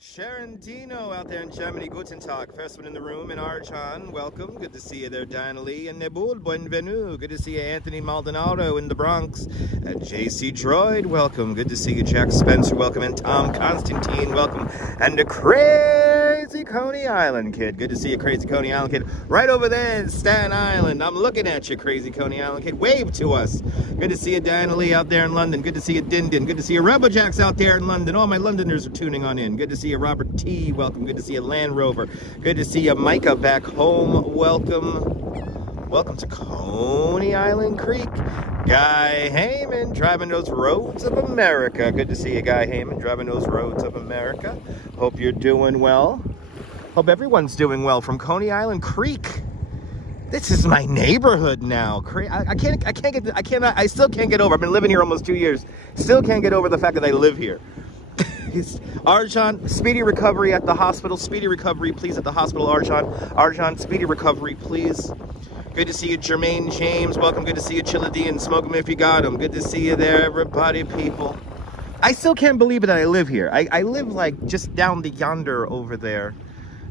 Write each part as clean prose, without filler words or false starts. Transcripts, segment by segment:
Sharon Dino out there in Germany, guten Tag. First one in the room, and Arjan, welcome. Good to see you there, Diana Lee. And Nebul, bienvenue. Good to see you, Anthony Maldonado in the Bronx. And JC Droid, welcome. Good to see you, Jack Spencer, welcome. And Tom Constantine, welcome. And the crazy Coney Island kid. Good to see you, crazy Coney Island kid. Right over there in Staten Island. I'm looking at you, crazy Coney Island kid. Wave to us. Good to see you, Diana Lee out there in London. Good to see you, Din Din. Good to see you, Rebel Jacks out there in London. All my Londoners are tuning on in. Good to see you, Robert T. Welcome. Good to see you, Land Rover. Good to see you, Micah, back home. Welcome. Welcome to Coney Island Creek. Guy Heyman driving those roads of America. Good to see you, Guy Heyman, driving those roads of America. Hope you're doing well. Hope everyone's doing well from Coney Island Creek. This is my neighborhood now. I still can't get over. I've been living here almost 2 years. Still can't get over the fact that I live here. Arjan, speedy recovery at the hospital. Speedy recovery, please, at the hospital, Arjan. Arjan, speedy recovery, please. Good to see you, Jermaine James. Welcome. Good to see you, Chiladian. Smoke 'em if you got 'em. Good to see you there, everybody, people. I still can't believe it that I live here. I live like just down the yonder over there.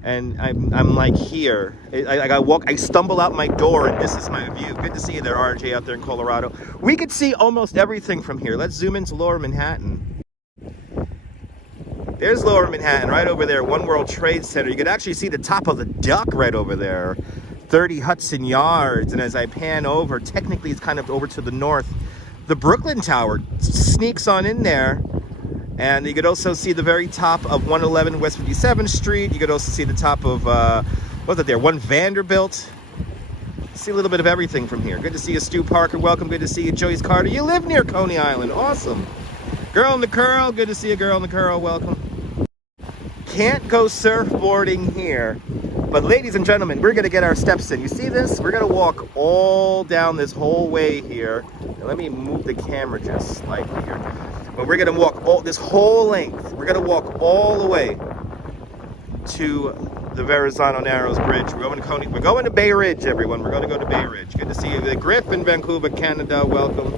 And I'm like here. I stumble out my door and this is my view. Good to see you there, RJ, out there in Colorado. We could see almost everything from here. Let's zoom into Lower Manhattan. There's Lower Manhattan right over there, One World Trade Center. You could actually see the top of the duck right over there. 30 Hudson Yards. And as I pan over, technically it's kind of over to the north. The Brooklyn Tower sneaks on in there. And you could also see the very top of 111 West 57th Street. You could also see the top of, what's it there, 1 Vanderbilt. See a little bit of everything from here. Good to see you, Stu Parker. Welcome. Good to see you, Joyce Carter. You live near Coney Island. Awesome. Girl in the Curl. Good to see you, Girl in the Curl. Welcome. Can't go surfboarding here. But ladies and gentlemen, we're going to get our steps in. You see this? We're going to walk all down this whole way here. And let me move the camera just slightly here. But we're going to walk this whole length. We're going to walk all the way to the Verrazano Bridge. We're going to Bay Ridge, everyone. We're going to go to Bay Ridge. Good to see you. The Griff in Vancouver, Canada. Welcome.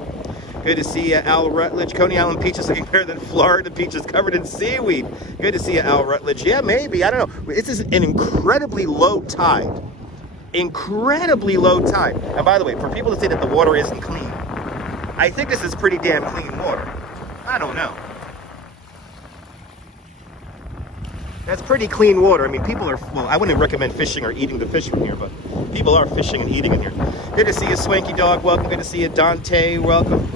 Good to see you, Al Rutledge. Coney Island peaches looking better than Florida peaches covered in seaweed. Good to see you, Al Rutledge. Yeah, maybe. I don't know. This is an incredibly low tide. Incredibly low tide. And by the way, for people to say that the water isn't clean, I think this is pretty damn clean water. I don't know. That's pretty clean water. I mean, people are, well, I wouldn't recommend fishing or eating the fish from here, but people are fishing and eating in here. Good to see you, Swanky Dog. Welcome. Good to see you, Dante. Welcome.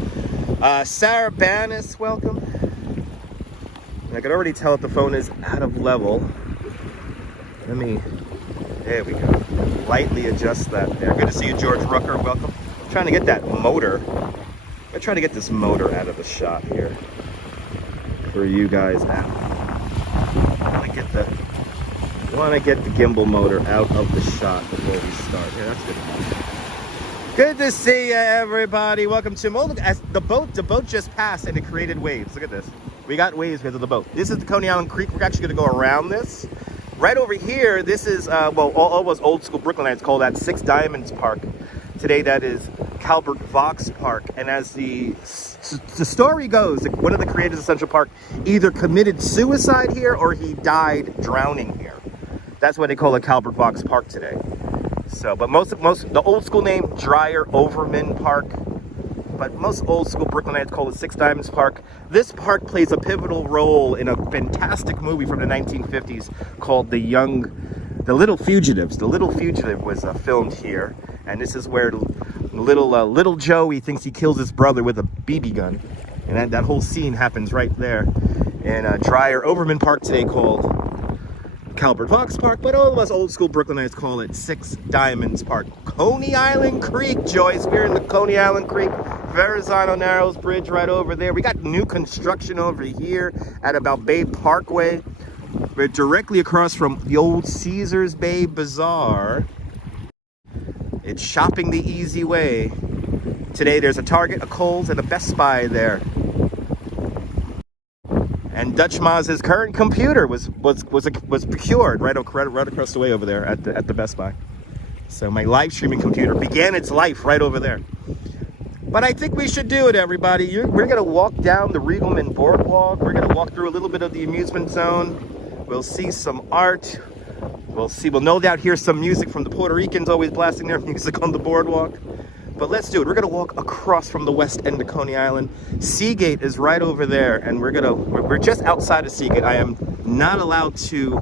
Sarah Banis. Welcome. I could already tell that the phone is out of level. There we go. Lightly adjust that there. Good to see you, George Rucker. Welcome. I'm trying to get that motor. I try to get this motor out of the shot here for you guys out. I want to get the gimbal motor out of the shot before we start. Yeah, that's good. Good to see you, everybody. Welcome to the boat just passed and it created waves. Look at this. We got waves because of the boat. This is the Coney Island Creek. We're actually going to go around this. Right over here, this is, almost old school Brooklynites call that 6 Diamonds Park. Today that is Calvert Vox Park. And as the story goes, one of the creators of Central Park either committed suicide here or he died drowning here. That's why they call it Calvert Vox Park today. So, but most the old school name, Dreyer Overman Park. But most old school Brooklynites call it 6 Diamonds Park. This park plays a pivotal role in a fantastic movie from the 1950s called The Little Fugitives. The Little Fugitive was filmed here. And this is where little Joey thinks he kills his brother with a BB gun. And that whole scene happens right there in Dreyer Overman Park, today called Calvert Vox Park. But all of us old school Brooklynites call it 6 Diamonds Park. Coney Island Creek, Joyce. We're in the Coney Island Creek. Verrazano Bridge right over there. We got new construction over here at about Bay Parkway. We're directly across from the old Caesars Bay Bazaar. It's shopping the easy way. Today there's a Target, a Kohl's, and a Best Buy there. And Dutch Maz's current computer was procured right across the way over there at the Best Buy. So my live streaming computer began its life right over there. But I think we should do it, everybody. We're gonna walk down the Regalman Boardwalk. We're gonna walk through a little bit of the amusement zone. We'll see some art. We'll no doubt hear some music from the Puerto Ricans, always blasting their music on the boardwalk. But let's do it. We're gonna walk across from the west end of Coney Island. Seagate is right over there, and we're just outside of Seagate. I am not allowed to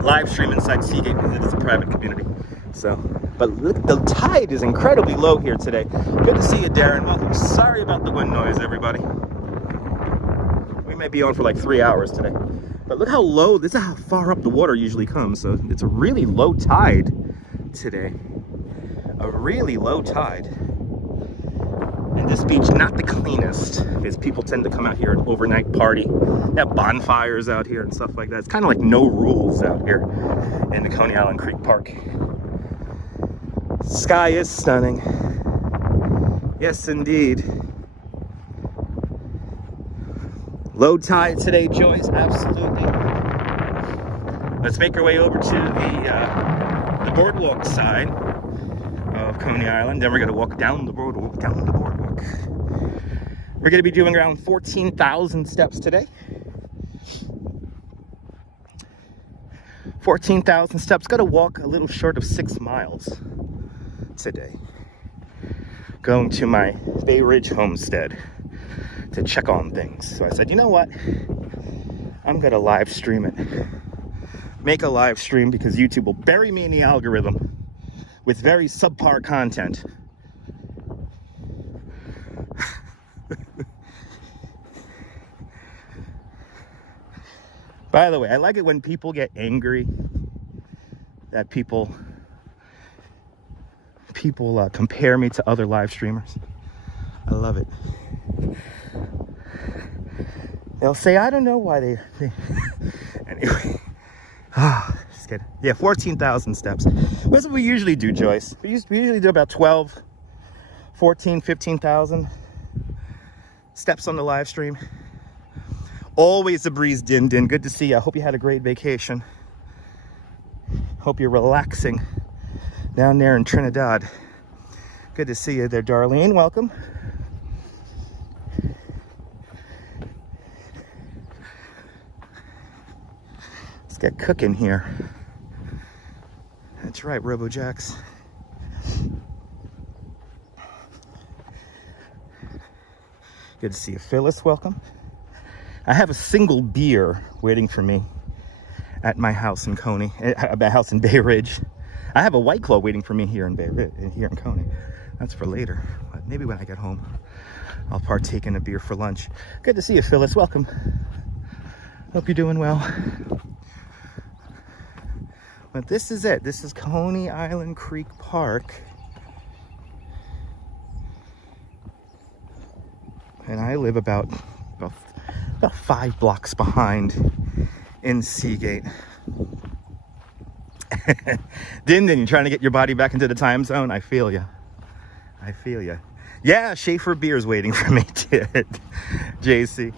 live stream inside Seagate because it is a private community. So, but look, the tide is incredibly low here today. Good to see you, Darren. Welcome. Sorry about the wind noise, everybody. We may be on for like 3 hours today. But look how low, this is how far up the water usually comes. So it's a really low tide today. A really low tide. And this beach, not the cleanest, because people tend to come out here and overnight party. They have bonfires out here and stuff like that. It's kind of like no rules out here in the Coney Island Creek Park. Sky is stunning. Yes, indeed. Low tide today, Joyce, absolutely. Let's make our way over to the boardwalk side of Coney Island. Then we're gonna walk down the boardwalk, We're gonna be doing around 14,000 steps today. 14,000 steps, gotta walk a little short of 6 miles today. Going to my Bay Ridge homestead to check on things. So I said, you know what? I'm gonna live stream it. Make a live stream because YouTube will bury me in the algorithm with very subpar content. By the way, I like it when people get angry that people compare me to other live streamers. I love it. They'll say, I don't know why they anyway. Just kidding. Yeah, 14,000 steps. That's what we usually do, Joyce. We usually do about 12, 14, 15,000 steps on the live stream. Always a breeze, Din. Good to see you. I hope you had a great vacation. Hope you're relaxing down there in Trinidad. Good to see you there, Darlene. Welcome. Let's get cooking here. That's right, RoboJax. Good to see you, Phyllis. Welcome. I have a single beer waiting for me at my house in Coney, at my house in Bay Ridge. I have a White Claw waiting for me here in Bay Ridge, here in Coney. That's for later, but maybe when I get home, I'll partake in a beer for lunch. Good to see you, Phyllis. Welcome. Hope you're doing well. But this is it. This is Coney Island Creek Park. And I live about 5 blocks behind in Seagate. Din, you're trying to get your body back into the time zone? I feel you. I feel you. Yeah, Schaefer beer's waiting for me, JC.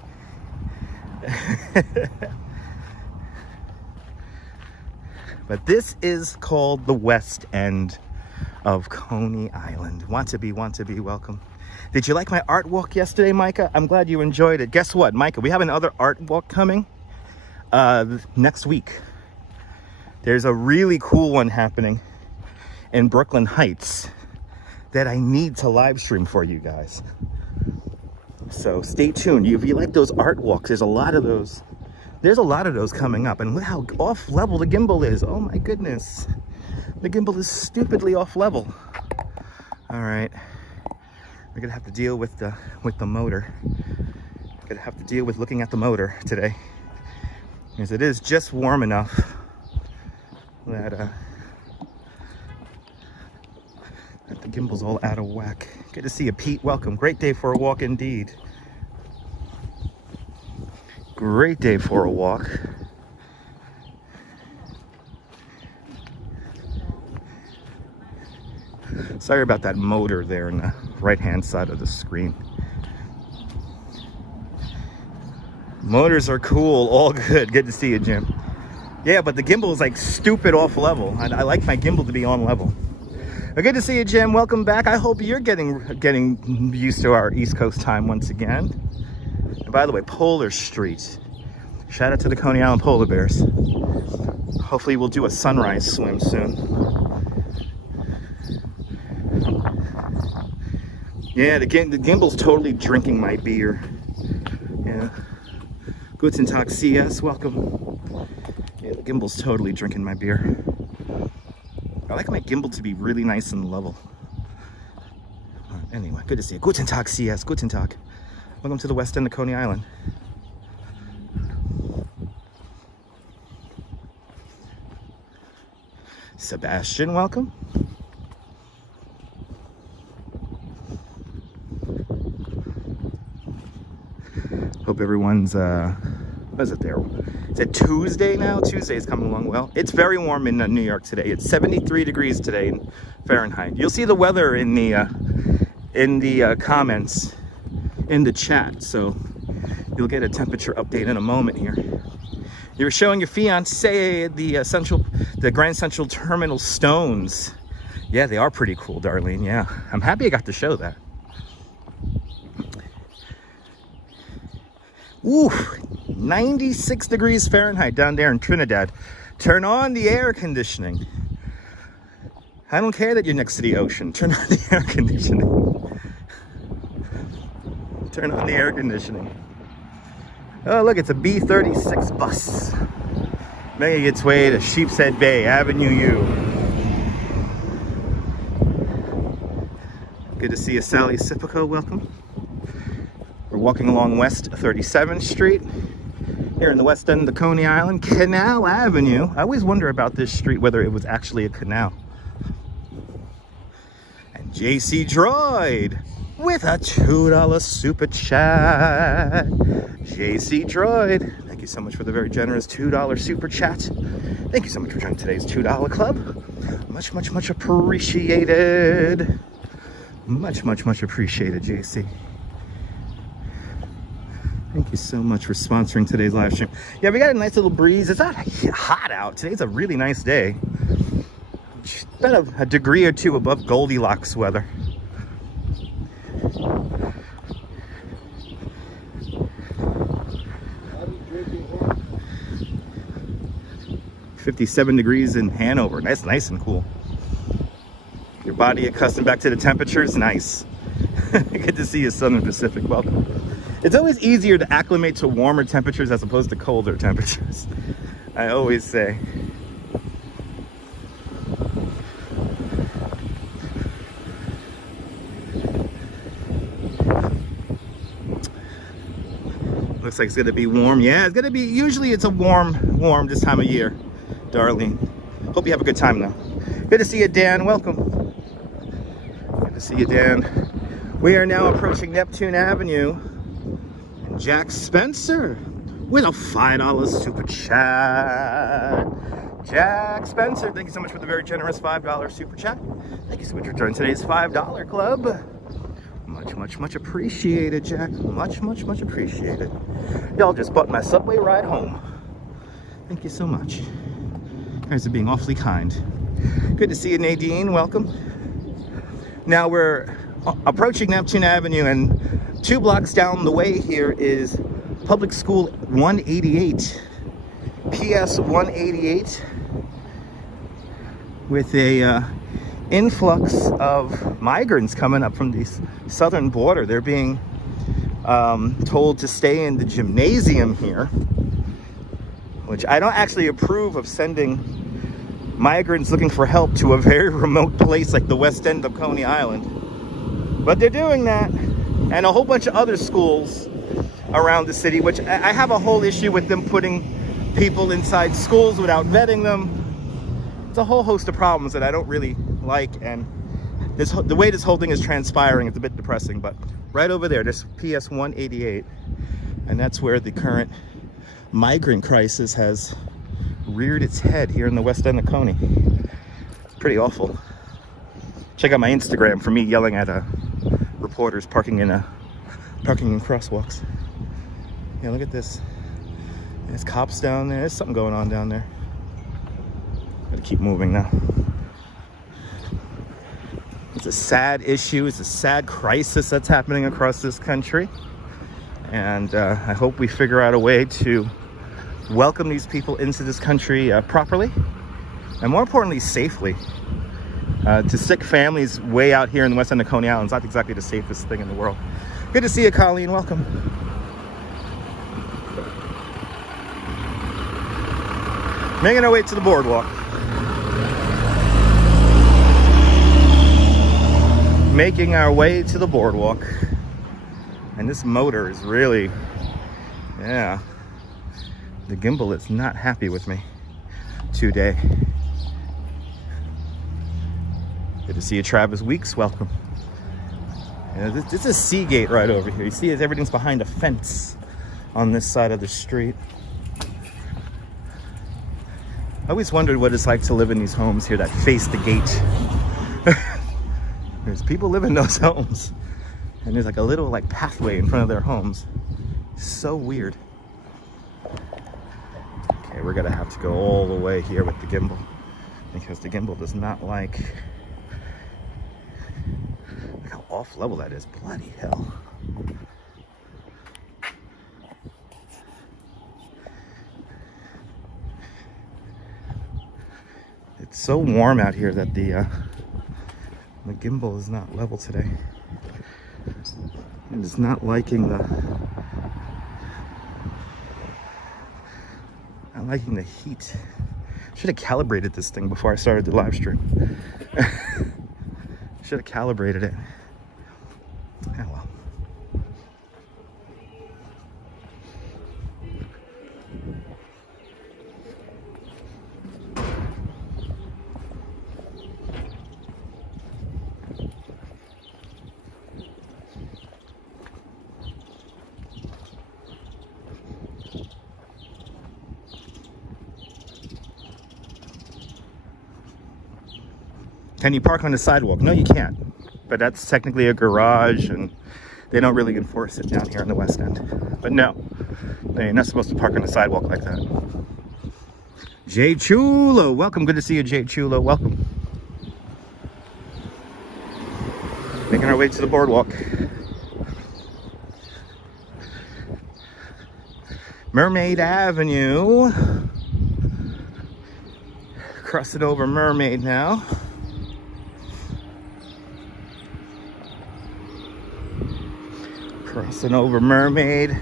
But this is called the west end of Coney Island. Want to be, welcome. Did you like my art walk yesterday, Micah? I'm glad you enjoyed it. Guess what, Micah? We have another art walk coming next week. There's a really cool one happening in Brooklyn Heights that I need to live stream for you guys. So stay tuned. If you like those art walks, there's a lot of those. There's a lot of those coming up. And look how off level the gimbal is. Oh my goodness. The gimbal is stupidly off level. All right. We're gonna have to deal with the motor. We're gonna have to deal with looking at the motor today, because it is just warm enough that the gimbal's all out of whack. Good to see you, Pete. Welcome. Great day for a walk indeed. Great day for a walk. Sorry about that motor there on the right-hand side of the screen. Motors are cool, all good. Good to see you, Jim. Yeah, but the gimbal is like stupid off level. I like my gimbal to be on level. Good to see you, Jim. Welcome back. I hope you're getting used to our East Coast time once again. And by the way, Polar Street. Shout out to the Coney Island polar bears. Hopefully we'll do a sunrise swim soon. Yeah, the Gimble's totally drinking my beer. Yeah. Guten Tag CS, welcome. Yeah, the Gimble's totally drinking my beer. I like my Gimble to be really nice and level. Anyway, good to see you. Guten Tag CS, Guten Tag. Welcome to the west end of Coney Island. Sebastian, welcome. Hope everyone's, what is it there? Is it Tuesday now? Tuesday is coming along well. It's very warm in New York today. It's 73 degrees today in Fahrenheit. You'll see the weather in the comments in the chat, so you'll get a temperature update in a moment here. You were showing your fiance the Grand Central Terminal stones. Yeah, they are pretty cool, Darlene. Yeah, I'm happy I got to show that. Ooh, 96 degrees Fahrenheit down there in Trinidad. Turn on the air conditioning. I don't care that you're next to the ocean. Turn on the air conditioning. Turn on the air conditioning. Oh, look, it's a B-36 bus making its way to Sheepshead Bay, Avenue U. Good to see you, Sally Sipico. Welcome. We're walking along West 37th Street here in the west end of the Coney Island. Canal Avenue. I always wonder about this street, whether it was actually a canal. And JC Droid with a $2 super chat. JC Droid, thank you so much for the very generous $2 super chat. Thank you so much for joining today's $2 club. Much, much, much appreciated. Much, much, much appreciated, JC. Thank you so much for sponsoring today's live stream. Yeah, we got a nice little breeze. It's not hot out. Today's a really nice day. It's been a degree or two above Goldilocks weather. $57 degrees in Hanover. That's nice and cool. Your body accustomed back to the temperatures. Nice. Good to see you, Southern Pacific. Welcome. It's always easier to acclimate to warmer temperatures as opposed to colder temperatures. I always say. Looks like it's gonna be warm. Yeah, it's gonna be, usually it's a warm this time of year, Darlene. Hope you have a good time though. Good to see you, Dan. Welcome. Good to see you, Dan. We are now approaching Neptune Avenue. Jack Spencer with a $5 super chat. Jack Spencer, thank you so much for the very generous $5 super chat. Thank you so much for joining today's $5 club. Much, much, much appreciated, Jack. Much, much, much appreciated. Y'all just bought my subway ride home. Thank you so much. You guys are being awfully kind. Good to see you, Nadine. Welcome. Now we're approaching Neptune Avenue, and 2 blocks down the way here is Public School 188, PS 188, with a influx of migrants coming up from the southern border. They're being told to stay in the gymnasium here, which I don't actually approve of, sending migrants looking for help to a very remote place like the west end of Coney Island. But they're doing that. And a whole bunch of other schools around the city, which I have a whole issue with them putting people inside schools without vetting them. It's a whole host of problems that I don't really like, and the way this whole thing is transpiring is a bit depressing. But right over there, this PS 188, and that's where the current migrant crisis has reared its head here in the west end of Coney. Pretty awful. Check out my Instagram for me yelling at reporters parking in crosswalks. Yeah, look at this. There's cops down there. There's something going on down there. Gotta keep moving now. It's a sad issue. It's a sad crisis that's happening across this country. And I hope we figure out a way to welcome these people into this country properly, and more importantly, safely. To stick families way out here in the west end of Coney Island is not exactly the safest thing in the world. Good to see you, Colleen. Welcome. Making our way to the boardwalk. Making our way to the boardwalk. And this motor is really, yeah. The gimbal is not happy with me today. Good to see you, Travis Weeks. Welcome. Yeah, this is Seagate right over here. You see, everything's behind a fence on this side of the street. I always wondered what it's like to live in these homes here that face the gate. There's people live in those homes, and there's like a little like pathway in front of their homes. So weird. Okay, we're gonna have to go all the way here with the gimbal because the gimbal does not like. Look how off level that is. Bloody hell. It's so warm out here that the gimbal is not level today. It is not liking the heat. Should have calibrated this thing before I started the live stream. Should have calibrated it. Oh well. Can you park on the sidewalk? No, you can't. But that's technically a garage, and they don't really enforce it down here in the West End. But no, you're not supposed to park on the sidewalk like that. Jay Chulo, welcome. Good to see you, Jay Chulo. Welcome. Making our way to the boardwalk. Mermaid Avenue. Crossing over Mermaid now. Crossing over Mermaid.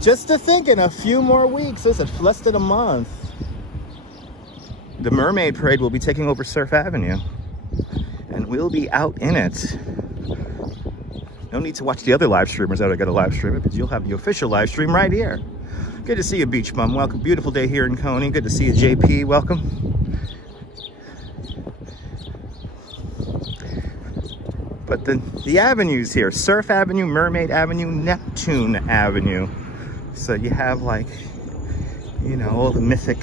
Just to think, in a few more weeks, this is less than a month, the Mermaid Parade will be taking over Surf Avenue, and we'll be out in it. No need to watch the other live streamers that are going to live stream it, because you'll have the official live stream right here. Good to see you, Beach Bum. Welcome. Beautiful day here in Coney. Good to see you, JP. Welcome. But the avenues here, Surf Avenue, Mermaid Avenue, Neptune Avenue. So you have, like, you know, all the mythic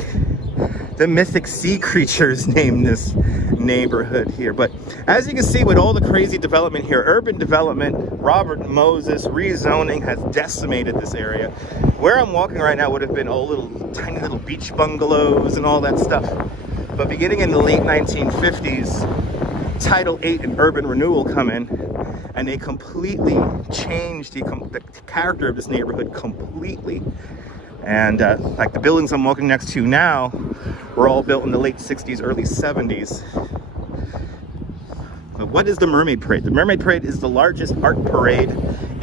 sea creatures named this neighborhood here. But as you can see, with all the crazy development here, urban development, Robert Moses rezoning has decimated this area. Where I'm walking right now would have been all tiny little beach bungalows and all that stuff. But beginning in the late 1950s, Title 8 and urban renewal come in, and they completely changed the character of this neighborhood completely. And like the buildings I'm walking next to now were all built in the late 60s, early 70s. But what is the Mermaid Parade? The Mermaid Parade is the largest art parade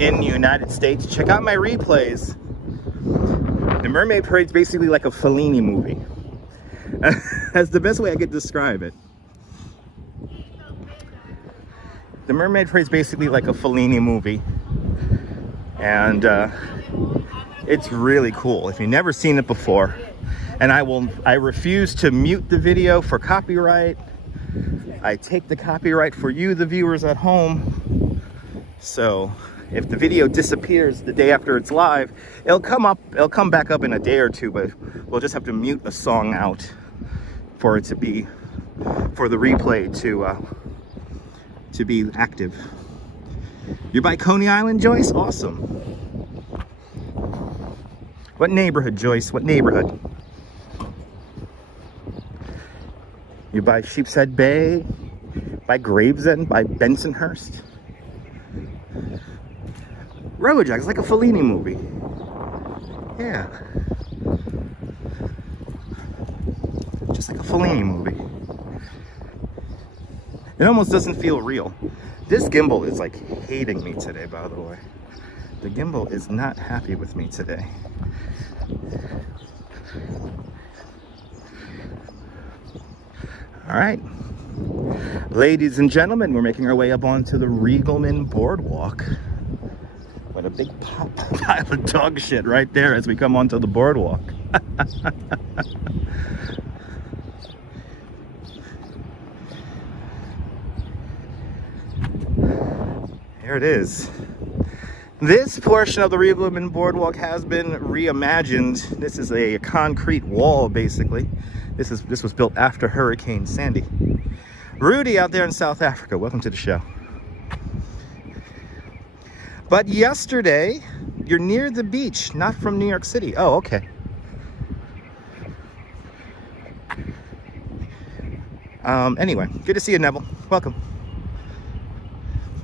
in the United States. Check out my replays. The Mermaid Parade is basically like a Fellini movie. That's the best way I could describe it. The Mermaid Parade is basically like a Fellini movie, and it's really cool. If you've never seen it before, and I refuse to mute the video for copyright. I take the copyright for you, the viewers at home. So if the video disappears the day after it's live, it'll come back up in a day or two, but we'll just have to mute a song out for it to be, for the replay to be active. You're by Coney Island, Joyce? Awesome. What neighborhood, Joyce? What neighborhood? You're by Sheepshead Bay, by Gravesend, by Bensonhurst. Robojack is like a Fellini movie. Yeah. just like a Fellini movie. It almost doesn't feel real. This gimbal is like hating me today, by the way. The gimbal is not happy with me today. All right, ladies and gentlemen, we're making our way up onto the Regalman Boardwalk. What a big pile of dog shit right there as we come onto the boardwalk. Here it is. This portion of the Regalman Boardwalk has been reimagined. This is a concrete wall, basically. This was built after Hurricane Sandy. Rudy out there in South Africa, welcome to the show. But yesterday, you're near the beach, not from New York City. Oh, okay. Anyway, good to see you, Neville. Welcome.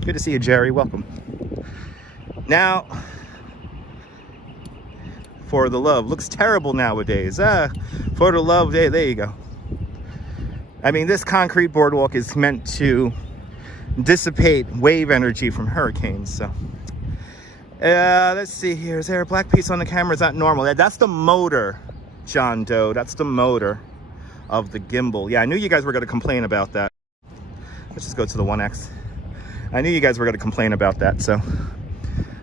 Good to see you, Jerry. Welcome. Now, For the Love looks terrible nowadays. For the Love Day, there you go. I mean, this concrete boardwalk is meant to dissipate wave energy from hurricanes. So, let's see here. Is there a black piece on the camera? Is that normal? That's the motor, John Doe. That's the motor of the gimbal. Yeah, I knew you guys were going to complain about that. Let's just go to the 1X. I knew you guys were going to complain about that, so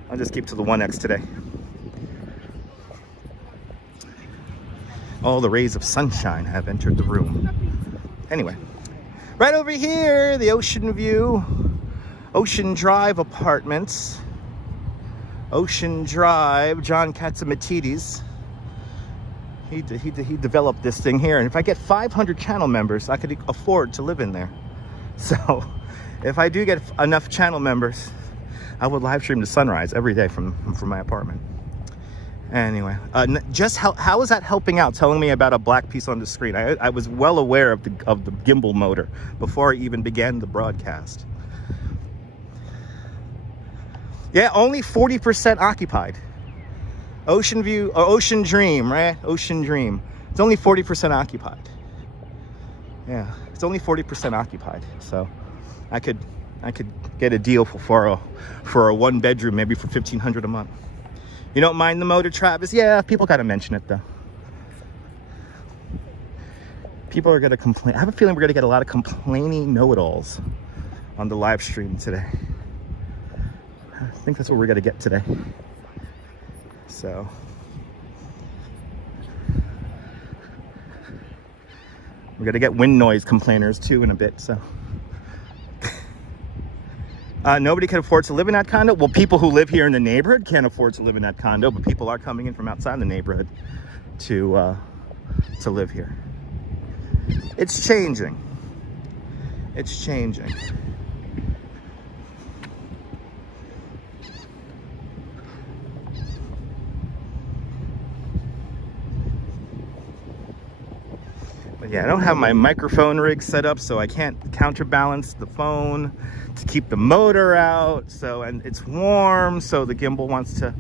I'll just keep to the 1X today. All the rays of sunshine have entered the room. Anyway, right over here, the Ocean View, Ocean Drive Apartments. Ocean Drive, John Katzimatidis. He developed this thing here, and if I get 500 channel members, I could afford to live in there. So, if I do get enough channel members, I would live stream the sunrise every day from my apartment. Anyway, just how is that helping out? Telling me about a black piece on the screen. I was well aware of the gimbal motor before I even began the broadcast. Yeah, only 40% occupied. Ocean View or Ocean Dream, right? Ocean Dream. It's only 40% occupied. Yeah, it's only 40% occupied. So, I could get a deal for a 1-bedroom, maybe for $1,500 a month. You don't mind the motor, Travis? Yeah, people gotta mention it though. People are gonna complain. I have a feeling we're gonna get a lot of complaining know-it-alls on the live stream today. I think that's what we're gonna get today. So we're gonna get wind noise complainers too in a bit. So nobody can afford to live in that condo. Well, people who live here in the neighborhood can't afford to live in that condo, but people are coming in from outside the neighborhood to live here. It's changing. It's changing. But yeah, I don't have my microphone rig set up, so I can't counterbalance the phone to keep the motor out. So, and it's warm, so the gimbal wants to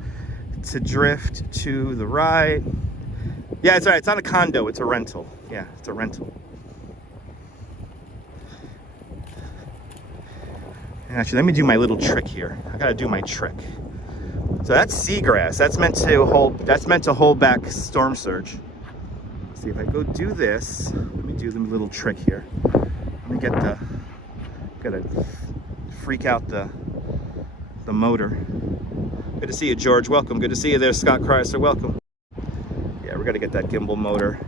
drift to the right. Yeah, it's all right. It's not a condo. It's a rental. Yeah, it's a rental. Actually, let me do my little trick here. I gotta do my trick. So that's seagrass. That's meant to hold back storm surge. Let's see if I go do this. Let me do the little trick here. Let me gotta freak out the motor. Good to see you, George. Welcome. Good to see you there, Scott Chrysler. Welcome. Yeah, we're gonna get that gimbal motor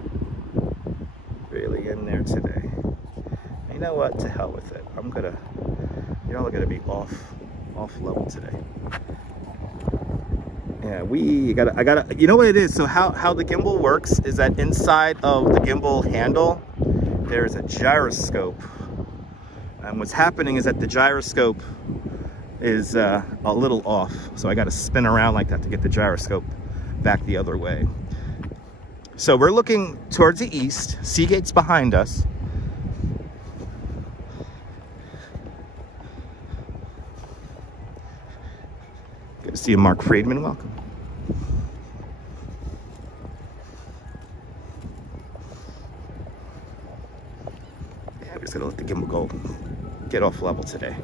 really in there today. You know what? To hell with it. Y'all are gonna be off level today. Yeah, I gotta, you know what it is? So how the gimbal works is that inside of the gimbal handle, there's a gyroscope. And what's happening is that the gyroscope is a little off. So I gotta spin around like that to get the gyroscope back the other way. So we're looking towards the east. Seagate's behind us. Good to see you, Mark Friedman. Welcome. just gotta let the gimbal go get off level today.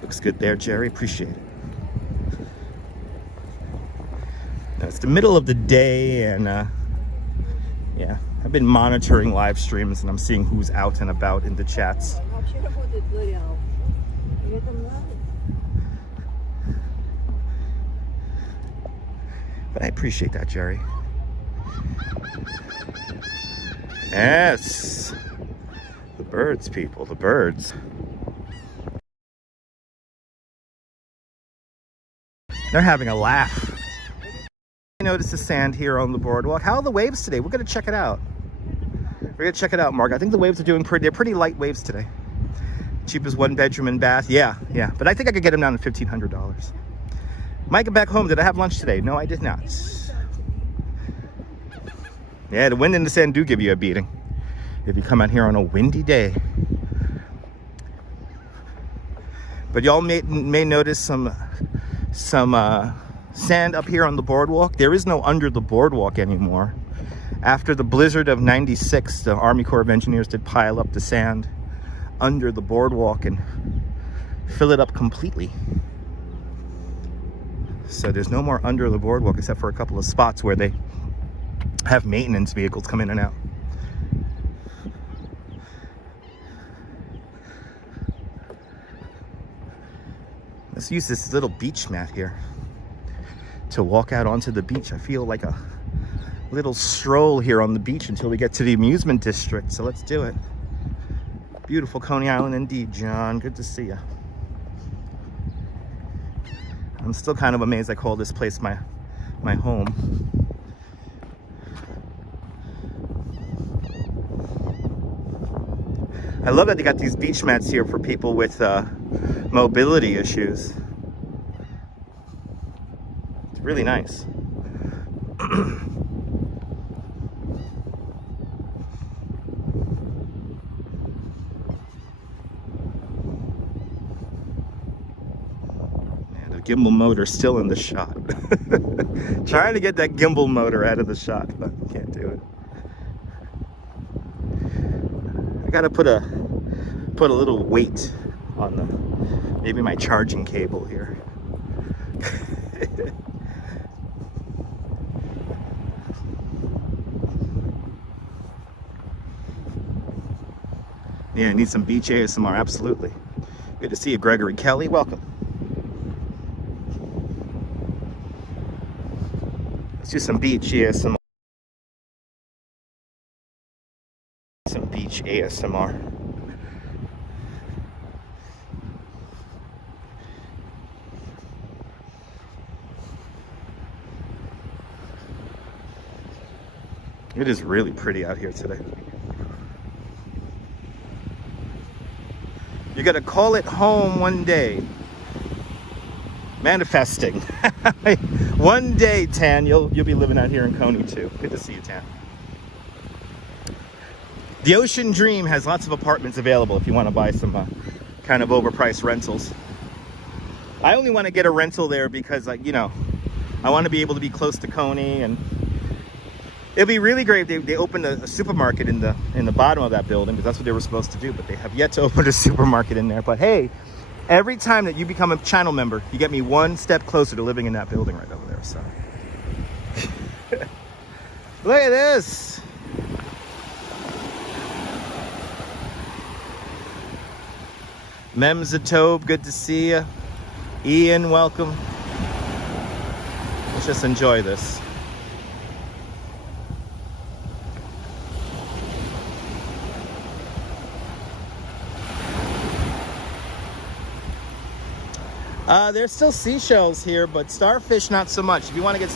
Looks good there, Jerry. Appreciate it. Now, it's the middle of the day, and yeah, I've been monitoring live streams, and I'm seeing who's out and about in the chats. But I appreciate that, Jerry. Yes. The birds, people, the birds. They're having a laugh. I noticed the sand here on the boardwalk. How are the waves today? We're gonna check it out. We're gonna check it out, Mark. I think the waves are doing they're pretty light waves today. Cheap as 1 bedroom and bath. Yeah. But I think I could get them down to $1,500. Micah back home, did I have lunch today? No, I did not. Yeah, the wind and the sand do give you a beating if you come out here on a windy day. But y'all may notice some sand up here on the boardwalk. There is no under the boardwalk anymore. After the blizzard of '96, the Army Corps of Engineers did pile up the sand under the boardwalk and fill it up completely. So there's no more under the boardwalk except for a couple of spots where they have maintenance vehicles come in and out. Let's use this little beach mat here to walk out onto the beach. I feel like a little stroll here on the beach until we get to the amusement district. So let's do it. Beautiful Coney Island indeed, John. Good to see you. I'm still kind of amazed I call this place my home. I love that they got these beach mats here for people with mobility issues. It's really nice. Gimbal motor still in the shot. Trying to get that gimbal motor out of the shot, but can't do it. I gotta put a little weight on maybe my charging cable here. Yeah, I need some beach ASMR, absolutely. Good to see you, Gregory Kelly. Welcome. Let's do some beach ASMR. Some beach ASMR. It is really pretty out here today. You gotta call it home one day. Manifesting. One day, Tan, you'll be living out here in Coney too. Good to see you, Tan. The Ocean Dream has lots of apartments available if you want to buy some kind of overpriced rentals. I only want to get a rental there because, like, you know, I want to be able to be close to Coney, and it'd be really great if they opened a supermarket in the bottom of that building, because that's what they were supposed to do, but they have yet to open a supermarket in there. But hey, every time that you become a channel member, you get me one step closer to living in that building right over there. So look at this. Memzatobe, good to see you. Ian, welcome. Let's just enjoy this. There's still seashells here, but starfish not so much. If you want to get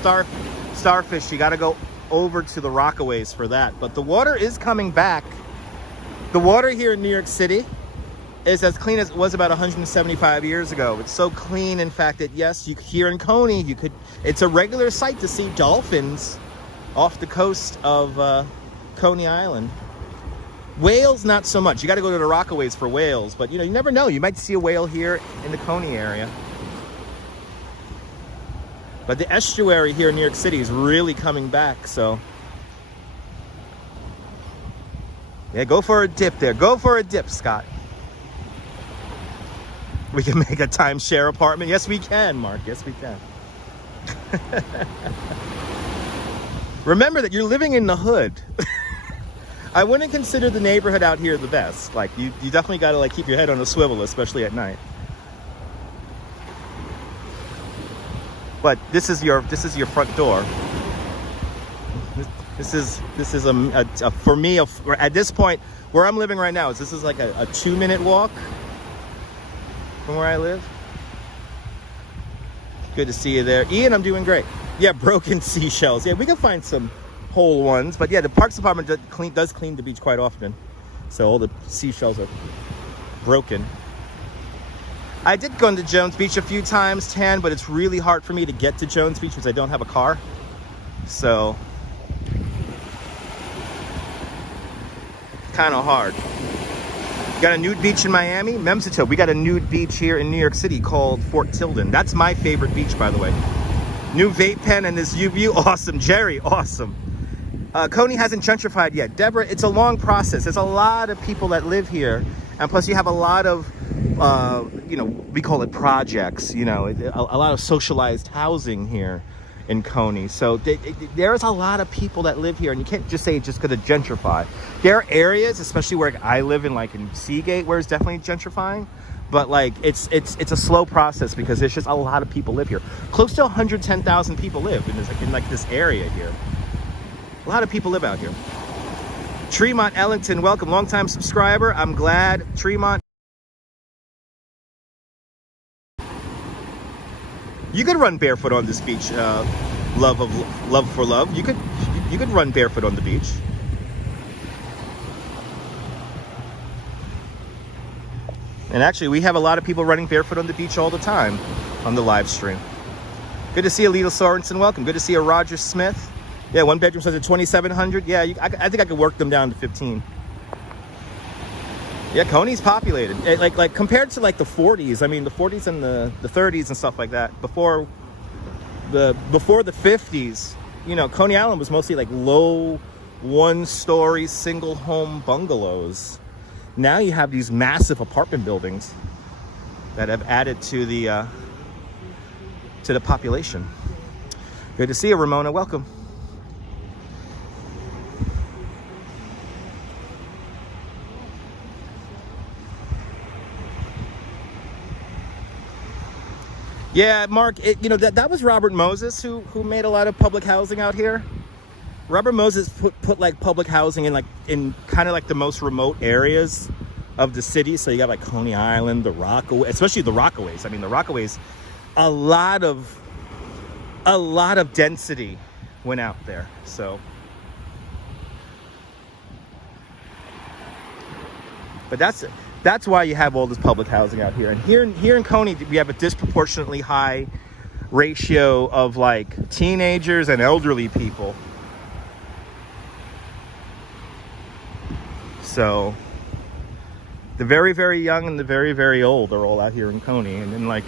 starfish, you got to go over to the Rockaways for that. But the water is coming back. The water here in New York City is as clean as it was about 175 years ago. It's so clean, in fact, that yes, here in Coney, it's a regular sight to see dolphins off the coast of Coney Island. Whales, not so much. You got to go to the Rockaways for whales, but you know, you never know. You might see a whale here in the Coney area. But the estuary here in New York City is really coming back, so. Yeah, go for a dip there. Go for a dip, Scott. We can make a timeshare apartment. Yes, we can, Mark. Yes, we can. Remember that you're living in the hood. I wouldn't consider the neighborhood out here the best. Like, you definitely got to like keep your head on a swivel, especially at night. But this is your front door. This is for me at this point where I'm living right now. This is like a 2-minute walk from where I live. Good to see you there, Ian. I'm doing great. Yeah, broken seashells. Yeah, we can find some whole ones, but yeah, the Parks Department does clean the beach quite often, so all the seashells are broken. I did go into Jones Beach a few times, Tan, but it's really hard for me to get to Jones Beach because I don't have a car. So kind of hard. Got a nude beach in Miami, Memsito. We got a nude beach here in New York City called Fort Tilden. That's my favorite beach, by the way. New vape pen and this view, awesome. Jerry, awesome. Coney hasn't gentrified yet. Deborah, it's a long process. There's a lot of people that live here, and plus you have a lot of, you know, we call it projects. You know, a lot of socialized housing here in Coney. So there's a lot of people that live here, and you can't just say it's just going to gentrify. There are areas, especially where I live in, like in Seagate, where it's definitely gentrifying. But like it's a slow process because there's just a lot of people live here. Close to 110,000 people live in like this area here. A lot of people live out here. Tremont Ellington, welcome, longtime subscriber. I'm glad, Tremont. You could run barefoot on this beach, love for love. You could run barefoot on the beach. And actually, we have a lot of people running barefoot on the beach all the time on the live stream. Good to see a Lita Sorensen, welcome. Good to see a Roger Smith. Yeah, one bedroom says at 2,700. Yeah, I think I could work them down to 15. Yeah, Coney's populated. Like compared to like the 40s. I mean, the 40s and the 30s and stuff like that. Before the 50s, you know, Coney Island was mostly like low, one-story, single-home bungalows. Now you have these massive apartment buildings that have added to the population. Good to see you, Ramona. Welcome. Yeah, Mark, you know, that was Robert Moses who made a lot of public housing out here. Robert Moses put like public housing in kind of like the most remote areas of the city. So you got like Coney Island, the Rockaway, especially the Rockaways. I mean, the Rockaways, a lot of density went out there. So, but that's why you have all this public housing out here. And here in Coney, we have a disproportionately high ratio of like teenagers and elderly people. So the very, very young and the very, very old are all out here in Coney. And then like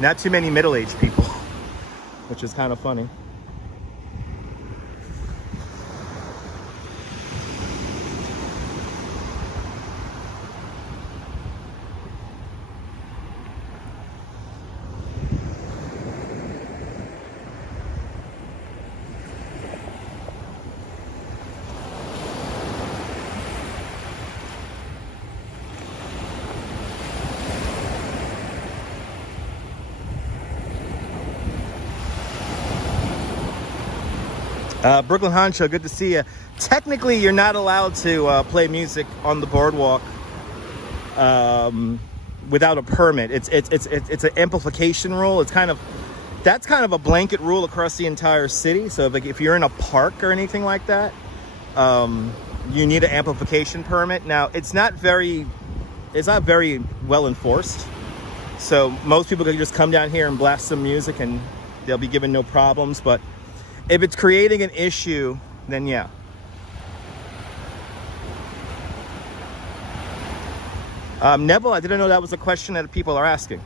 not too many middle-aged people, which is kind of funny. Brooklyn Honcho, good to see you. Technically, you're not allowed to play music on the boardwalk without a permit. It's an amplification rule. That's kind of a blanket rule across the entire city. So if you're in a park or anything like that, you need an amplification permit. Now, it's not very well enforced. So most people can just come down here and blast some music and they'll be given no problems. But if it's creating an issue, then yeah. Neville, I didn't know that was a question that people are asking.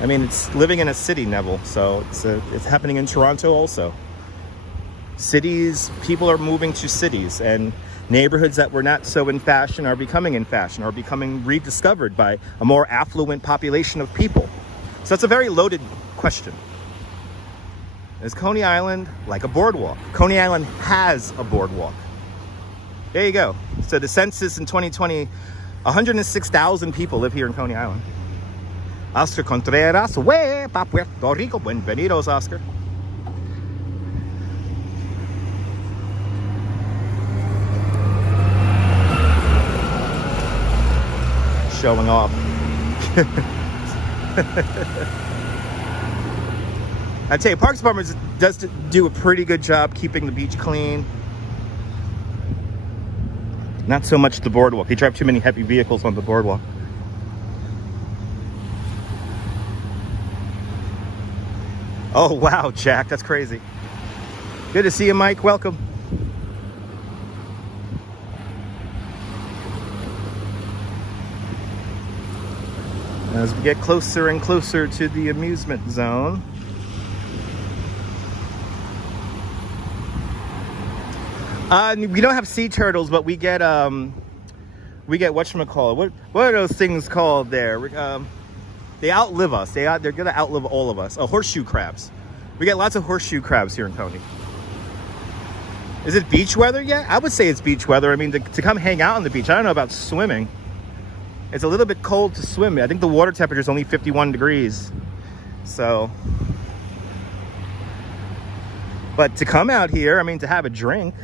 I mean, it's living in a city, Neville, so it's happening in Toronto also. Cities, people are moving to cities, and neighborhoods that were not so in fashion are becoming in fashion, are becoming rediscovered by a more affluent population of people. So that's a very loaded question. Is Coney Island like a boardwalk? Coney Island has a boardwalk. There you go. So the census in 2020, 106,000 people live here in Coney Island. Oscar Contreras, pa Puerto Rico. Bienvenidos, Oscar. Showing off. I tell you, Parks Department does do a pretty good job keeping the beach clean. Not so much the boardwalk. They drive too many heavy vehicles on the boardwalk. Oh, wow, Jack, that's crazy. Good to see you, Mike. Welcome. As we get closer and closer to the amusement zone. We don't have sea turtles, but we get whatchamacallit. What are those things called there? They outlive us. They're gonna outlive all of us. Horseshoe crabs. We get lots of horseshoe crabs here in Coney. Is it beach weather yet? I would say it's beach weather. I mean, to come hang out on the beach. I don't know about swimming. It's a little bit cold to swim. I think the water temperature is only 51 degrees. So, but to come out here, I mean, to have a drink,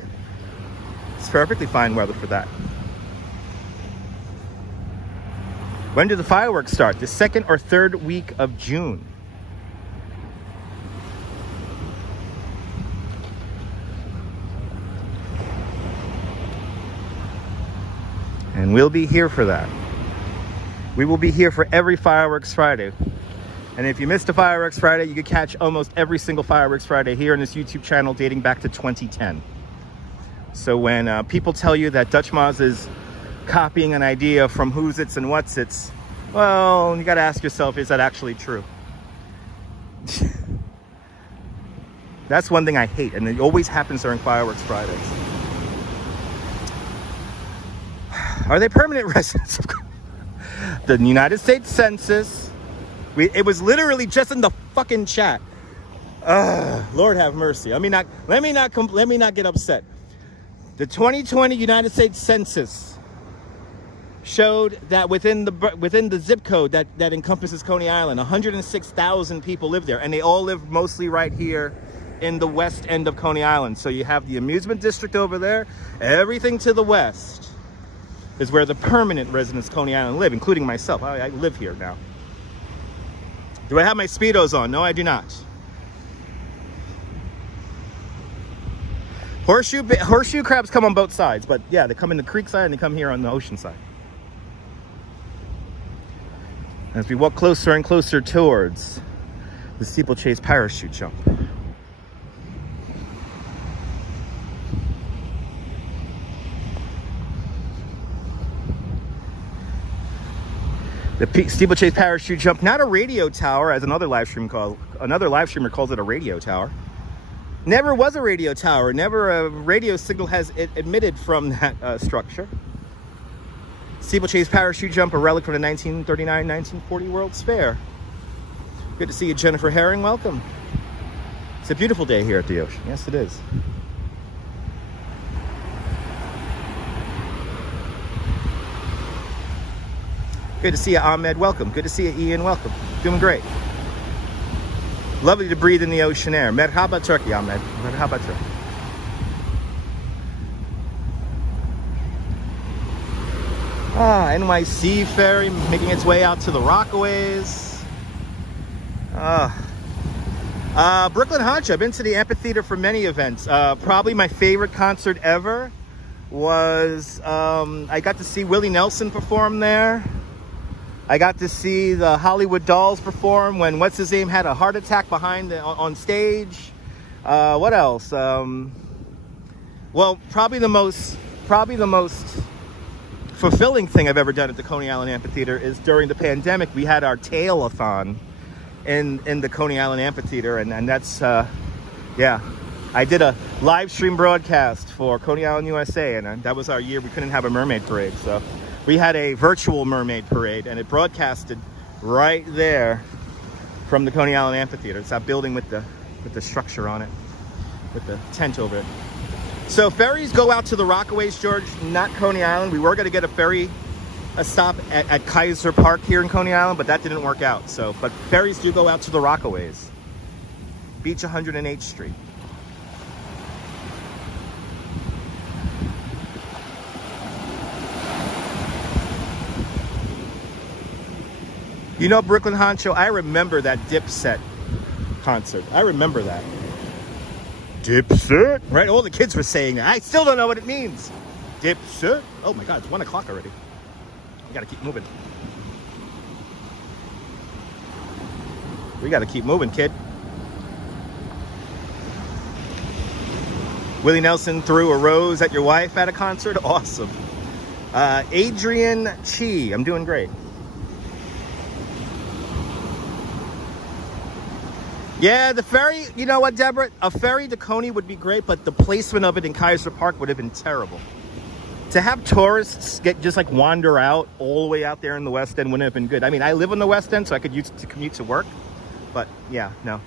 it's perfectly fine weather for that. When do the fireworks start? The second or third week of June. And we'll be here for that. We will be here for every Fireworks Friday. And if you missed a Fireworks Friday, you could catch almost every single Fireworks Friday here on this YouTube channel dating back to 2010. So when people tell you that Dutch Moz is copying an idea from Who's It's and What's It's, well, you got to ask yourself, is that actually true? That's one thing I hate, and it always happens during Fireworks Fridays. Are they permanent residents? The United States Census. It was literally just in the fucking chat. Lord have mercy. Let me not get upset. The 2020 United States Census showed that within the zip code that encompasses Coney Island, 106,000 people live there, and they all live mostly right here in the west end of Coney Island. So you have the amusement district over there. Everything to the west is where the permanent residents of Coney Island live, including myself. I live here now. Do I have my Speedos on? No, I do not. Horseshoe crabs come on both sides, but yeah, they come in the creek side and they come here on the ocean side. As we walk closer and closer towards the Steeplechase parachute jump. The Steeplechase parachute jump, not a radio tower, as another live streamer calls it a radio tower. Never was a radio tower. Never a radio signal has emitted from that structure. Steeplechase parachute jump, a relic from the 1939-1940 World's Fair. Good to see you, Jennifer Herring. Welcome. It's a beautiful day here at the ocean. Yes, it is. Good to see you, Ahmed. Welcome. Good to see you, Ian. Welcome. Doing great. Lovely to breathe in the ocean air. Merhaba Turkey, Ahmed. Merhaba Turkey. NYC ferry making its way out to the Rockaways. Brooklyn Hunch. I've been to the amphitheater for many events. Probably my favorite concert ever was I got to see Willie Nelson perform there. I got to see the Hollywood Dolls perform when what's his name had a heart attack on stage. What else? Well, probably the most fulfilling thing I've ever done at the Coney Island Amphitheater is during the pandemic. We had our Tail-a-thon in the Coney Island Amphitheater, and that's yeah. I did a live stream broadcast for Coney Island, USA, and that was our year we couldn't have a mermaid parade, so we had a virtual mermaid parade, and it broadcasted right there from the Coney Island Amphitheater. It's that building with the structure on it, with the tent over it. So ferries go out to the Rockaways, George, not Coney Island. We were going to get a stop at Kaiser Park here in Coney Island, but that didn't work out. So, but ferries do go out to the Rockaways. Beach 108th Street. You know, Brooklyn Honcho, I remember that Dipset concert. I remember that. Dipset? Right? All the kids were saying that. I still don't know what it means. Dipset? Oh my God, it's 1 o'clock already. We gotta keep moving. We gotta keep moving, kid. Willie Nelson threw a rose at your wife at a concert? Awesome. Adrian Chi, I'm doing great. Yeah, the ferry, you know what, Deborah? A ferry to Coney would be great, but the placement of it in Kaiser Park would have been terrible. To have tourists just like wander out all the way out there in the West End wouldn't have been good. I mean, I live in the West End, so I could use it to commute to work, but yeah, no.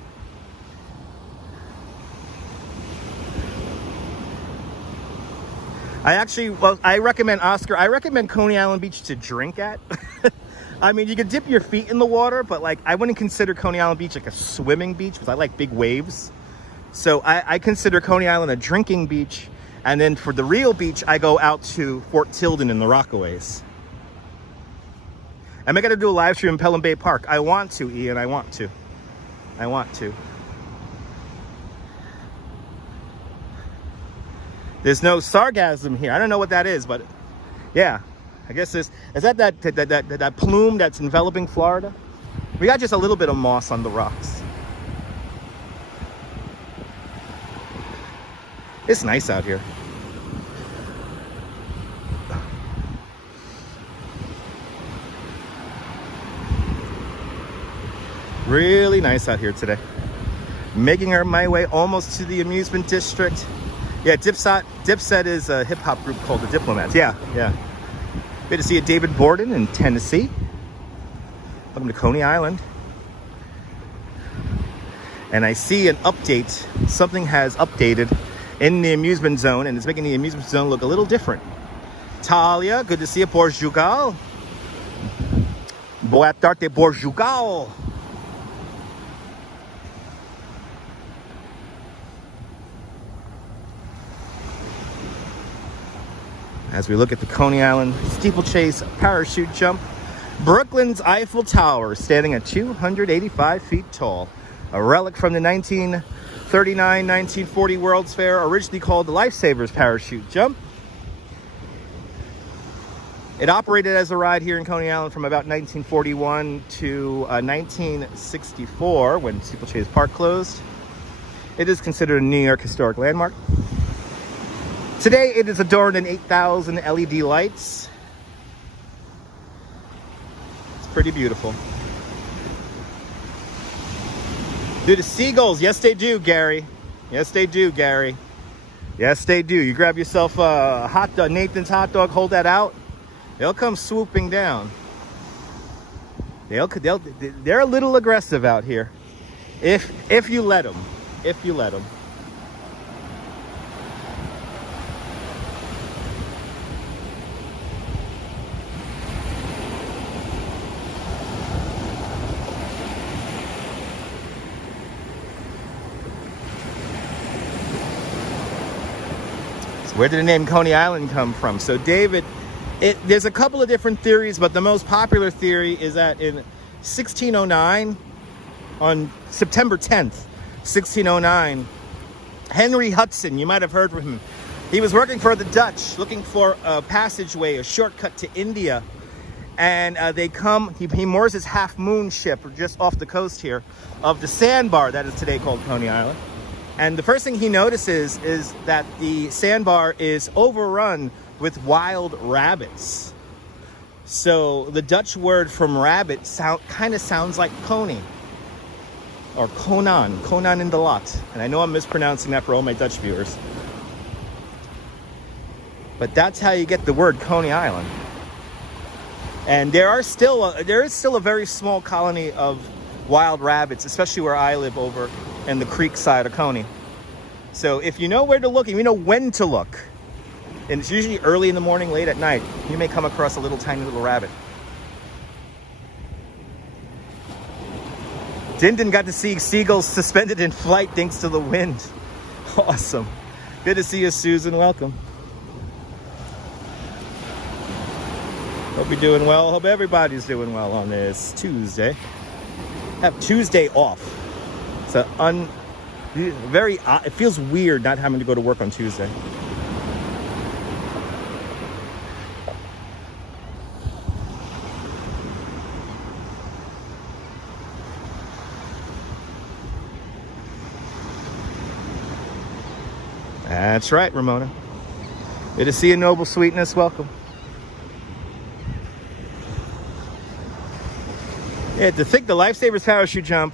I recommend, Oscar, I recommend Coney Island Beach to drink at. I mean, you can dip your feet in the water, but like, I wouldn't consider Coney Island Beach like a swimming beach because I like big waves. So I consider Coney Island a drinking beach. And then for the real beach, I go out to Fort Tilden in the Rockaways. Am I going to do a live stream in Pelham Bay Park? I want to, Ian, I want to. I want to. There's no sarcasm here. I don't know what that is, but yeah. I guess is that plume that's enveloping Florida? We got just a little bit of moss on the rocks. It's nice out here. Really nice out here today. Making my way almost to the amusement district. Yeah, Dipset is a hip hop group called the Diplomats. Yeah. Good to see you, David Borden in Tennessee. Welcome to Coney Island. And I see an update. Something has updated in the amusement zone, and it's making the amusement zone look a little different. Talia, good to see you, Portugal. Boa tarde, Portugal. As we look at the Coney Island steeplechase parachute jump, Brooklyn's Eiffel Tower standing at 285 feet tall. A relic from the 1939-1940 World's Fair, originally called the Lifesavers parachute jump. It operated as a ride here in Coney Island from about 1941 to 1964 when Steeplechase Park closed. It is considered a New York historic landmark. Today it is adorned in 8,000 LED lights. It's pretty beautiful. Do the seagulls? Yes, they do, Gary. Yes, they do, Gary. Yes, they do. You grab yourself a hot dog, Nathan's hot dog, hold that out. They'll come swooping down. They're a little aggressive out here. If you let them. If you let them. Where did the name Coney Island come from? So David, there's a couple of different theories, but the most popular theory is that in 1609, on September 10th, 1609, Henry Hudson, you might have heard from him. He was working for the Dutch, looking for a passageway, a shortcut to India. And he moors his Half Moon ship just off the coast here of the sandbar that is today called Coney Island. And the first thing he notices is that the sandbar is overrun with wild rabbits. So the Dutch word from rabbit kind of sounds like Coney. or Conan in the lot. And I know I'm mispronouncing that for all my Dutch viewers. But that's how you get the word Coney Island. And there is still a very small colony of wild rabbits, especially where I live over in the creek side of Coney. So if you know where to look, and you know when to look, and it's usually early in the morning, late at night, you may come across a little tiny little rabbit. Dindon got to see seagulls suspended in flight thanks to the wind. Awesome. Good to see you, Susan. Welcome. Hope you're doing well. Hope everybody's doing well on this Tuesday. Have Tuesday off. So it feels weird not having to go to work on Tuesday. That's right, Ramona. Good to see you, Noble Sweetness. Welcome. Yeah, to think the Lifesavers parachute jump,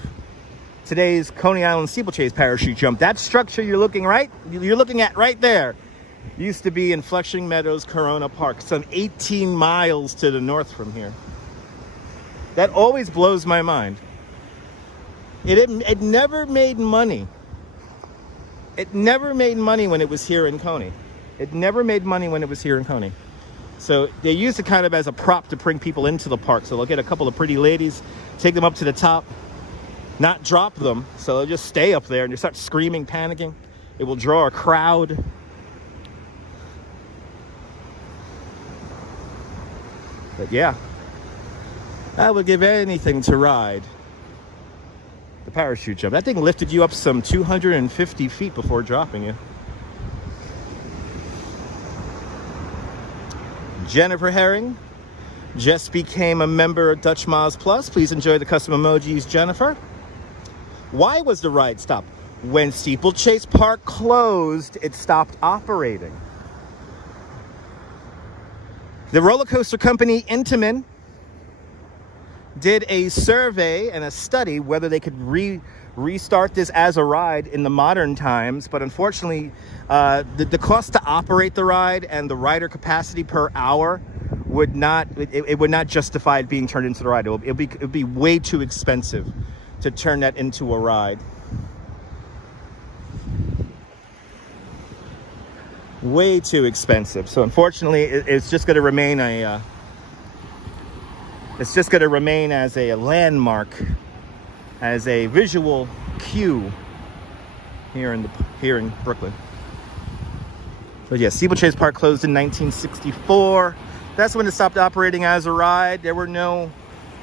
today's Coney Island Steeplechase parachute jump, that structure you're looking at right there, used to be in Flushing Meadows, Corona Park, some 18 miles to the north from here. That always blows my mind. It never made money. It never made money when it was here in Coney. It never made money when it was here in Coney. So they use it kind of as a prop to bring people into the park. So they'll get a couple of pretty ladies, take them up to the top, not drop them. So they'll just stay up there and they start screaming, panicking. It will draw a crowd. But yeah, I would give anything to ride the parachute jump. That thing lifted you up some 250 feet before dropping you. Jennifer Herring just became a member of Dutch Miles Plus. Please enjoy the custom emojis, Jennifer. Why was the ride stopped? When Steeplechase Park closed, it stopped operating. The roller coaster company Intamin did a survey and a study whether they could restart this as a ride in the modern times, but unfortunately the cost to operate the ride and the rider capacity per hour would not justify it being turned into the ride. It would be way too expensive to turn that into a ride. Way too expensive. So unfortunately it's just going to remain as a landmark, as a visual cue here in Brooklyn. But yeah, Steeplechase Park closed in 1964. That's when it stopped operating as a ride. There was no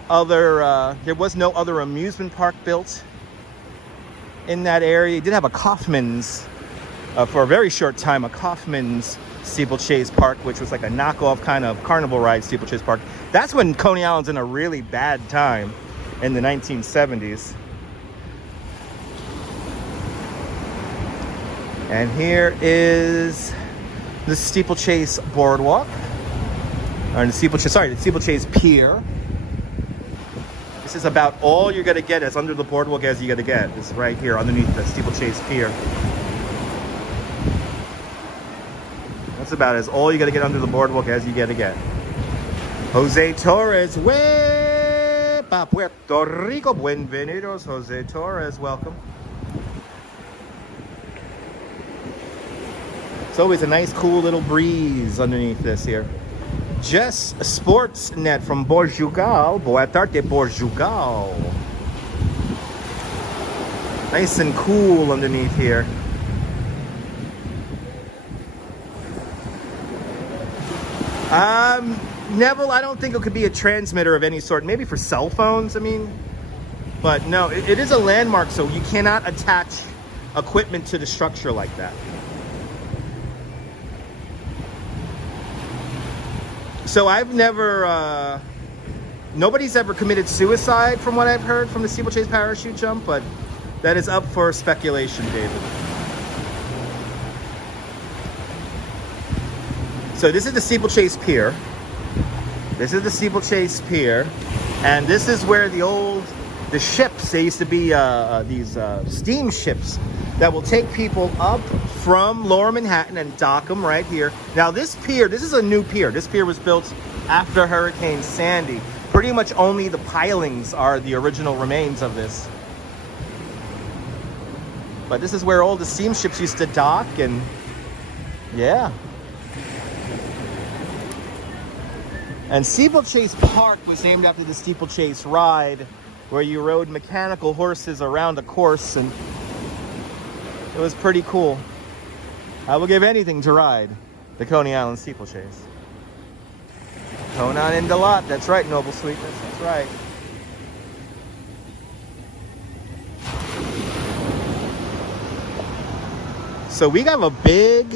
other amusement park built in that area. It did have a Kaufman's for a very short time, a Kaufman's Steeplechase Park, which was like a knockoff kind of carnival ride Steeplechase Park. That's when Coney Island's in a really bad time in the 1970s. And here is the Steeplechase Boardwalk, or the Steeplechase Pier. This is about all you're gonna get as under the boardwalk as you're gonna get. This is right here underneath the Steeplechase Pier. That's about as all you gotta get under the boardwalk as you gotta get. Jose Torres, pa Puerto Rico, bienvenidos, Jose Torres, welcome. It's always a nice, cool little breeze underneath this here. Jess Sportsnet from Portugal. Boa tarde, Portugal. Nice and cool underneath here. Neville, I don't think it could be a transmitter of any sort. Maybe for cell phones, I mean. But no, it is a landmark, so you cannot attach equipment to the structure like that. So I've never, nobody's ever committed suicide from what I've heard from the Steeplechase parachute jump, but that is up for speculation, David. So this is the Steeplechase Pier. This is the Steeplechase Pier, and this is where the old the ships. They used to be these steam ships that will take people up from Lower Manhattan and dock them right here. Now this pier, this is a new pier. This pier was built after Hurricane Sandy. Pretty much only the pilings are the original remains of this. But this is where all the steamships used to dock, and yeah. And Steeplechase Park was named after the steeplechase ride, where you rode mechanical horses around a course, and it was pretty cool. I will give anything to ride the Coney Island steeplechase. Conan in the lot. That's right, Noble Sweetness. That's right. So we have a big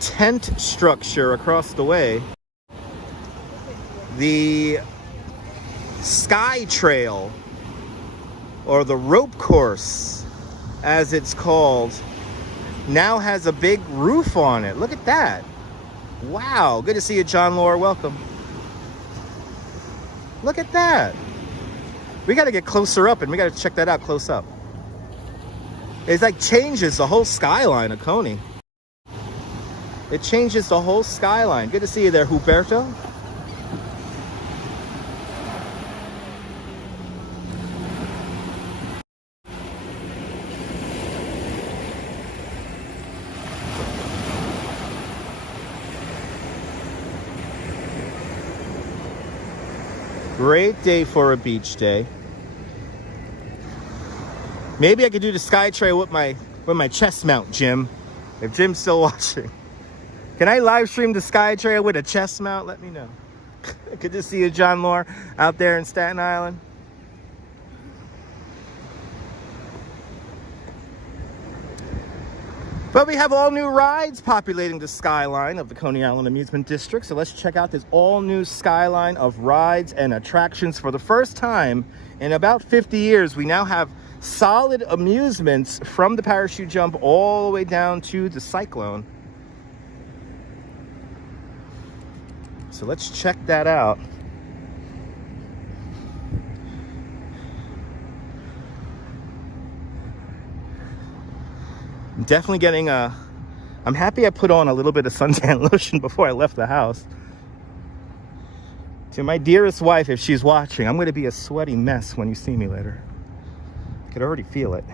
tent structure across the way. The Sky Trail, or the rope course as it's called, now has a big roof on it. Look at that. Wow, good to see you, John Lore. Welcome. Look at that. We got to get closer up, and we got to check that out close up. It's like changes the whole skyline of Coney. It changes the whole skyline. Good to see you there, Huberto. Great day for a beach day. Maybe I could do the Sky Trail with my chest mount, Jim. If Jim's still watching. Can I live stream the Sky Trail with a chest mount? Let me know. Good to see you, John Lore, out there in Staten Island. But we have all new rides populating the skyline of the Coney Island Amusement District. So let's check out this all new skyline of rides and attractions. For the first time in about 50 years, we now have solid amusements from the parachute jump all the way down to the Cyclone. So let's check that out. I'm definitely getting I'm happy I put on a little bit of suntan lotion before I left the house. To my dearest wife, if she's watching, I'm going to be a sweaty mess when you see me later. I could already feel it.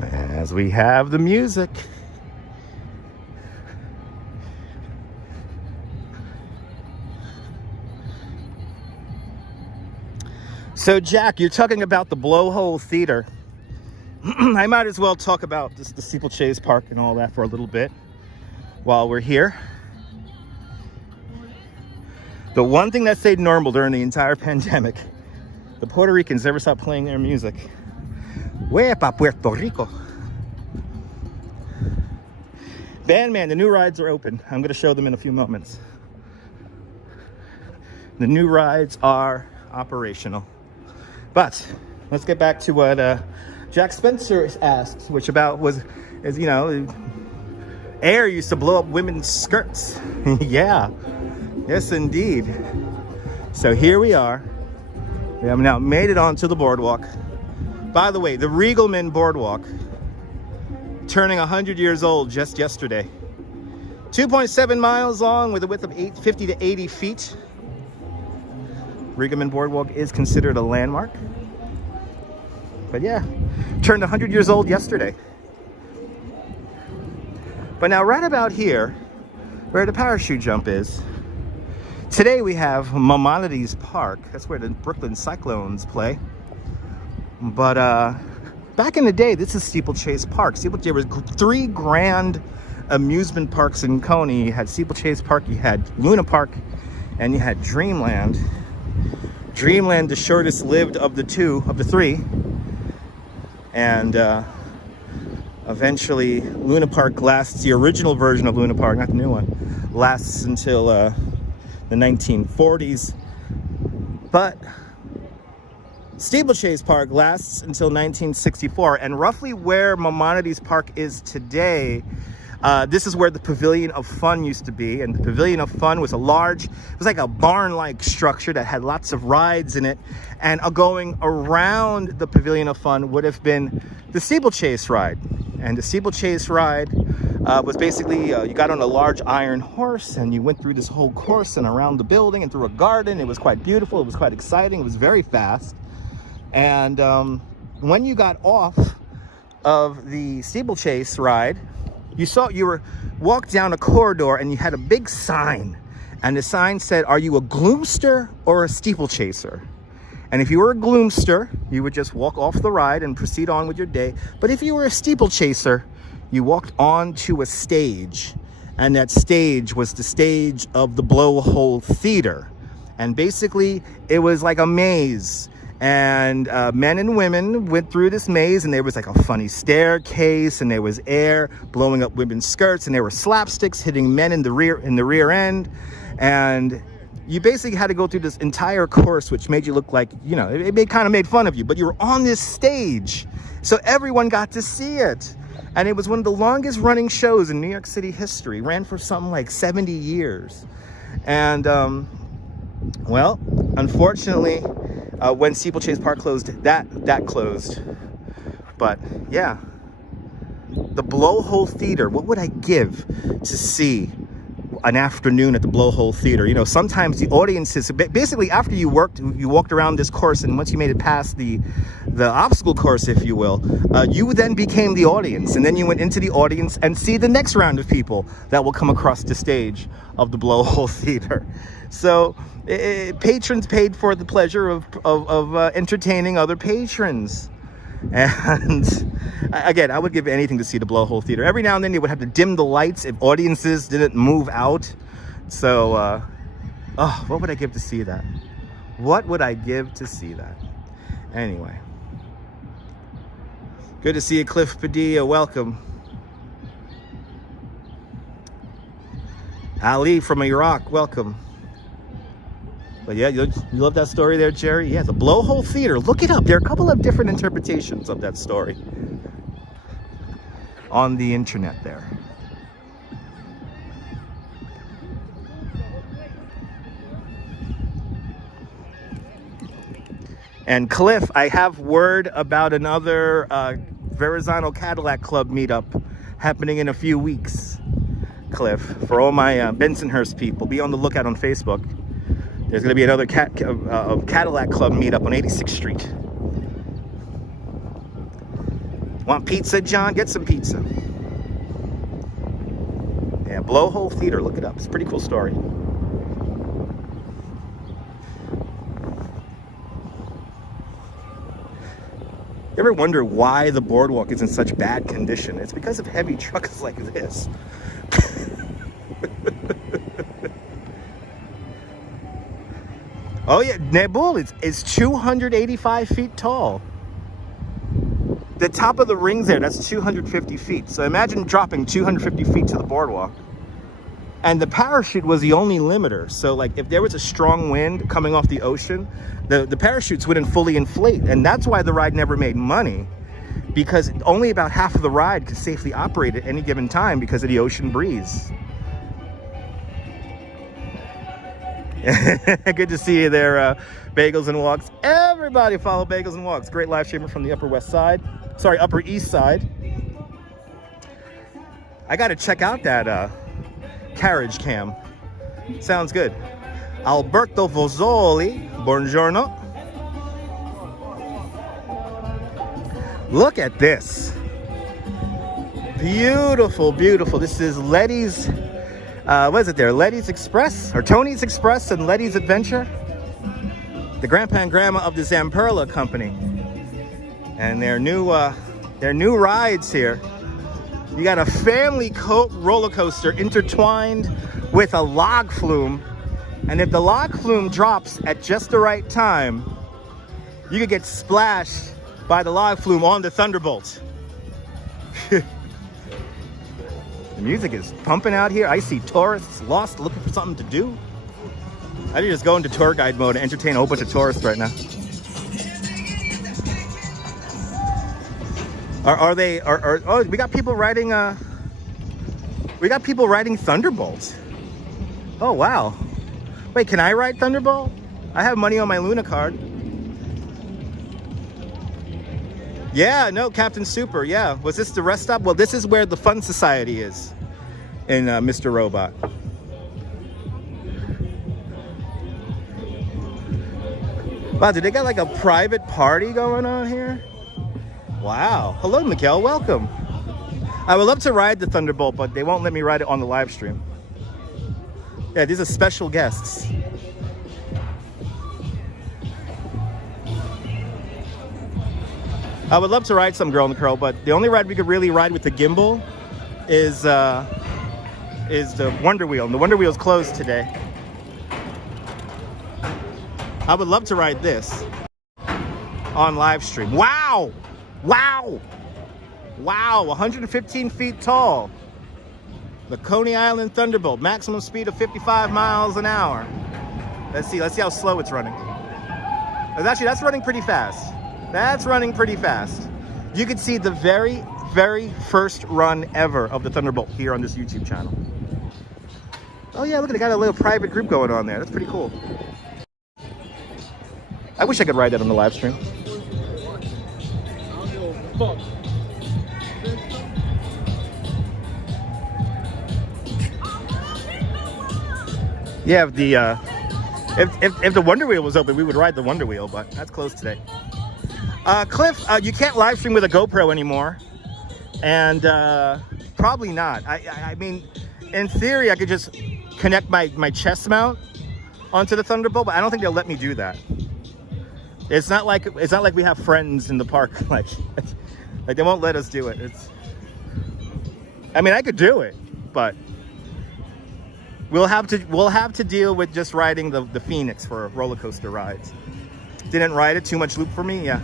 As we have the music. So Jack, you're talking about the Blowhole Theater. I might as well talk about the Steeplechase Park and all that for a little bit while we're here. The one thing that stayed normal during the entire pandemic, the Puerto Ricans never stopped playing their music. Huepa, Puerto Rico. Bandman, the new rides are open. I'm going to show them in a few moments. The new rides are operational. But let's get back to what Jack Spencer asked, which is, you know, air used to blow up women's skirts. Yeah, yes indeed. So here we are. We have now made it onto the boardwalk. By the way, the Regalman Boardwalk, turning 100 years old just yesterday. 2.7 miles long with a width of 50 to 80 feet. Regalman Boardwalk is considered a landmark. But yeah, turned 100 years old yesterday. But now right about here, where the parachute jump is, today we have Maimonides Park. That's where the Brooklyn Cyclones play. But back in the day, this is Steeplechase Park. There was 3 grand amusement parks in Coney. You had Steeplechase Park, you had Luna Park, and you had Dreamland. Dreamland, the shortest lived of the 3. And eventually Luna Park lasts, the original version of Luna Park, not the new one, lasts until the 1940s. But Steeplechase Park lasts until 1964, and roughly where Maimonides Park is today, this is where the Pavilion of Fun used to be. And the Pavilion of Fun was it was like a barn-like structure that had lots of rides in it. And going around the Pavilion of Fun would have been the Steeplechase ride. And the Steeplechase ride was basically, you got on a large iron horse and you went through this whole course and around the building and through a garden. It was quite beautiful. It was quite exciting. It was very fast. And when you got off of the Steeplechase ride, you walked down a corridor and you had a big sign, and the sign said, are you a gloomster or a steeplechaser? And if you were a gloomster, you would just walk off the ride and proceed on with your day. But if you were a steeplechaser, you walked onto a stage, and that stage was the stage of the Blowhole Theater. And basically it was like a maze. And men and women went through this maze, and there was like a funny staircase, and there was air blowing up women's skirts, and there were slapsticks hitting men in the rear end. And you basically had to go through this entire course, which made you look like, you know, it kind of made fun of you, but you were on this stage, so everyone got to see it. And it was one of the longest running shows in New York City history. Ran for something like 70 years. And well, unfortunately, when Steeplechase Park closed, that closed. But yeah, the Blowhole Theater. What would I give to see an afternoon at the Blowhole Theater? You know, sometimes the audiences, basically after you walked around this course, and once you made it past the obstacle course, if you will, you then became the audience, and then you went into the audience and see the next round of people that will come across the stage of the Blowhole Theater. So patrons paid for the pleasure of entertaining other patrons. And again, I would give anything to see the Blowhole Theater. Every now and then they would have to dim the lights if audiences didn't move out. So oh, what would I give to see that? What would I give to see that? Anyway, good to see you, Cliff Padilla. Welcome. Ali from Iraq, welcome. But yeah, you love that story there, Jerry? Yeah, the Blowhole Theater. Look it up. There are a couple of different interpretations of that story on the internet there. And Cliff, I have word about another Verrazano Cadillac Club meetup happening in a few weeks. Cliff, for all my Bensonhurst people, be on the lookout on Facebook. There's going to be another Cadillac Club meetup on 86th Street. Want pizza, John? Get some pizza. Yeah, Blowhole Theater. Look it up. It's a pretty cool story. You ever wonder why the boardwalk is in such bad condition? It's because of heavy trucks like this. Oh yeah, Nebul is 285 feet tall. The top of the rings there, that's 250 feet. So imagine dropping 250 feet to the boardwalk. And the parachute was the only limiter. So like if there was a strong wind coming off the ocean, the parachutes wouldn't fully inflate. And that's why the ride never made money, because only about half of the ride could safely operate at any given time because of the ocean breeze. Good to see you there, Bagels and Walks. Everybody follow Bagels and Walks. Great live streamer from the Upper West Side. Sorry, Upper East Side. I got to check out that carriage cam. Sounds good. Alberto Vozzoli, buongiorno. Look at this. Beautiful, beautiful. This is Letty's, what is it there? Letty's Express, or Tony's Express and Letty's Adventure. The grandpa and grandma of the Zamperla Company. And their new rides here. You got a family roller coaster intertwined with a log flume. And if the log flume drops at just the right time, you could get splashed by the log flume on the Thunderbolt. The music is pumping out here. I see tourists lost looking for something to do. I need to just go into tour guide mode and entertain a whole bunch of tourists right now. Oh, we got people riding Thunderbolts. Oh wow. Wait, can I ride Thunderbolt? I have money on my Luna card. Yeah, no, Captain Super, yeah. Was this the rest stop? Well, this is where the Fun Society is in Mr. Robot. Wow, did they got like a private party going on here? Wow. Hello, Miguel. Welcome. I would love to ride the Thunderbolt, but they won't let me ride it on the live stream. Yeah, these are special guests. I would love to ride some Girl in the Curl, but the only ride we could really ride with the Gimble is the Wonder Wheel. And the Wonder Wheel's closed today. I would love to ride this on live stream. Wow! Wow! Wow, 115 feet tall. The Coney Island Thunderbolt, maximum speed of 55 miles an hour. Let's see how slow it's running. Actually, that's running pretty fast. That's running pretty fast. You can see the very, very first run ever of the Thunderbolt here on this YouTube channel. Oh yeah, look, they got a little private group going on there. That's pretty cool. I wish I could ride that on the live stream. Yeah, if the Wonder Wheel was open, we would ride the Wonder Wheel, but that's closed today. Cliff, you can't live stream with a GoPro anymore, and probably not. I mean, in theory, I could just connect my chest mount onto the Thunderbolt, but I don't think they'll let me do that. It's not like we have friends in the park. Like they won't let us do it. I mean, I could do it, but we'll have to deal with just riding the Phoenix for roller coaster rides. Didn't ride it, too much loop for me. Yeah,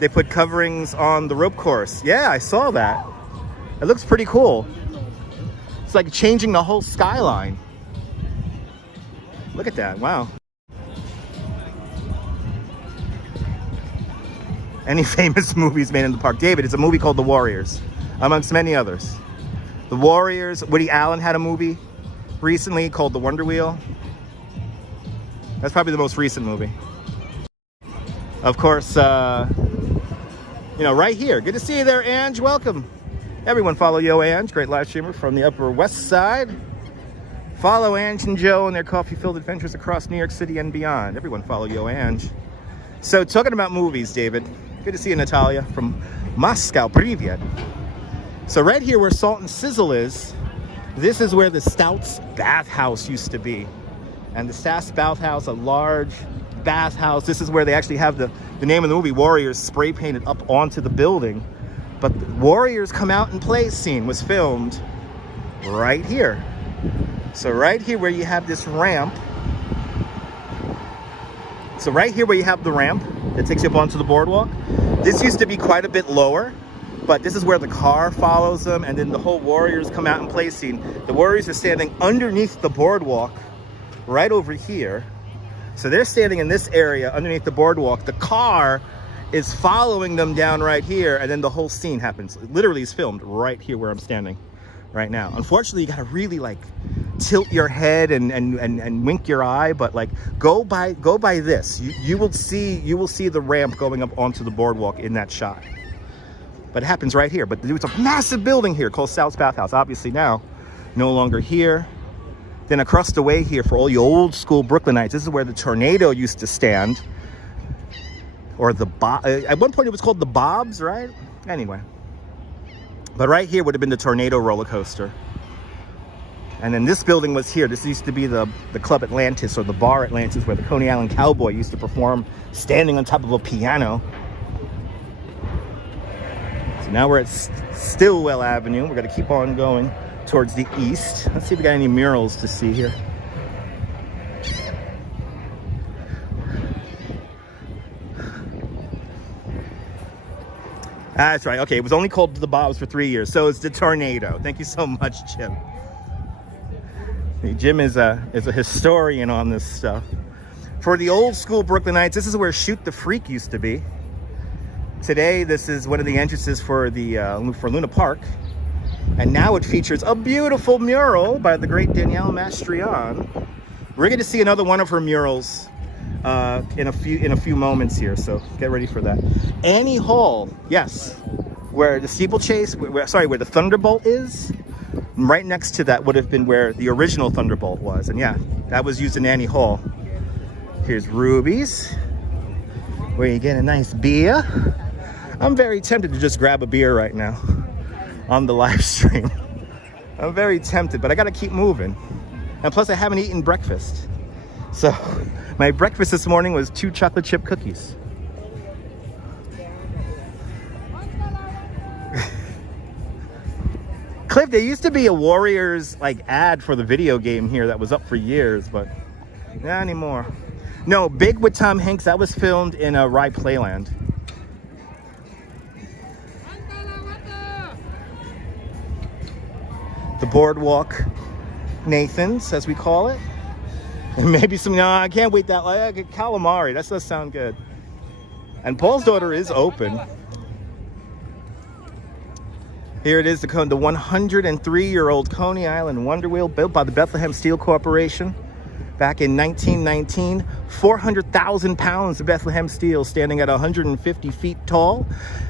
they put coverings on the rope course. Yeah, I saw that. It looks pretty cool. It's like changing the whole skyline. Look at that. Wow. Any famous movies made in the park? David, it's a movie called The Warriors, amongst many others. The Warriors. Woody Allen had a movie recently called The Wonder Wheel. That's probably the most recent movie. Of course, you know, right here. Good to see you there, Ange. Welcome. Everyone follow Yo Ange, great live streamer from the Upper West Side. Follow Ange and Joe and their coffee-filled adventures across New York City and beyond. Everyone follow Yo Ange. So, talking about movies, David. Good to see you, Natalia, from Moscow. Privyet. So right here where Salt and Sizzle is, this is where the Stouts bathhouse used to be. And the Stouts bathhouse, a large bathhouse. This is where they actually have the name of the movie, Warriors, spray painted up onto the building. But the Warriors Come Out and Play scene was filmed right here. So right here where you have this ramp. So right here where you have the ramp that takes you up onto the boardwalk. This used to be quite a bit lower, but this is where the car follows them, and then the whole Warriors Come Out and Play scene. The Warriors are standing underneath the boardwalk right over here. So they're standing in this area underneath the boardwalk. The car is following them down right here, and then the whole scene happens. It literally is filmed right here where I'm standing right now. Unfortunately, you gotta really like tilt your head and wink your eye, but like go by this. You will see the ramp going up onto the boardwalk in that shot. But it happens right here. But there's a massive building here called Stouts Bathhouse. Obviously now no longer here. Then across the way here for all you old school Brooklynites, this is where the Tornado used to stand. Or at one point it was called the Bobs, right? Anyway. But right here would have been the Tornado roller coaster. And then this building was here. This used to be the Club Atlantis, or the Bar Atlantis, where the Coney Island Cowboy used to perform standing on top of a piano. So now we're at Stillwell Avenue. We're going to keep on going towards the east. Let's see if we got any murals to see here. That's right. Okay, it was only called the Bobs for 3 years, so it's the Tornado. Thank you so much, Jim. Jim is a historian on this stuff. For the old school Brooklynites, this is where Shoot the Freak used to be. Today, this is one of the entrances for the for Luna Park, and now it features a beautiful mural by the great Danielle Mastrian. We're going to see another one of her murals in a few moments here, so get ready for that. Annie Hall, yes, where the Steeplechase, where the Thunderbolt is. Right next to that would have been where the original Thunderbolt was, and yeah, that was used in Annie Hall. Here's Ruby's, where you get a nice beer. I'm very tempted to just grab a beer right now on the live stream. I'm very tempted, but I gotta keep moving. And plus I haven't eaten breakfast. So my breakfast this morning was 2 chocolate chip cookies. Cliff, there used to be a Warriors like ad for the video game here that was up for years, but not anymore. No, Big with Tom Hanks, that was filmed in Rye Playland. The Boardwalk Nathan's, as we call it. And maybe some, no, I can't wait that, like calamari, that does sound good. And Paul's Daughter is open. Here it is, the 103-year-old Coney Island Wonder Wheel, built by the Bethlehem Steel Corporation back in 1919. 400,000 pounds of Bethlehem steel, standing at 150 feet tall,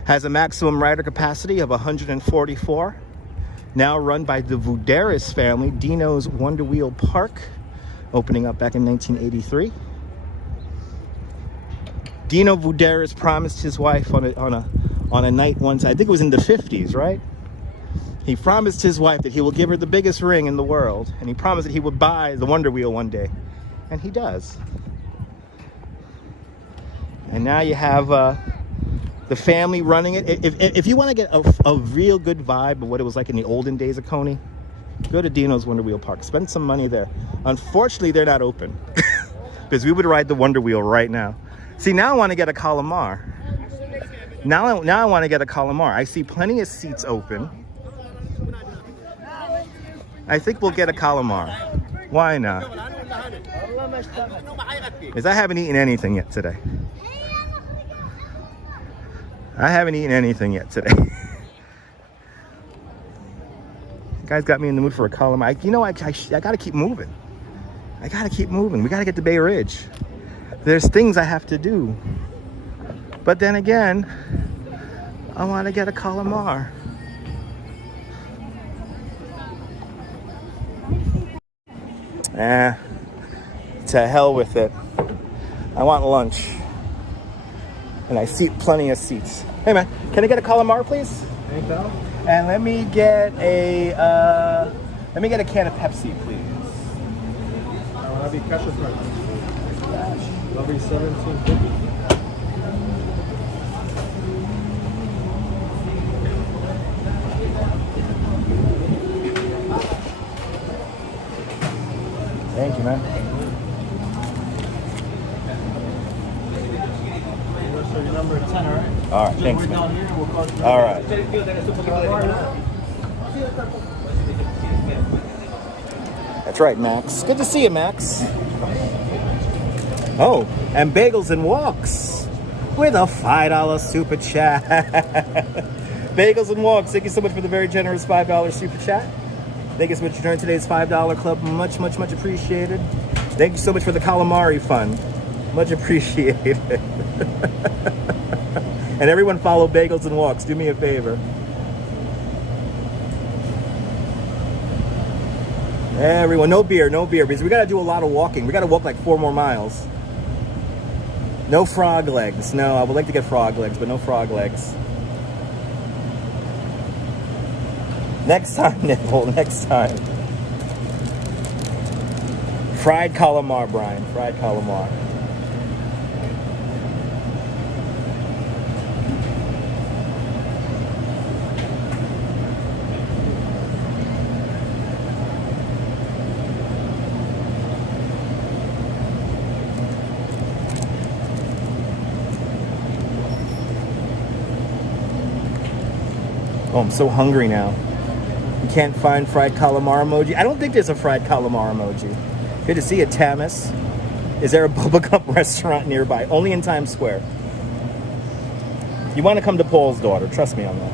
has a maximum rider capacity of 144. Now run by the Vuderis family, Dino's Wonder Wheel Park, opening up back in 1983. Dino Vuderis promised his wife on a night once, I think it was in the 50s, right? He promised his wife that he will give her the biggest ring in the world, and he promised that he would buy the Wonder Wheel one day, and he does. And now you have the family running it. If you want to get a real good vibe of what it was like in the olden days of Coney, go to Dino's Wonder Wheel Park. Spend some money there. Unfortunately, they're not open because we would ride the Wonder Wheel right now. See, now I want to get a calamar. Now I want to get a calamar. I see plenty of seats open. I think we'll get a calamar. Why not? Because I haven't eaten anything yet today. I haven't eaten anything yet today. Guys got me in the mood for a calamar. I gotta keep moving. I gotta keep moving. We gotta get to Bay Ridge. There's things I have to do. But then again, I want to get a calamar. To hell with it. I want lunch. And I see plenty of seats. Hey man, can I get a calamar, please? And let me get a can of Pepsi, please. That'll be cash or card? That'll be $17.50. Thank you, man. So your number 10, all right? All right, thanks, man. Down here, we'll call you. All right. That's right, Max. Good to see you, Max. Oh, and Bagels and Walks with a $5 super chat. Bagels and Walks, thank you so much for the very generous $5 super chat. Thank you so much for joining today's $5 club. Much, much, much appreciated. Thank you so much for the calamari fund. Much appreciated. And everyone follow Bagels and Walks. Do me a favor. Everyone, no beer, because we got to do a lot of walking. We got to walk like 4 more miles. No frog legs. No, I would like to get frog legs, but no frog legs. Next time, Nipple, next time. Fried calamar, Brian. Fried calamar. Oh, I'm so hungry now. Can't find fried calamar emoji. I don't think there's a fried calamar emoji. Good to see you, Tamis. Is there a bubblegum restaurant nearby? Only in Times Square. You want to come to Paul's daughter. Trust me on that.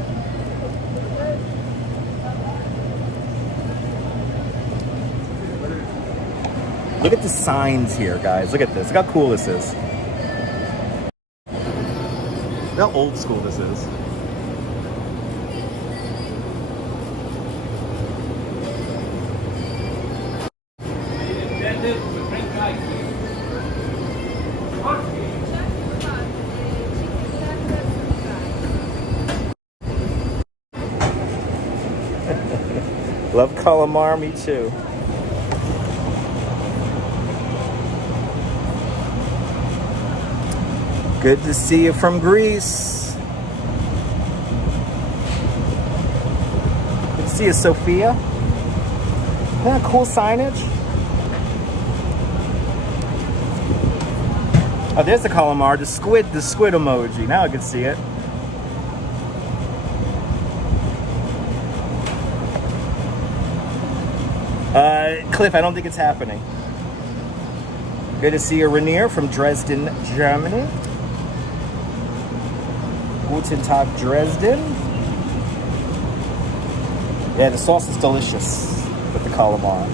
Look at the signs here, guys. Look at this. Look how cool this is. Look how old school this is. Love calamar, me too. Good to see you from Greece. Good to see you, Sophia. Isn't that cool signage? Oh, there's the calamar, the squid emoji. Now I can see it. Cliff, I don't think it's happening. Good to see you, Rainier from Dresden, Germany. Guten Tag, Dresden. Yeah, the sauce is delicious with the calamar.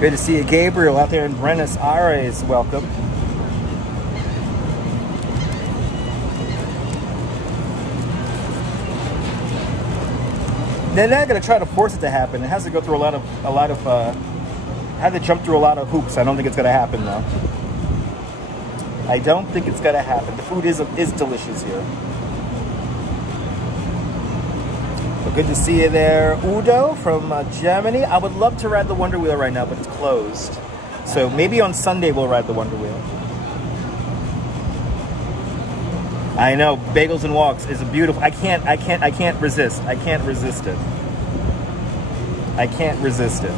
Good to see you, Gabriel, out there in Buenos Aires. Welcome. They're not going to try to force it to happen. It has to go through had to jump through a lot of hoops. I don't think it's going to happen, though. I don't think it's going to happen. The food is delicious here. Good to see you there, Udo from Germany. I would love to ride the Wonder Wheel right now, but it's closed. So maybe on Sunday we'll ride the Wonder Wheel. I know, Bagels and Walks is a beautiful. I can't resist. I can't resist it. I can't resist it.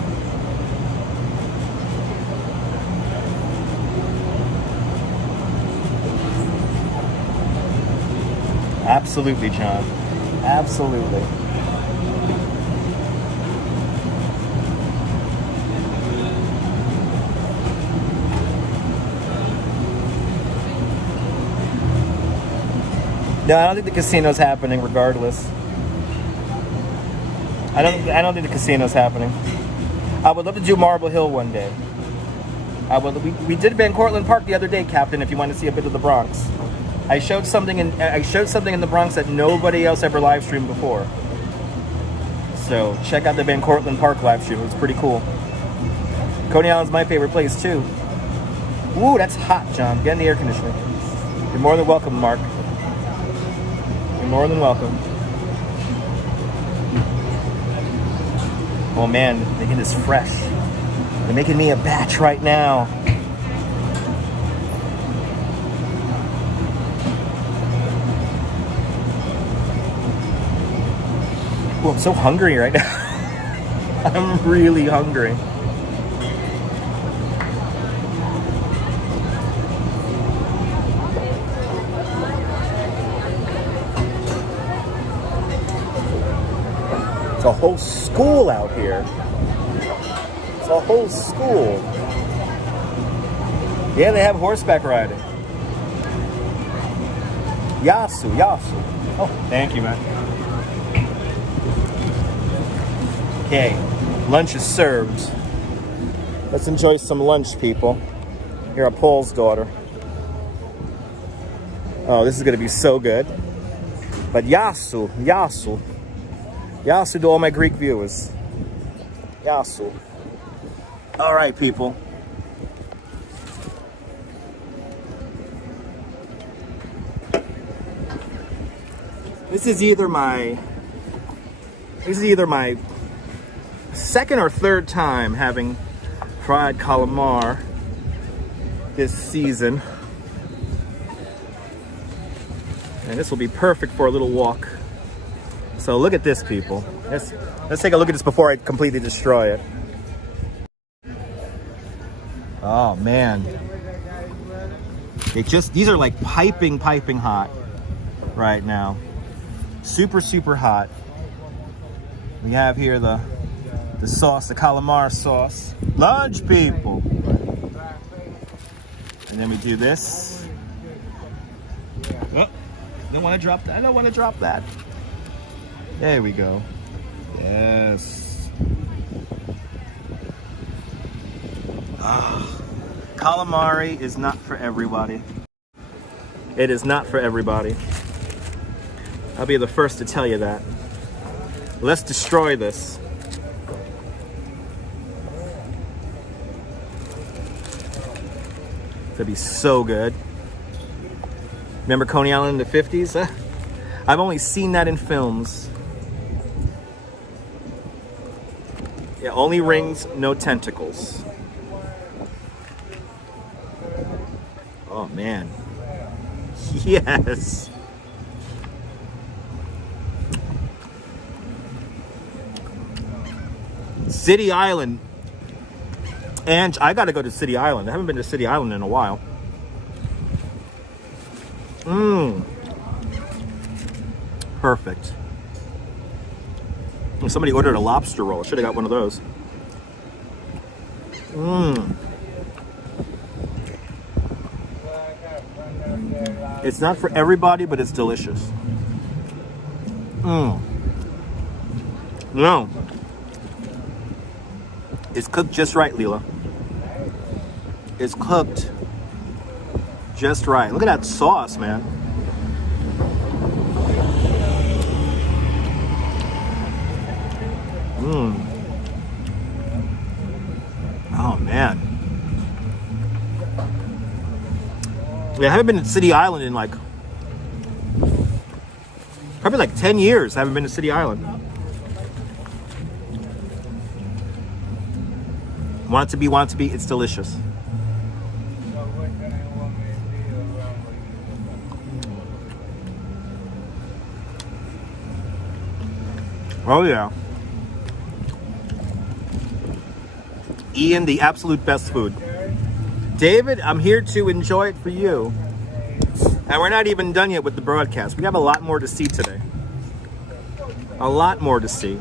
Absolutely, John. Absolutely. No, I don't think the casino's happening regardless. I don't think the casino's happening. I would love to do Marble Hill one day. We did Van Cortlandt Park the other day, Captain, if you want to see a bit of the Bronx. I showed something in the Bronx that nobody else ever live streamed before. So check out the Van Cortlandt Park live stream. It was pretty cool. Coney Island's my favorite place too. Ooh, that's hot, John. Get in the air conditioner. You're more than welcome, Mark. You're more than welcome. Oh man, they're making this fresh. They're making me a batch right now. Ooh, I'm so hungry right now. I'm really hungry. It's a whole school out here. It's a whole school. Yeah, they have horseback riding. Yasu. Oh, thank you, man. Okay, lunch is served. Let's enjoy some lunch, people. Here at Paul's daughter. Oh, this is gonna be so good. But Yasu to all my Greek viewers. Yasu. All right, people. This is either my second or third time having fried calamar this season. And this will be perfect for a little walk. So look at this, people. Let's take a look at this before I completely destroy it. Oh man. These are like piping hot right now. Super, super hot. We have here the sauce, the calamari sauce. Lunch, people. And then we do this. Oh, don't want to drop that. I don't want to drop that. There we go. Yes. Ah, calamari is not for everybody. It is not for everybody. I'll be the first to tell you that. Let's destroy this. That'd be so good. Remember Coney Island in the 50s? I've only seen that in films. Yeah, only rings, no tentacles. Oh man. Yes. City Island. And I gotta go to City Island. I haven't been to City Island in a while. Perfect. Somebody ordered a lobster roll. I should have got one of those. It's not for everybody, but it's delicious. No. It's cooked just right, Leela. It's cooked just right. Look at that sauce, man. Oh, man. Yeah, I haven't been to City Island in like, probably like 10 years. I haven't been to City Island. Want it to be, it's delicious. Oh yeah. Ian, the absolute best food. David, I'm here to enjoy it for you. And we're not even done yet with the broadcast. We have a lot more to see today. A lot more to see.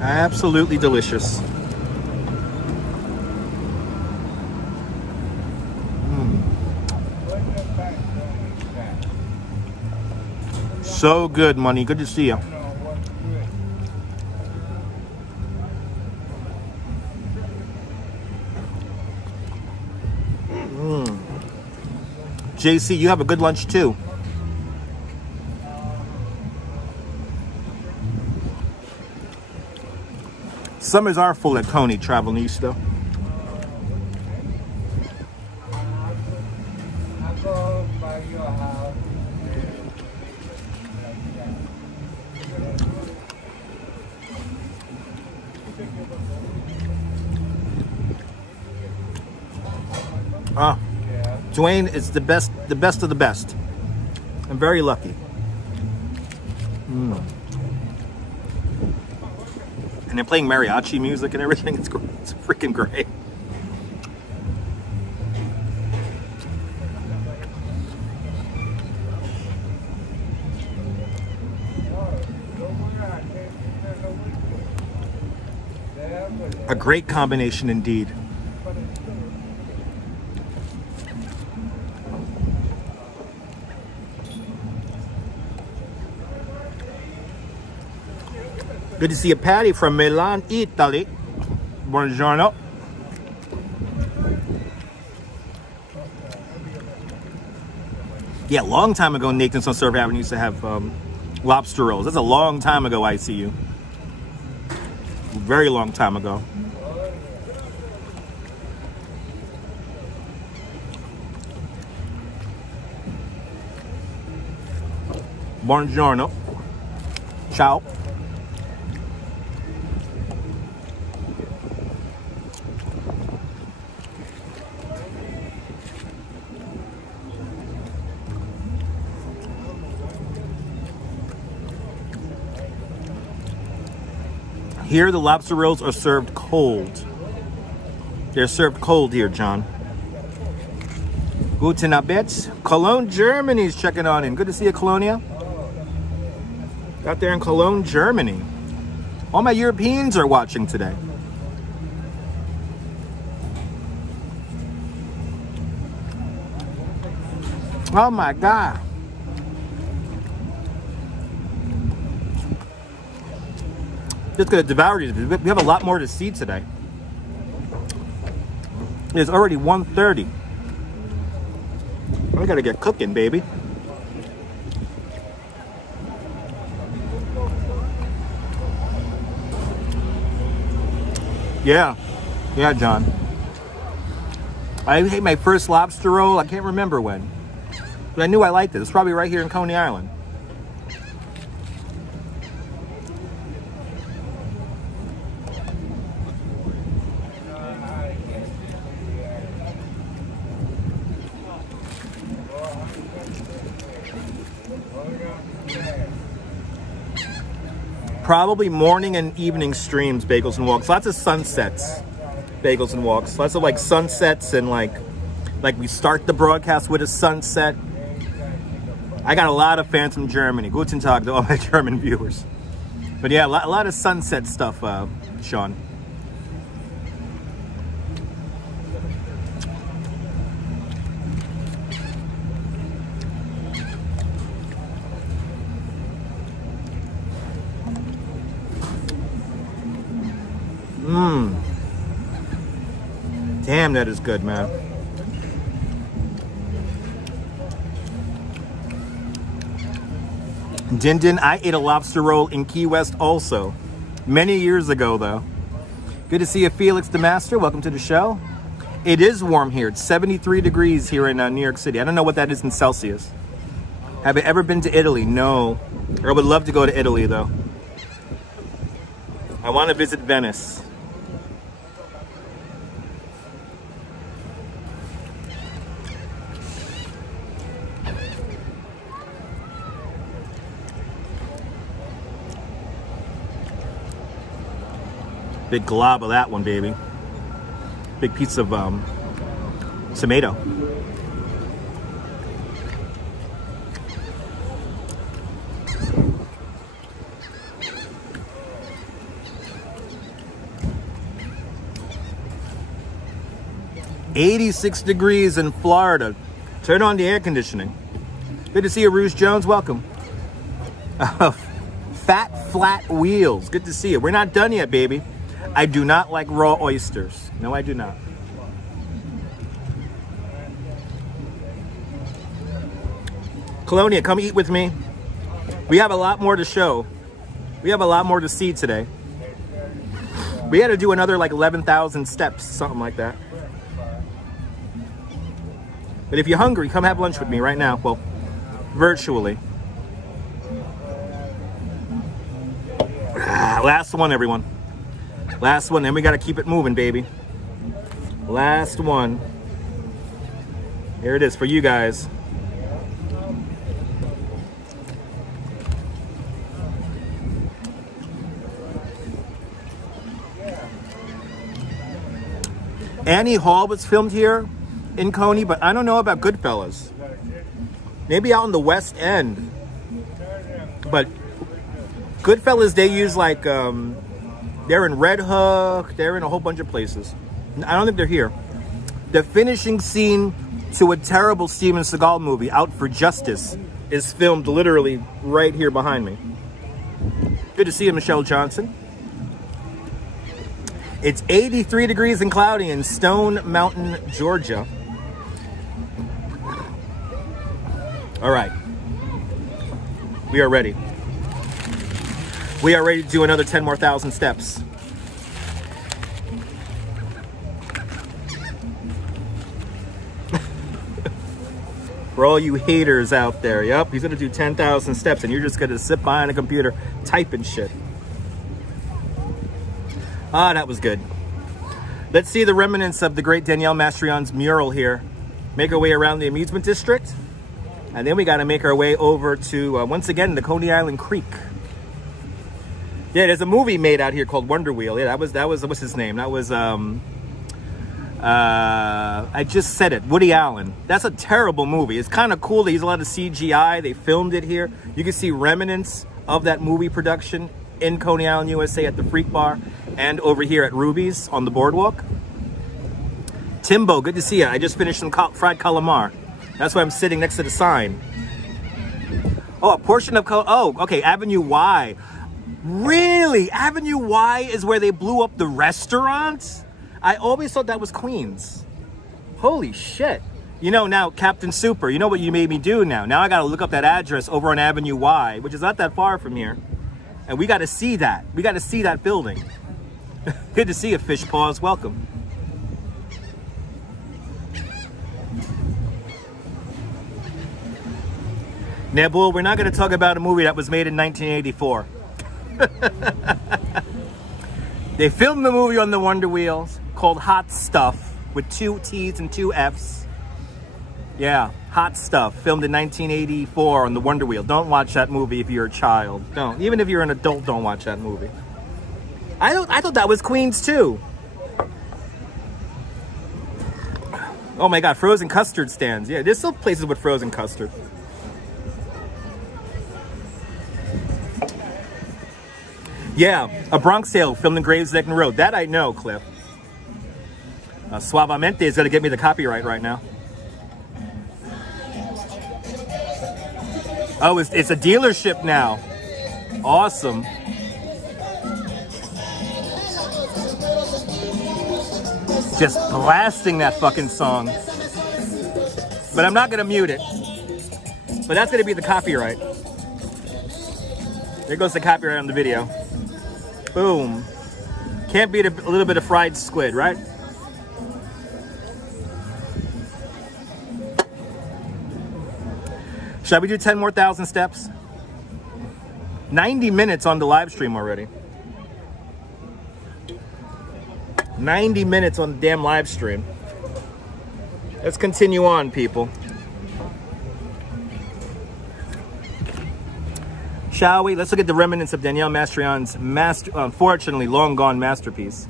Absolutely delicious. So good, Money. Good to see you. JC, you have a good lunch too. Summers are full at Coney Travel East though. Dwayne, it's the best of the best. I'm very lucky. And they're playing mariachi music and everything. It's freaking great. A great combination indeed. Good to see you, Patty from Milan, Italy. Buongiorno. Yeah, a long time ago, Nathan's on Surf Avenue used to have lobster rolls. That's a long time ago, I see you. Very long time ago. Buongiorno. Ciao. Here, the lobster rolls are served cold. They're served cold here, John. Guten Abend. Cologne, Germany's checking on in. Good to see you, Colonia. Out there in Cologne, Germany. All my Europeans are watching today. Oh my God. Just gonna devour these. We have a lot more to see today. It's already 1:30. I gotta get cooking, baby. Yeah, John. I ate my first lobster roll. I can't remember when, but I knew I liked it. It's probably right here in Coney Island. Probably morning and evening streams, Bagels and Walks. Lots of sunsets, Bagels and Walks. Lots of like sunsets and like we start the broadcast with a sunset. I got a lot of fans from Germany. Guten Tag to all my German viewers. But yeah, a lot of sunset stuff, Sean. Damn, that is good, man. Din, I ate a lobster roll in Key West also. Many years ago, though. Good to see you, Felix the Master. Welcome to the show. It is warm here. It's 73 degrees here in New York City. I don't know what that is in Celsius. Have you ever been to Italy? No. I would love to go to Italy, though. I want to visit Venice. Big glob of that one, baby. Big piece of tomato. "86 degrees in Florida. Turn on the air conditioning." Good to see you, Rouge Jones. Welcome. Fat Flat Wheels. Good to see you. We're not done yet, baby. I do not like raw oysters. No, I do not. Colonia, come eat with me. We have a lot more to show. We have a lot more to see today. We had to do another like 11,000 steps, something like that. But if you're hungry, come have lunch with me right now. Well, virtually. Last one, everyone. Last one, then we gotta keep it moving, baby. Last one. Here it is for you guys. Annie Hall was filmed here in Coney, but I don't know about Goodfellas. Maybe out in the West End. But Goodfellas, they use like, they're in Red Hook. They're in a whole bunch of places. I don't think they're here. The finishing scene to a terrible Steven Seagal movie, Out for Justice, is filmed literally right here behind me. Good to see you, Michelle Johnson. It's 83 degrees and cloudy in Stone Mountain, Georgia. All right. We are ready. We are ready to do another 10 more thousand steps. For all you haters out there, yep, he's gonna do 10,000 steps and you're just gonna sit behind a computer typing shit. Ah, that was good. Let's see the remnants of the great Danielle Mastrion's mural here. Make our way around the amusement district. And then we gotta make our way over to, once again, the Coney Island Creek. Yeah, there's a movie made out here called Wonder Wheel. Yeah, that was what's his name? That was I just said it, Woody Allen. That's a terrible movie. It's kind of cool. They use a lot of CGI. They filmed it here. You can see remnants of that movie production in Coney Island, USA at the Freak Bar and over here at Ruby's on the Boardwalk. Timbo, good to see you. I just finished some fried calamar. That's why I'm sitting next to the sign. Oh, a portion of okay, Avenue Y. Really? Avenue Y is where they blew up the restaurant? I always thought that was Queens. Holy shit. You know, now, Captain Super, you know what you made me do now? Now I gotta look up that address over on Avenue Y, which is not that far from here. And we gotta see that. We gotta see that building. Good to see you, Fish Paws. Welcome. Nebul, we're not gonna talk about a movie that was made in 1984. They filmed the movie on the Wonder Wheels called Hot Stuff with 2 T's and 2 F's. Yeah, Hot Stuff, filmed in 1984 on the Wonder Wheel. Don't watch that movie if you're a child. Don't. Even if you're an adult, don't watch that movie. I thought that was Queens too. Oh my God, frozen custard stands. Yeah, there's still places with frozen custard. Yeah, a Bronx Tale filmed in Gravesend Road. That I know, Cliff. Suavemente is going to get me the copyright right now. Oh, it's a dealership now. Awesome. Just blasting that fucking song. But I'm not going to mute it. But that's going to be the copyright. There goes the copyright on the video. Boom. Can't beat a little bit of fried squid, right? Shall we do 10 more thousand steps? 90 minutes on the live stream already. 90 minutes on the damn live stream. Let's continue on, people. Shall we? Let's look at the remnants of Danielle Mastrion's unfortunately long gone masterpiece.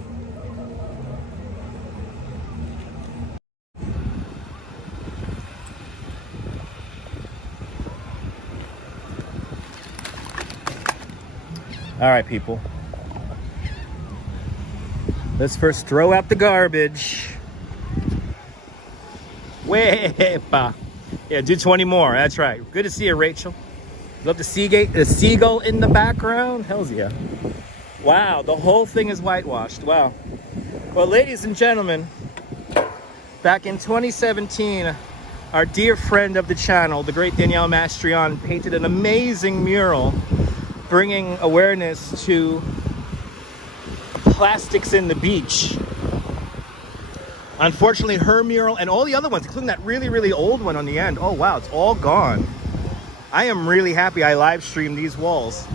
All right, people. Let's first throw out the garbage. Wepa. Yeah, do 20 more. That's right. Good to see you, Rachel. Love the seagull in the background. Hells yeah. Wow, the whole thing is whitewashed. Wow. Well, ladies and gentlemen, back in 2017, our dear friend of the channel, the great Danielle Mastrion, painted an amazing mural bringing awareness to plastics in the beach. Unfortunately, her mural and all the other ones, including that really, really old one on the end, oh wow, it's all gone. I am really happy I live streamed these walls.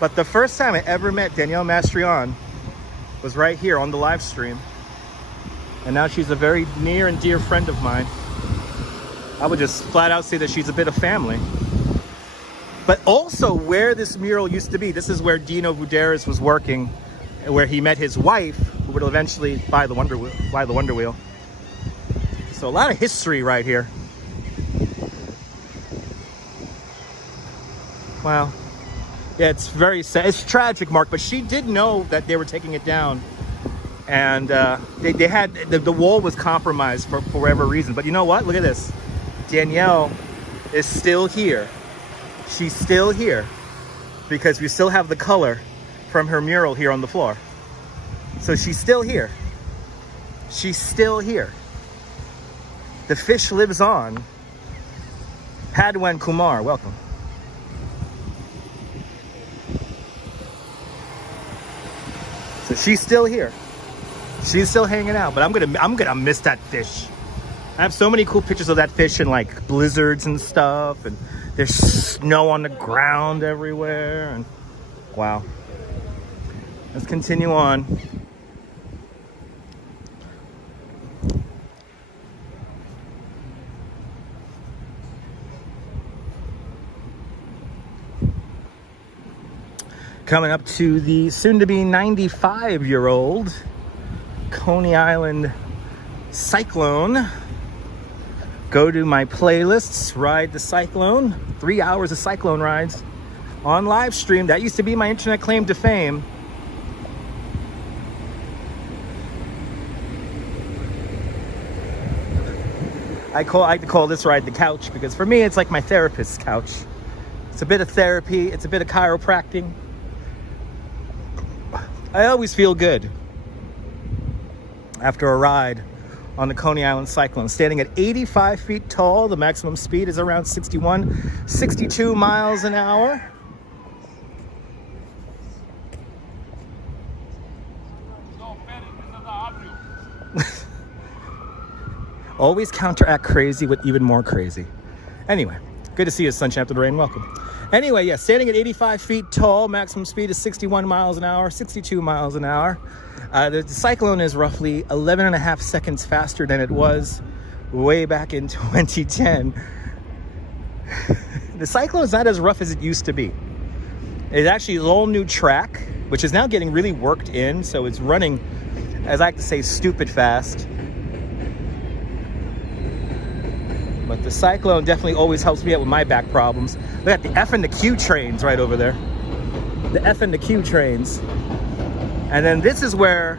But the first time I ever met Danielle Mastrion was right here on the live stream. And now she's a very near and dear friend of mine. I would just flat out say that she's a bit of family. But also where this mural used to be, this is where Dino Buderis was working, where he met his wife, who would eventually buy the Wonder Wheel. So a lot of history right here. Wow. Yeah, it's very sad. It's tragic, Mark, but she did know that they were taking it down. And they had, the wall was compromised for whatever reason. But you know what? Look at this. Danielle is still here. She's still here because we still have the color from her mural here on the floor. So she's still here. She's still here. The fish lives on. Padwan Kumar, welcome. So she's still here. She's still hanging out, but I'm gonna miss that fish. I have so many cool pictures of that fish in like blizzards and stuff, and there's snow on the ground everywhere, and wow. Let's continue on. Coming up to the soon-to-be 95-year-old Coney Island Cyclone. Go to my playlists, ride the Cyclone. 3 hours of Cyclone rides on live stream. That used to be my internet claim to fame. I like to call this ride the couch because for me it's like my therapist's couch. It's a bit of therapy, it's a bit of chiropractic. I always feel good after a ride on the Coney Island Cyclone. Standing at 85 feet tall, the maximum speed is around 62 miles an hour. Always counteract crazy with even more crazy. Anyway, good to see you, sunshine after the rain. Welcome. Anyway, yeah, standing at 85 feet tall, maximum speed is 61 miles an hour, 62 miles an hour. The Cyclone is roughly 11 and a half seconds faster than it was way back in 2010. The Cyclone is not as rough as it used to be. It's actually an all new track, which is now getting really worked in. So it's running, as I like to say, stupid fast. But the Cyclone definitely always helps me out with my back problems. Look at the F and the Q trains right over there. The F and the Q trains. And then this is where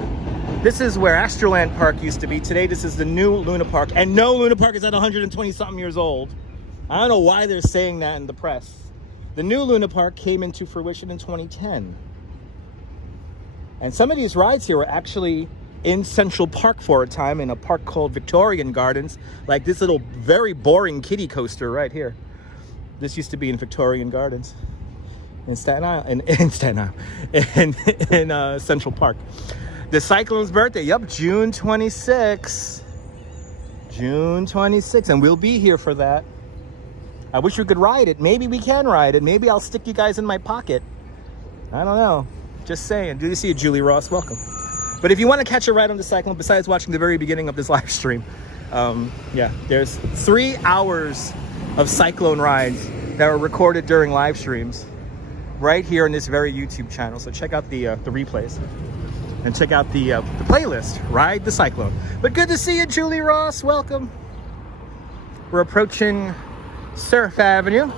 Astroland Park used to be. Today, this is the new Luna Park. And no, Luna Park is at 120-something years old. I don't know why they're saying that in the press. The new Luna Park came into fruition in 2010. And some of these rides here were actually in Central Park for a time, in a park called Victorian Gardens, like this little very boring kiddie coaster right here. This used to be in Victorian Gardens in Staten Island, in Central Park. The Cyclone's birthday, yep, June 26. June 26, and we'll be here for that. I wish we could ride it. Maybe we can ride it. Maybe I'll stick you guys in my pocket. I don't know. Just saying. Good to see you, Julie Ross. Welcome. But if you want to catch a ride on the Cyclone, besides watching the very beginning of this live stream, yeah, there's 3 hours of Cyclone rides that were recorded during live streams right here on this very YouTube channel. So check out the replays and check out the playlist, Ride the Cyclone. But good to see you, Julie Ross. Welcome. We're approaching Surf Avenue.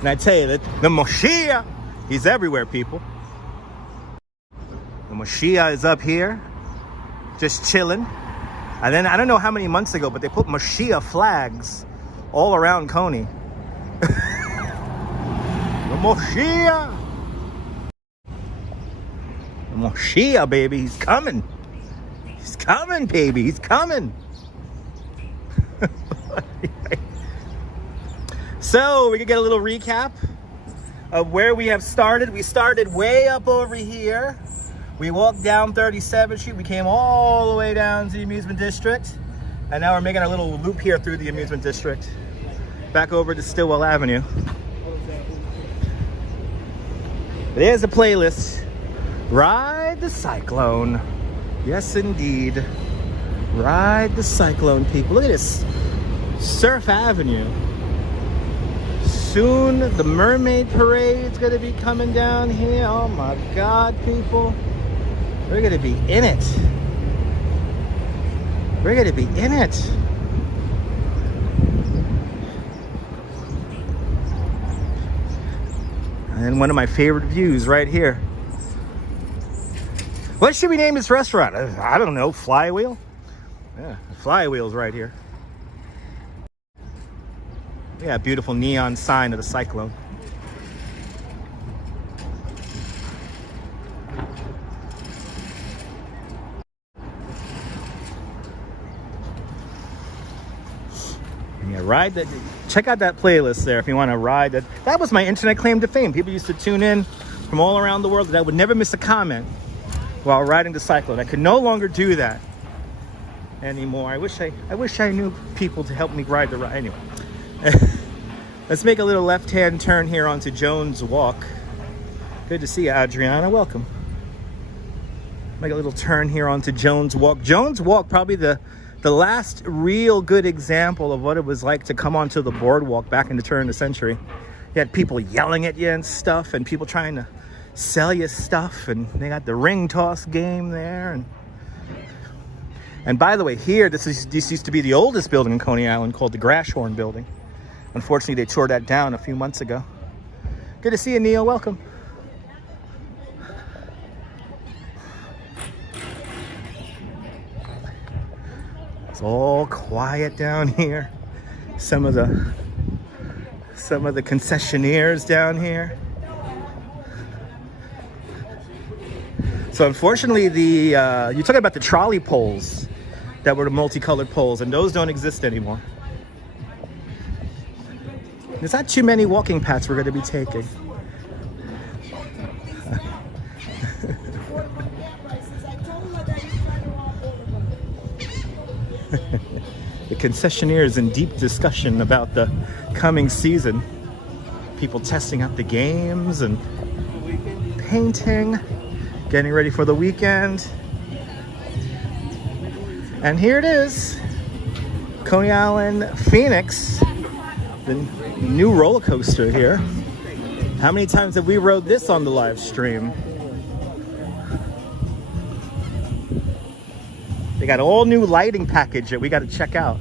And I tell you that the Moshiach, he's everywhere, people. The Moshiach is up here, just chilling. And then I don't know how many months ago, but they put Moshiach flags all around Coney. The Moshiach. The Moshiach, baby, he's coming. He's coming, baby, he's coming. So we can get a little recap of where we have started. We started way up over here. We walked down 37th Street. We came all the way down to the amusement district. And now we're making our little loop here through the amusement district. Back over to Stillwell Avenue. There's the playlist. Ride the Cyclone. Yes, indeed. Ride the Cyclone, people. Look at this. Surf Avenue. Soon the Mermaid Parade's gonna be coming down here. Oh my God, people. We're gonna be in it. We're gonna be in it. And one of my favorite views right here. What should we name this restaurant? I don't know, Flywheel? Yeah, Flywheel's right here. Yeah, beautiful neon sign of the Cyclone. Yeah, ride that. Check out that playlist there if you want to ride that. That was my internet claim to fame. People used to tune in from all around the world that I would never miss a comment while riding the Cyclone. I could no longer do that anymore. I wish I knew people to help me ride the ride. Anyway. Let's make a little left-hand turn here onto Jones Walk. Good to see you, Adriana. Welcome. Make a little turn here onto Jones Walk. Jones Walk, probably the The last real good example of what it was like to come onto the boardwalk back in the turn of the century. You had people yelling at you and stuff, and people trying to sell you stuff, and they got the ring toss game there. And by the way, here, this used to be the oldest building in Coney Island, called the Grashorn Building. Unfortunately, they tore that down a few months ago. Good to see you, Neil. Welcome. It's all quiet down here. Some of the concessionaires down here. So unfortunately, you're talking about the trolley poles that were the multicolored poles, and those don't exist anymore. There's not too many walking paths we're going to be taking. The concessionaire is in deep discussion about the coming season. People testing out the games and painting, getting ready for the weekend. And here it is, Coney Island Phoenix, the new roller coaster here. How many times have we rode this on the live stream? They got all new lighting package that we got to check out.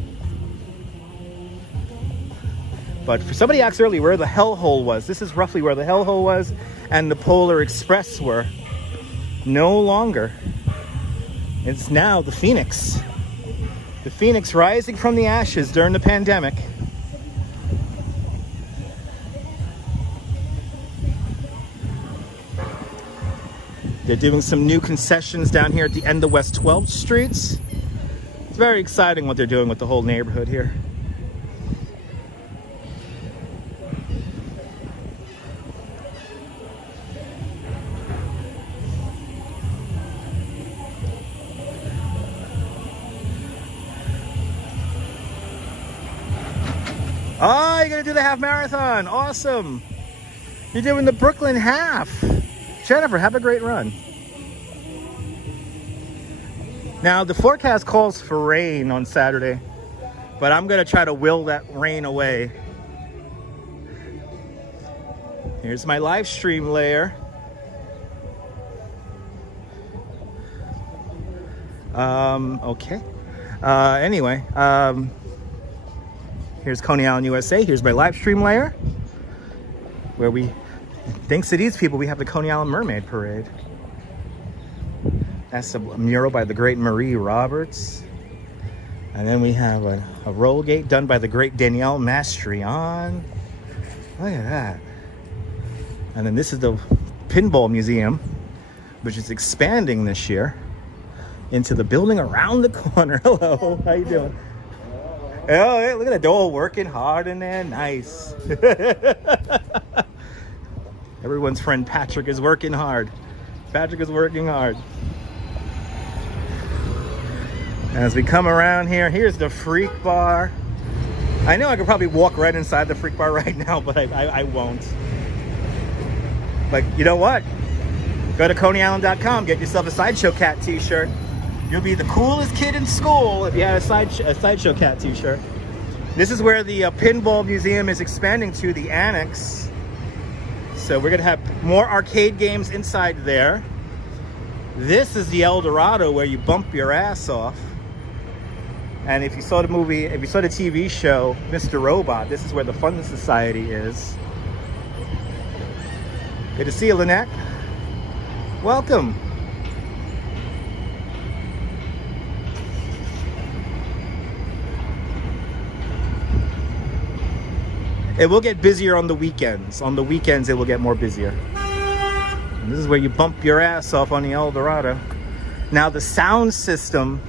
But for somebody asked earlier where the hellhole was. This is roughly where the hellhole was and the Polar Express were. No longer. It's now the Phoenix. The Phoenix rising from the ashes during the pandemic. They're doing some new concessions down here at the end of West 12th Streets. It's very exciting what they're doing with the whole neighborhood here. Oh, you're gonna do the half marathon. Awesome. You're doing the Brooklyn half. Jennifer, have a great run. Now, the forecast calls for rain on Saturday, but I'm gonna try to will that rain away. Here's my live stream layer. Okay. Anyway, here's Coney Island, USA. Here's my live stream layer, where thanks to these people, we have the Coney Island Mermaid Parade. That's a mural by the great Marie Roberts. And then we have a roll gate done by the great Danielle Mastrian. Look at that. And then this is the Pinball Museum, which is expanding this year into the building around the corner. Hello, how you doing? Oh, hey, look at that, they're all working hard in there. Nice. Everyone's friend Patrick is working hard. Patrick is working hard. As we come around here, here's the Freak Bar. I know I could probably walk right inside the Freak Bar right now, but I won't. But you know what? Go to ConeyIsland.com, get yourself a Sideshow Cat t-shirt. You'll be the coolest kid in school if you had a Sideshow Cat t-shirt. This is where the Pinball Museum is expanding to, the annex. So we're gonna have more arcade games inside there. This is the El Dorado, where you bump your ass off. And if you saw the movie, if you saw the TV show, Mr. Robot, this is where the Fun Society is. Good to see you, Lynette. Welcome. It will get busier on the weekends. On the weekends, it will get more busier. And this is where you bump your ass off on the El Dorado. Now, the sound system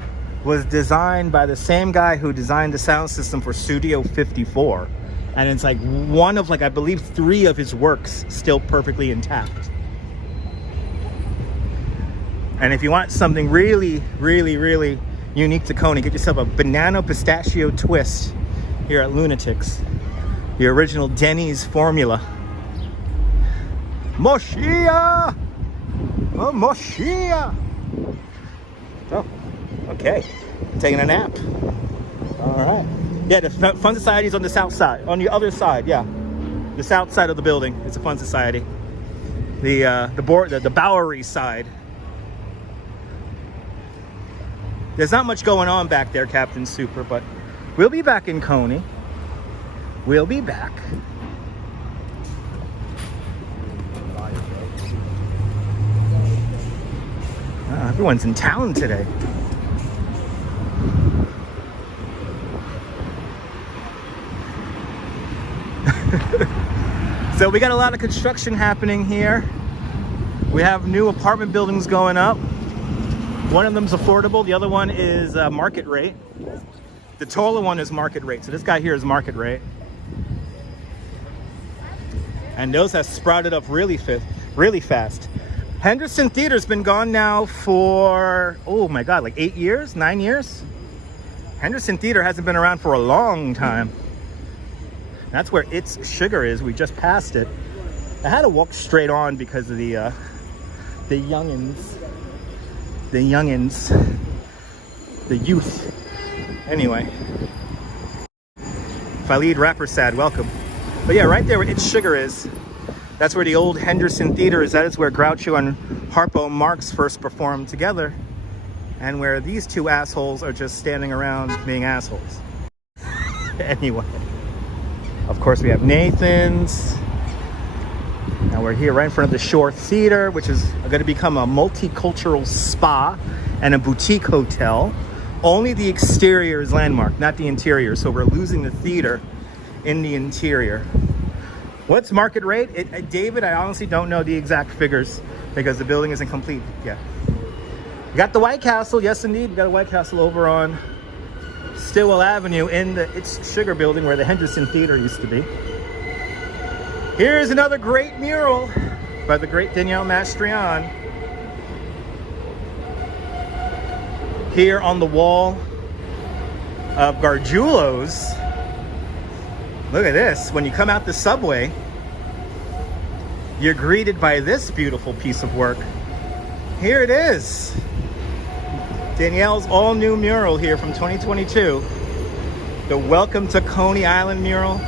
was designed by the same guy who designed the sound system for Studio 54. And it's like one of, like, I believe 3 of his works still perfectly intact. And if you want something really, really, really unique to Coney, get yourself a banana pistachio twist here at Lunatics. The original Denny's formula. Moshia! Oh, Moshia! Oh, Okay, taking a nap. All right. Yeah, the Fun Society is on the south side, on the other side. Yeah, the south side of the building. It's a Fun Society. The Bowery side. There's not much going on back there, Captain Super, but we'll be back in Coney. We'll be back. Everyone's in town today. So we got a lot of construction happening here. We have new apartment buildings going up. One of them's affordable, the other one is market rate. The taller one is market rate, so this guy here is market rate. And those have sprouted up really fast. Henderson Theater's been gone now for, oh my God, like 8 years, 9 years? Henderson Theater hasn't been around for a long time. That's where It's Sugar is. We just passed it. I had to walk straight on because of the youngins. The youth. Anyway. Khalid Rapper Sad, welcome. But yeah, right there where It's Sugar is, that's where the old Henderson Theater is. That is where Groucho and Harpo Marx first performed together. And where these two assholes are just standing around being assholes. Anyway. Of course, we have Nathan's. Now we're here right in front of the Shore Theater, which is going to become a multicultural spa and a boutique hotel. Only the exterior is landmark, not the interior. So we're losing the theater in the interior. What's market rate? David, I honestly don't know the exact figures because the building isn't complete yet. We got the White Castle. Yes, indeed. We got a White Castle over on Stillwell Avenue in the It's Sugar building where the Henderson Theater used to be. Here's another great mural by the great Danielle Mastrian. Here on the wall of Gargiulo's. Look at this. When you come out the subway, you're greeted by this beautiful piece of work. Here it is. Danielle's all-new mural here from 2022. The Welcome to Coney Island mural.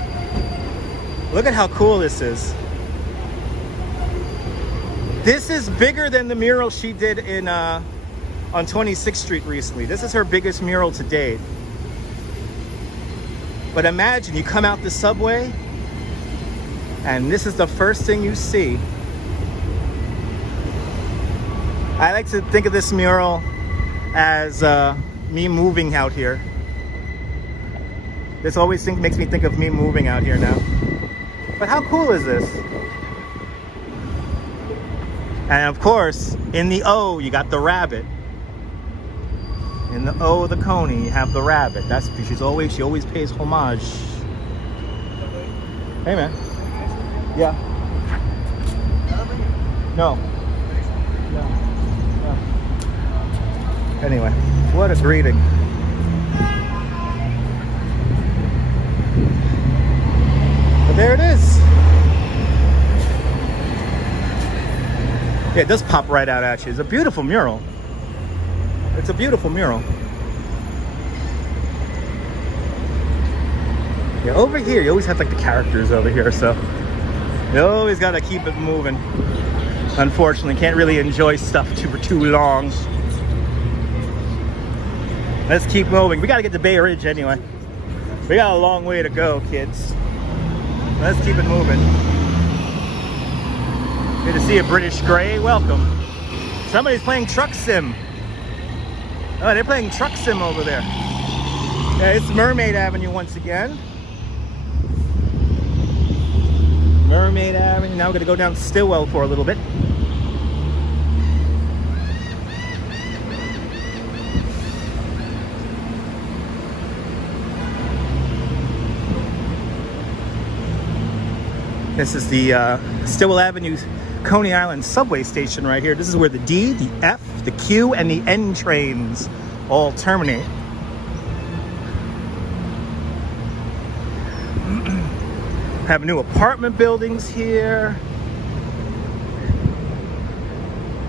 Look at how cool this is. This is bigger than the mural she did in on 26th Street recently. This is her biggest mural to date. But imagine you come out the subway and this is the first thing you see. I like to think of this mural as me moving out here. This always makes me think of me moving out here now. But how cool is this? And of course, in the O, you got the rabbit. In the O of the Coney, you have the rabbit. That's because she always pays homage. Hey man. Yeah. No. Anyway, what a greeting. But there it is. Yeah, it does pop right out at you. It's a beautiful mural. It's a beautiful mural. Yeah, over here, you always have like the characters over here, so you always gotta keep it moving. Unfortunately, can't really enjoy stuff for too long. Let's keep moving. We gotta get to Bay Ridge anyway. We got a long way to go, kids. Let's keep it moving. Good to see a British Grey. Welcome. Somebody's playing Truck Sim. Oh, they're playing Truck Sim over there. Yeah, it's Mermaid Avenue once again. Mermaid Avenue. Now we're gonna go down Stillwell for a little bit. This is the Stillwell Avenue Coney Island subway station right here. This is where the D, the F, the Q, and the N trains all terminate. Have new apartment buildings here.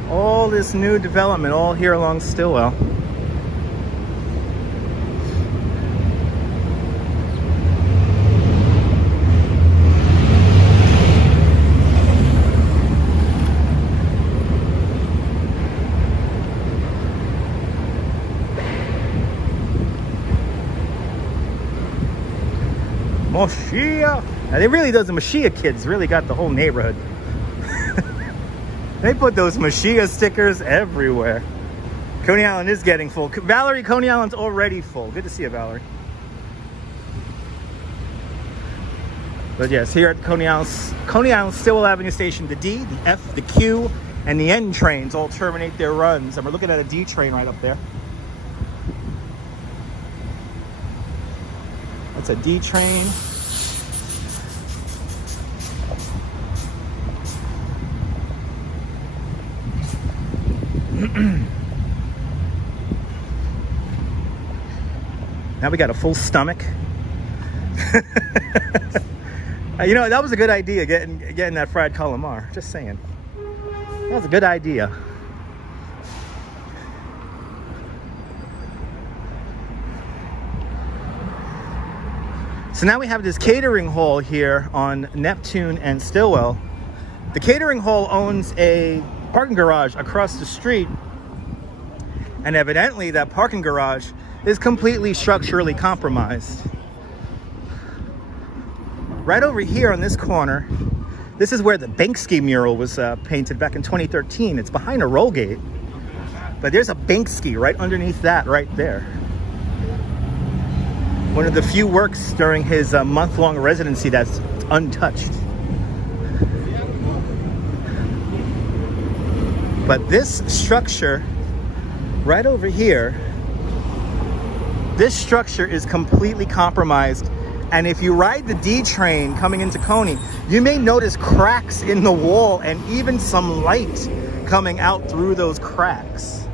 All this new development all here along Stillwell. Mashiach. Now, they really, those Mashiach kids really got the whole neighborhood. They put those Mashiach stickers everywhere. Coney Island is getting full. Valerie, Coney Island's already full. Good to see you, Valerie. But yes, here at Coney Island Stillwell Avenue Station, the D, the F, the Q, and the N trains all terminate their runs. And we're looking at a D train right up there. That's a D train. Now we got a full stomach. You know, that was a good idea, getting that fried calamar. Just saying. That was a good idea. So now we have this catering hall here on Neptune and Stillwell. The catering hall owns a parking garage across the street, and evidently that parking garage is completely structurally compromised. Right over here on this corner, this is where the Banksy mural was painted back in 2013. It's behind a roll gate, but there's a Banksy right underneath that right there. One of the few works during his month-long residency that's untouched. But this structure right over here, this structure is completely compromised. And if you ride the D train coming into Coney, you may notice cracks in the wall and even some light coming out through those cracks.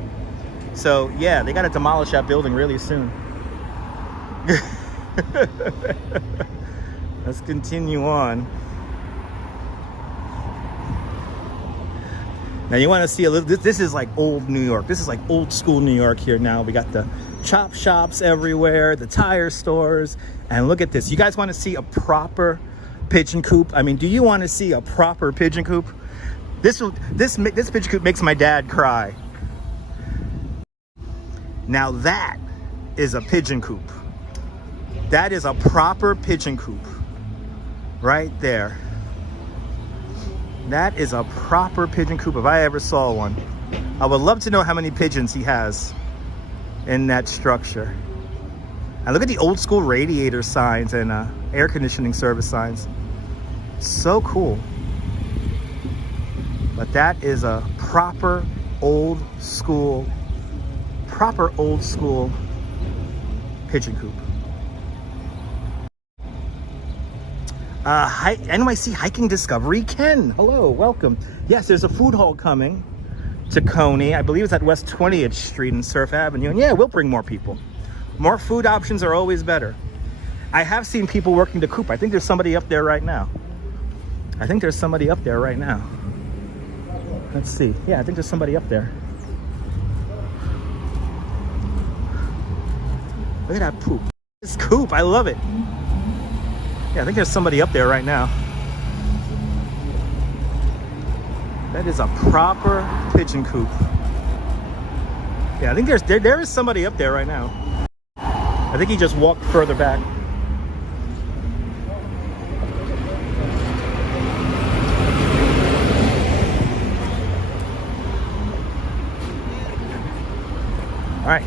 So yeah, they got to demolish that building really soon. Let's continue on. Now you want to see a little, this is like old New York. This is like old school New York here now. We got the chop shops everywhere, the tire stores, and look at this. You guys want to see a proper pigeon coop? I mean, do you want to see a proper pigeon coop? This pigeon coop makes my dad cry. Now that is a pigeon coop. That is a proper pigeon coop right there. That is a proper pigeon coop if I ever saw one. I would love to know how many pigeons he has in that structure. And look at the old school radiator signs and air conditioning service signs. So cool. But that is a proper old school pigeon coop. NYC Hiking Discovery Ken, hello, welcome. Yes, there's a food hall coming to Coney. I believe it's at West 20th Street and Surf Avenue. And yeah, we'll bring more people. More food options are always better. I have seen people working the coop. I think there's somebody up there right now. Let's see. Yeah, I think there's somebody up there. Look at that poop. This coop, I love it. Yeah, I think there's somebody up there right now. That is a proper pigeon coop. Yeah, I think there is somebody up there right now. I think he just walked further back. All right.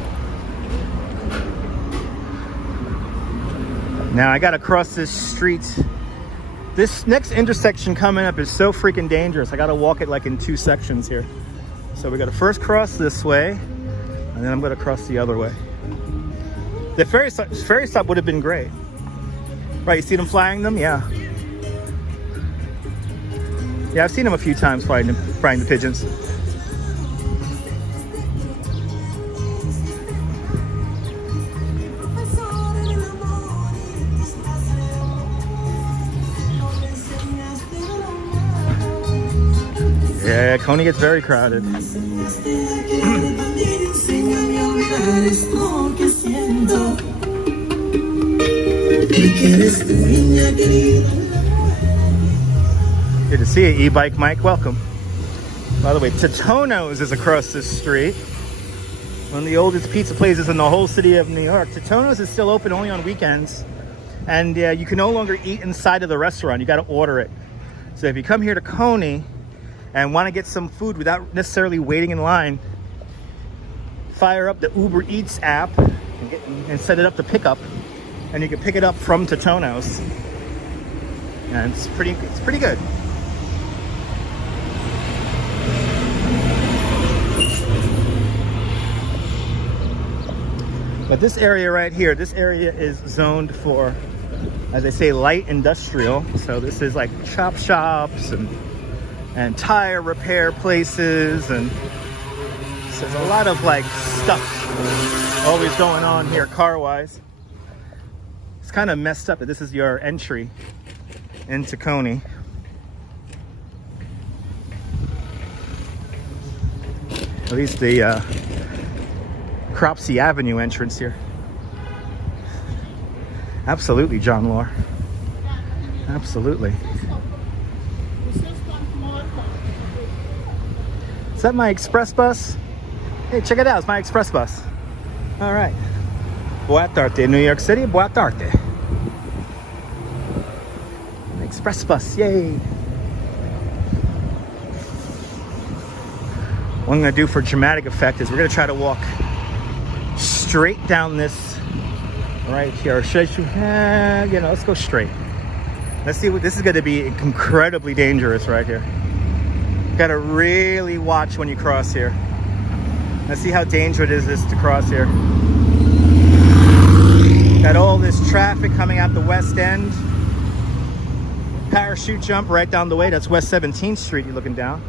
Now I gotta cross this street. This next intersection coming up is so freaking dangerous. I gotta walk it like in 2 sections here. So we gotta first cross this way, and then I'm gonna cross the other way. The ferry stop would have been great. Right, you see them flying them? Yeah. Yeah, I've seen them a few times flying the pigeons. Yeah, Coney gets very crowded. Good to see you, E-Bike Mike. Welcome. By the way, Totono's is across this street. One of the oldest pizza places in the whole city of New York. Totono's is still open only on weekends. And you can no longer eat inside of the restaurant. You got to order it. So if you come here to Coney and want to get some food without necessarily waiting in line, fire up the Uber Eats app and set it up to pick up, and you can pick it up from Totono's, and it's pretty good. But this area right here, this area is zoned for, as I say, light industrial. So this is like chop shops and tire repair places, and so there's a lot of like stuff always going on here car wise. It's kind of messed up that this is your entry into Coney. At least the Cropsey Avenue entrance here. Absolutely, John Law. Absolutely. Is that my express bus? Hey, check it out. It's my express bus. All right. Boa tarde, New York City. Boa tarde. Express bus. Yay. What I'm going to do for dramatic effect is we're going to try to walk straight down this right here. Let's go straight. Let's see what this is going to be. Incredibly dangerous right here. Got to really watch when you cross here. Let's see how dangerous it is to cross here. Got all this traffic coming out the west end. Parachute jump right down the way. That's West 17th Street you're looking down.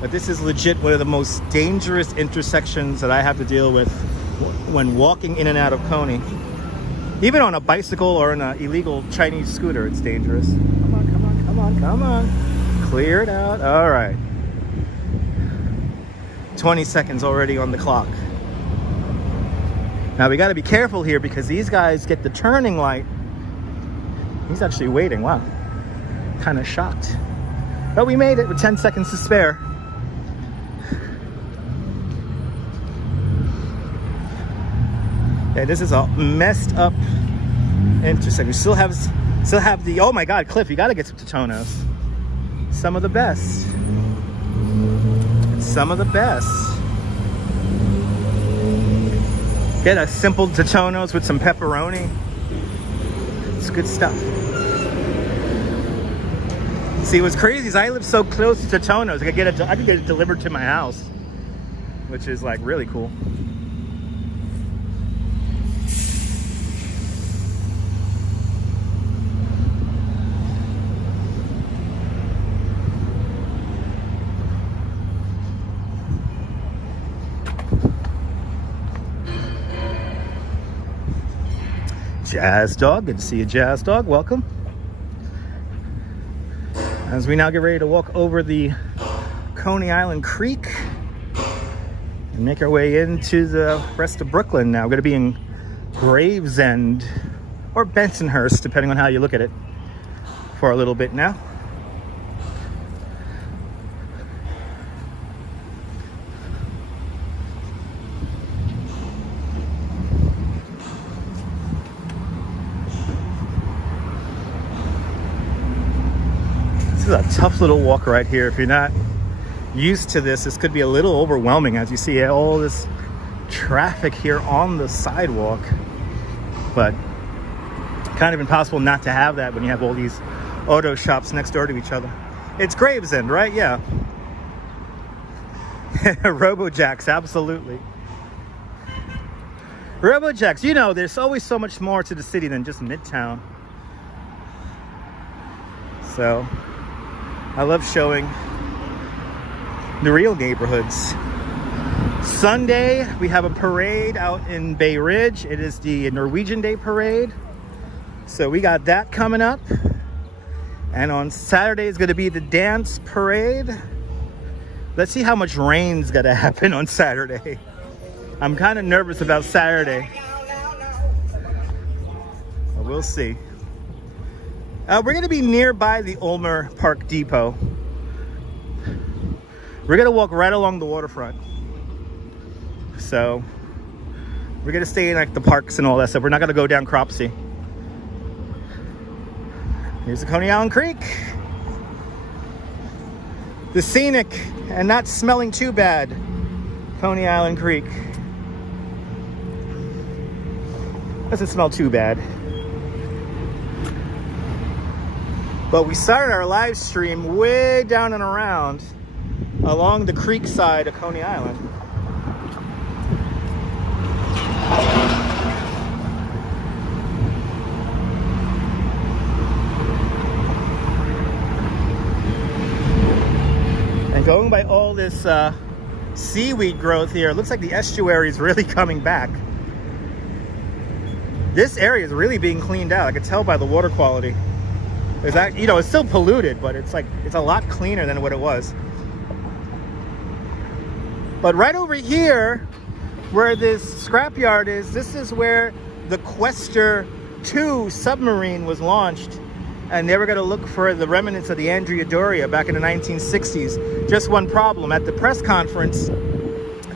But this is legit one of the most dangerous intersections that I have to deal with when walking in and out of Coney. Even on a bicycle or an illegal Chinese scooter, it's dangerous. Come on, come on, come on, come on. Clear it out. All right. 20 seconds already on the clock. Now we got to be careful here because these guys get the turning light. He's actually waiting. Wow. Kind of shocked. But we made it with 10 seconds to spare. Yeah, this is a messed up intersection. We still have the, oh my God, Cliff, you got to get some Totono's. Some of the best. Some of the best. Get a simple Totono's with some pepperoni. It's good stuff. See, what's crazy is I live so close to Totono's. I could get it delivered to my house, which is like really cool. Jazz Dog, good to see you, Jazz Dog. Welcome. As we now get ready to walk over the Coney Island Creek and make our way into the rest of Brooklyn now. We're going to be in Gravesend or Bensonhurst, depending on how you look at it, for a little bit now. This is a tough little walk right here. If you're not used to this, this could be a little overwhelming as you see all this traffic here on the sidewalk. But kind of impossible not to have that when you have all these auto shops next door to each other. It's Gravesend, right? Yeah. Robojacks, absolutely. Robojacks, you know, there's always so much more to the city than just Midtown. So I love showing the real neighborhoods. Sunday, we have a parade out in Bay Ridge. It is the Norwegian Day Parade. So we got that coming up. And on Saturday is going to be the dance parade. Let's see how much rain's going to happen on Saturday. I'm kind of nervous about Saturday. But we'll see. We're going to be nearby the Ulmer Park Depot. We're going to walk right along the waterfront. So We're gonna stay in like the parks and all that stuff. We're not gonna go down Cropsey. Here's the Coney Island Creek. The scenic and not smelling too bad Coney Island Creek. Doesn't smell too bad. But we started our live stream way down and around along the creek side of Coney Island. And going by all this seaweed growth here, it looks like the estuary is really coming back. This area is really being cleaned out. I can tell by the water quality. There's that, you know, it's still polluted, but it's like it's a lot cleaner than what it was. But right over here, where this scrapyard is, this is where the Questor 2 submarine was launched, and they were going to look for the remnants of the Andrea Doria back in the 1960s. Just one problem: at the press conference,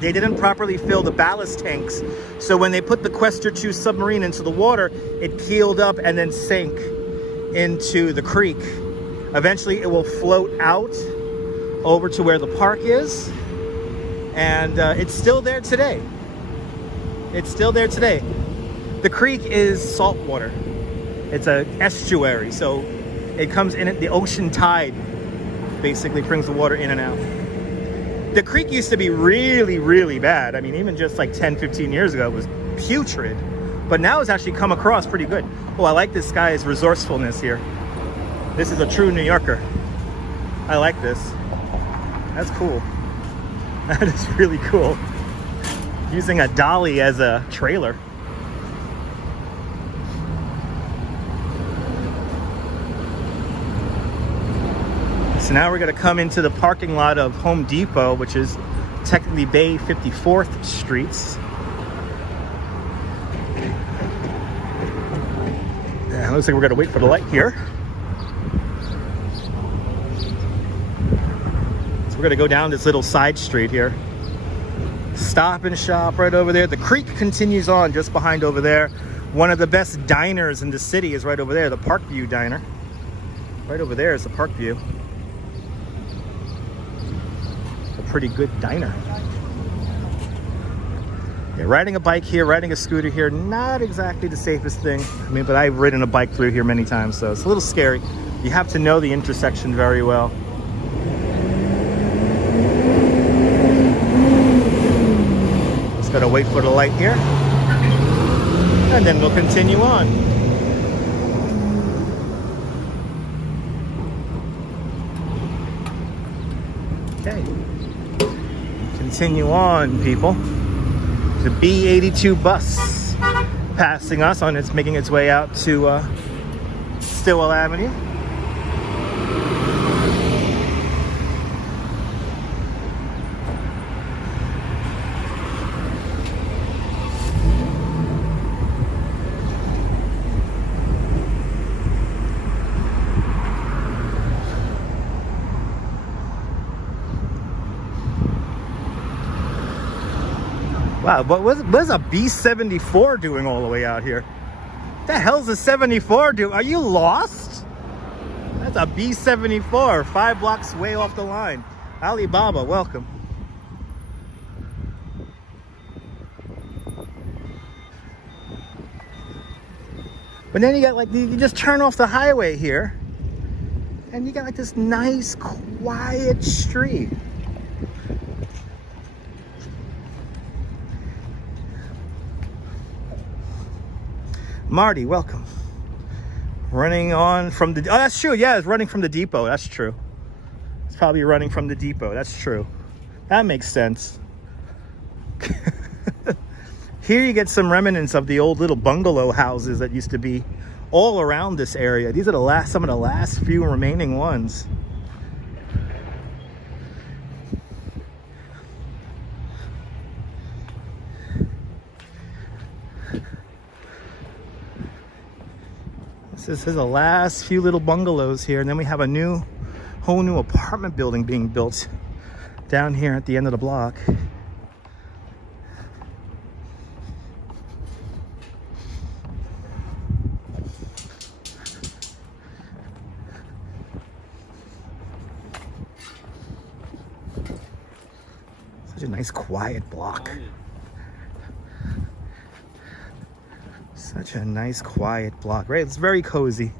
they didn't properly fill the ballast tanks. So when they put the Questor 2 submarine into the water, it keeled up and then sank into the creek. Eventually it will float out over to where the park is, and it's still there today. It's still there today. The creek is salt water. It's an estuary, so it comes in at the ocean tide, basically brings the water in and out. The creek used to be really, really bad. I mean, even just like 10-15 years ago, it was putrid. But now it's actually come across pretty good. Oh, I like this guy's resourcefulness here. This is a true New Yorker. I like this. That's cool. That is really cool. Using a dolly as a trailer. So now we're gonna come into the parking lot of Home Depot, which is technically Bay 54th Streets. Yeah, looks like we're gonna wait for the light here. So we're gonna go down this little side street here. Stop and Shop right over there. The creek continues on just behind over there. One of the best diners in the city is right over there, the Parkview Diner. Right over there is the Parkview. A pretty good diner. Yeah, riding a bike here, riding a scooter here, not exactly the safest thing. I mean, but I've ridden a bike through here many times, so it's a little scary. You have to know the intersection very well. Just gotta wait for the light here, and then we'll continue on. Okay. Continue on, people. The B82 bus passing us on. It's making its way out to Stillwell Avenue. Wow, what's a B74 doing all the way out here? What the hell's a 74 doing? Are you lost? That's a B74, 5 blocks way off the line. Alibaba, welcome. But then you got like, you just turn off the highway here, and you got like this nice, quiet street. Marty, welcome. Running on from the... Oh, that's true. Yeah, it's running from the depot. That's true. It's probably running from the depot. That's true. That makes sense. Here you get some remnants of the old little bungalow houses that used to be all around this area. These are some of the last few remaining ones. This is the last few little bungalows here, and then we have a whole new apartment building being built down here at the end of the block. Such a nice quiet block. Such a nice quiet block, right? It's very cozy.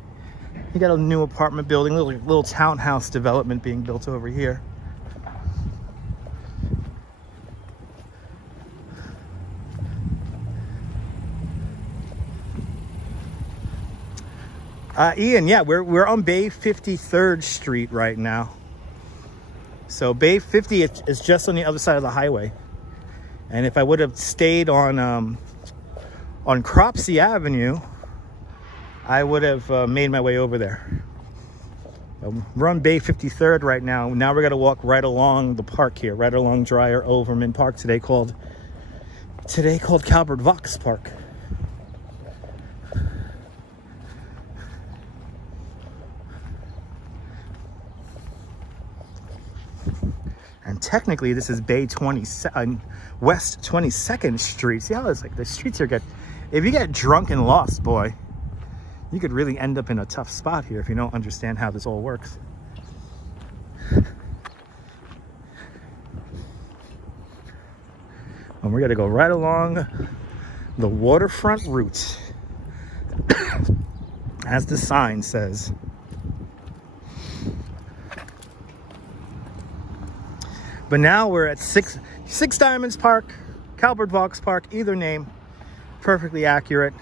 You got a new apartment building, little townhouse development being built over here. Ian, yeah, we're on Bay 53rd Street right now. So Bay 50 is just on the other side of the highway. And if I would have stayed on Cropsey Avenue, I would have made my way over there. We're on Bay 53rd right now. Now we're gonna walk right along the park here, right along Dreyer Overman Park, today called Calvert Vox Park. And technically this is Bay 20, West 22nd Street. See how it's like the streets here if you get drunk and lost, boy, you could really end up in a tough spot here if you don't understand how this all works. And we're gonna go right along the waterfront route, as the sign says. But now we're at Six Diamonds Park, Calvert Vox Park, either name, perfectly accurate.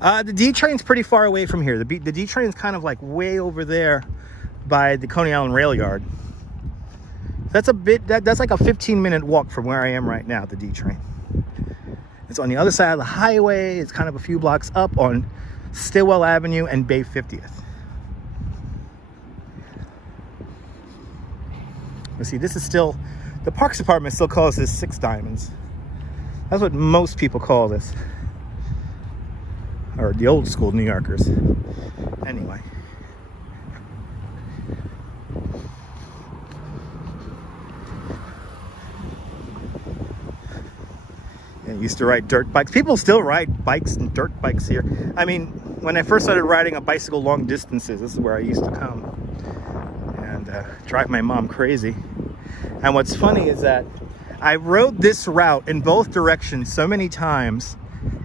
The D train's pretty far away from here. The D train's kind of like way over there by the Coney Island rail yard. That's that's like a 15-minute walk from where I am right now, the D train. It's on the other side of the highway. It's kind of a few blocks up on Stillwell Avenue and Bay 50th. Let's see, this is still, the Parks Department still calls this Six Diamonds. That's what most people call this. Or the old school New Yorkers. Anyway. I used to ride dirt bikes. People still ride bikes and dirt bikes here. I mean, when I first started riding a bicycle long distances, this is where I used to come and drive my mom crazy. And what's funny is that I rode this route in both directions so many times.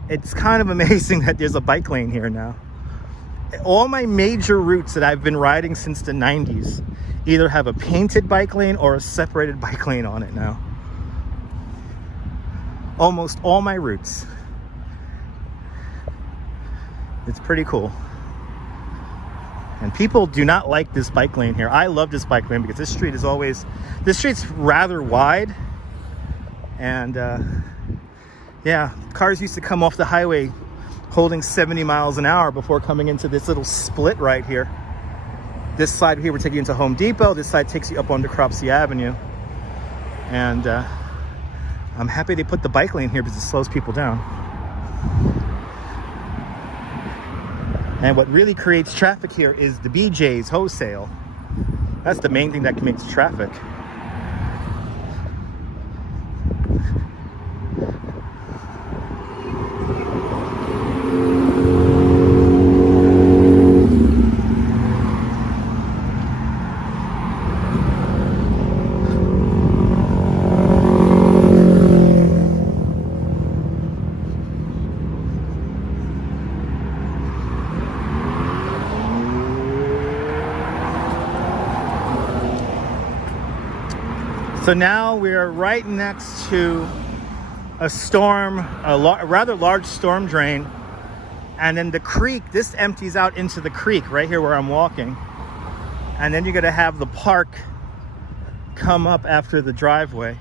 It's kind of amazing that there's a bike lane here now. All my major routes that I've been riding since the 90s either have a painted bike lane or a separated bike lane on it now. Almost all my routes. It's pretty cool. And people do not like this bike lane here. I love this bike lane because this street's rather wide. And yeah, cars used to come off the highway holding 70 miles an hour before coming into this little split right here. This side here would take you into Home Depot. This side takes you up onto Cropsey Avenue. And I'm happy they put the bike lane here because it slows people down. And what really creates traffic here is the BJ's wholesale. That's the main thing that makes traffic. So now we're right next to a storm, a rather large storm drain. And then the creek, this empties out into the creek right here where I'm walking. And then you're gonna have the park come up after the driveway.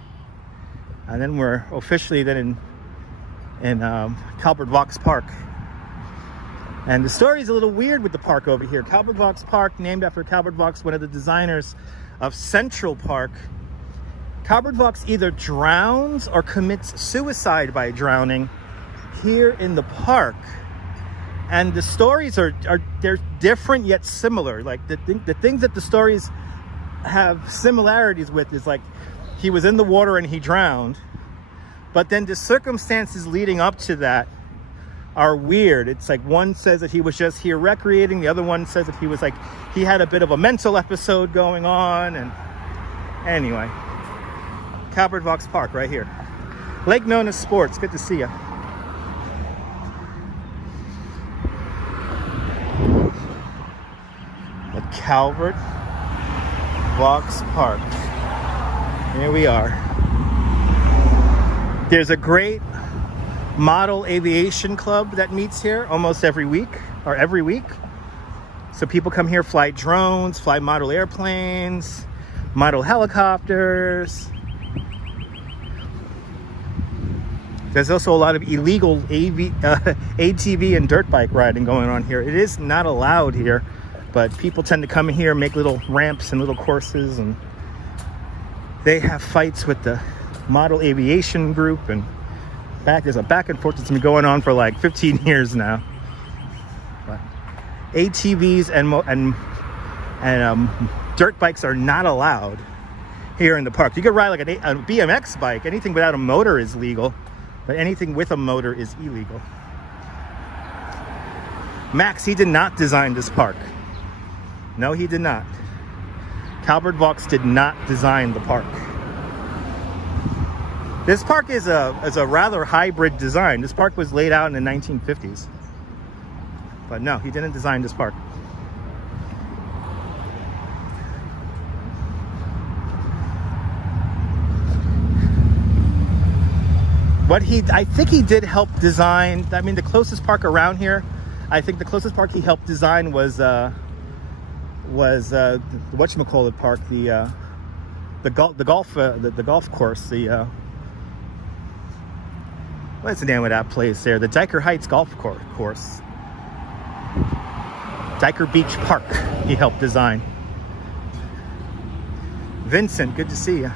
And then we're officially then in Calvert Vox Park. And the story is a little weird with the park over here. Calvert Vox Park, named after Calvert Vox, one of the designers of Central Park. Calvert Vox either drowns or commits suicide by drowning here in the park. And the stories they're different yet similar. Like the things that the stories have similarities with is like he was in the water and he drowned. But then the circumstances leading up to that are weird. It's like one says that he was just here recreating, the other one says that he was like, he had a bit of a mental episode going on. And anyway, Calvert Vox Park right here. Lake Nona Sports, good to see you. At Calvert Vox Park. Here we are. There's a great model aviation club that meets here almost every week. So people come here, fly drones, fly model airplanes, model helicopters. There's also a lot of illegal ATV and dirt bike riding going on here. It is not allowed here, but people tend to come here, make little ramps and little courses, and they have fights with the model aviation group, and there's a back and forth that's been going on for like 15 years now. But ATVs and dirt bikes are not allowed here in the park. You could ride like a BMX bike. Anything without a motor is legal, but anything with a motor is illegal. Max, he did not design this park. No, he did not. Calvert Vox did not design the park. This park is a rather hybrid design. This park was laid out in the 1950s. But no, he didn't design this park. I think he did help design, I mean, the closest park around here, I think the closest park he helped design was whatchamacallit park, the golf course, what's the name of that place there? The Diker Heights golf course. Diker Beach Park, he helped design. Vincent, good to see you.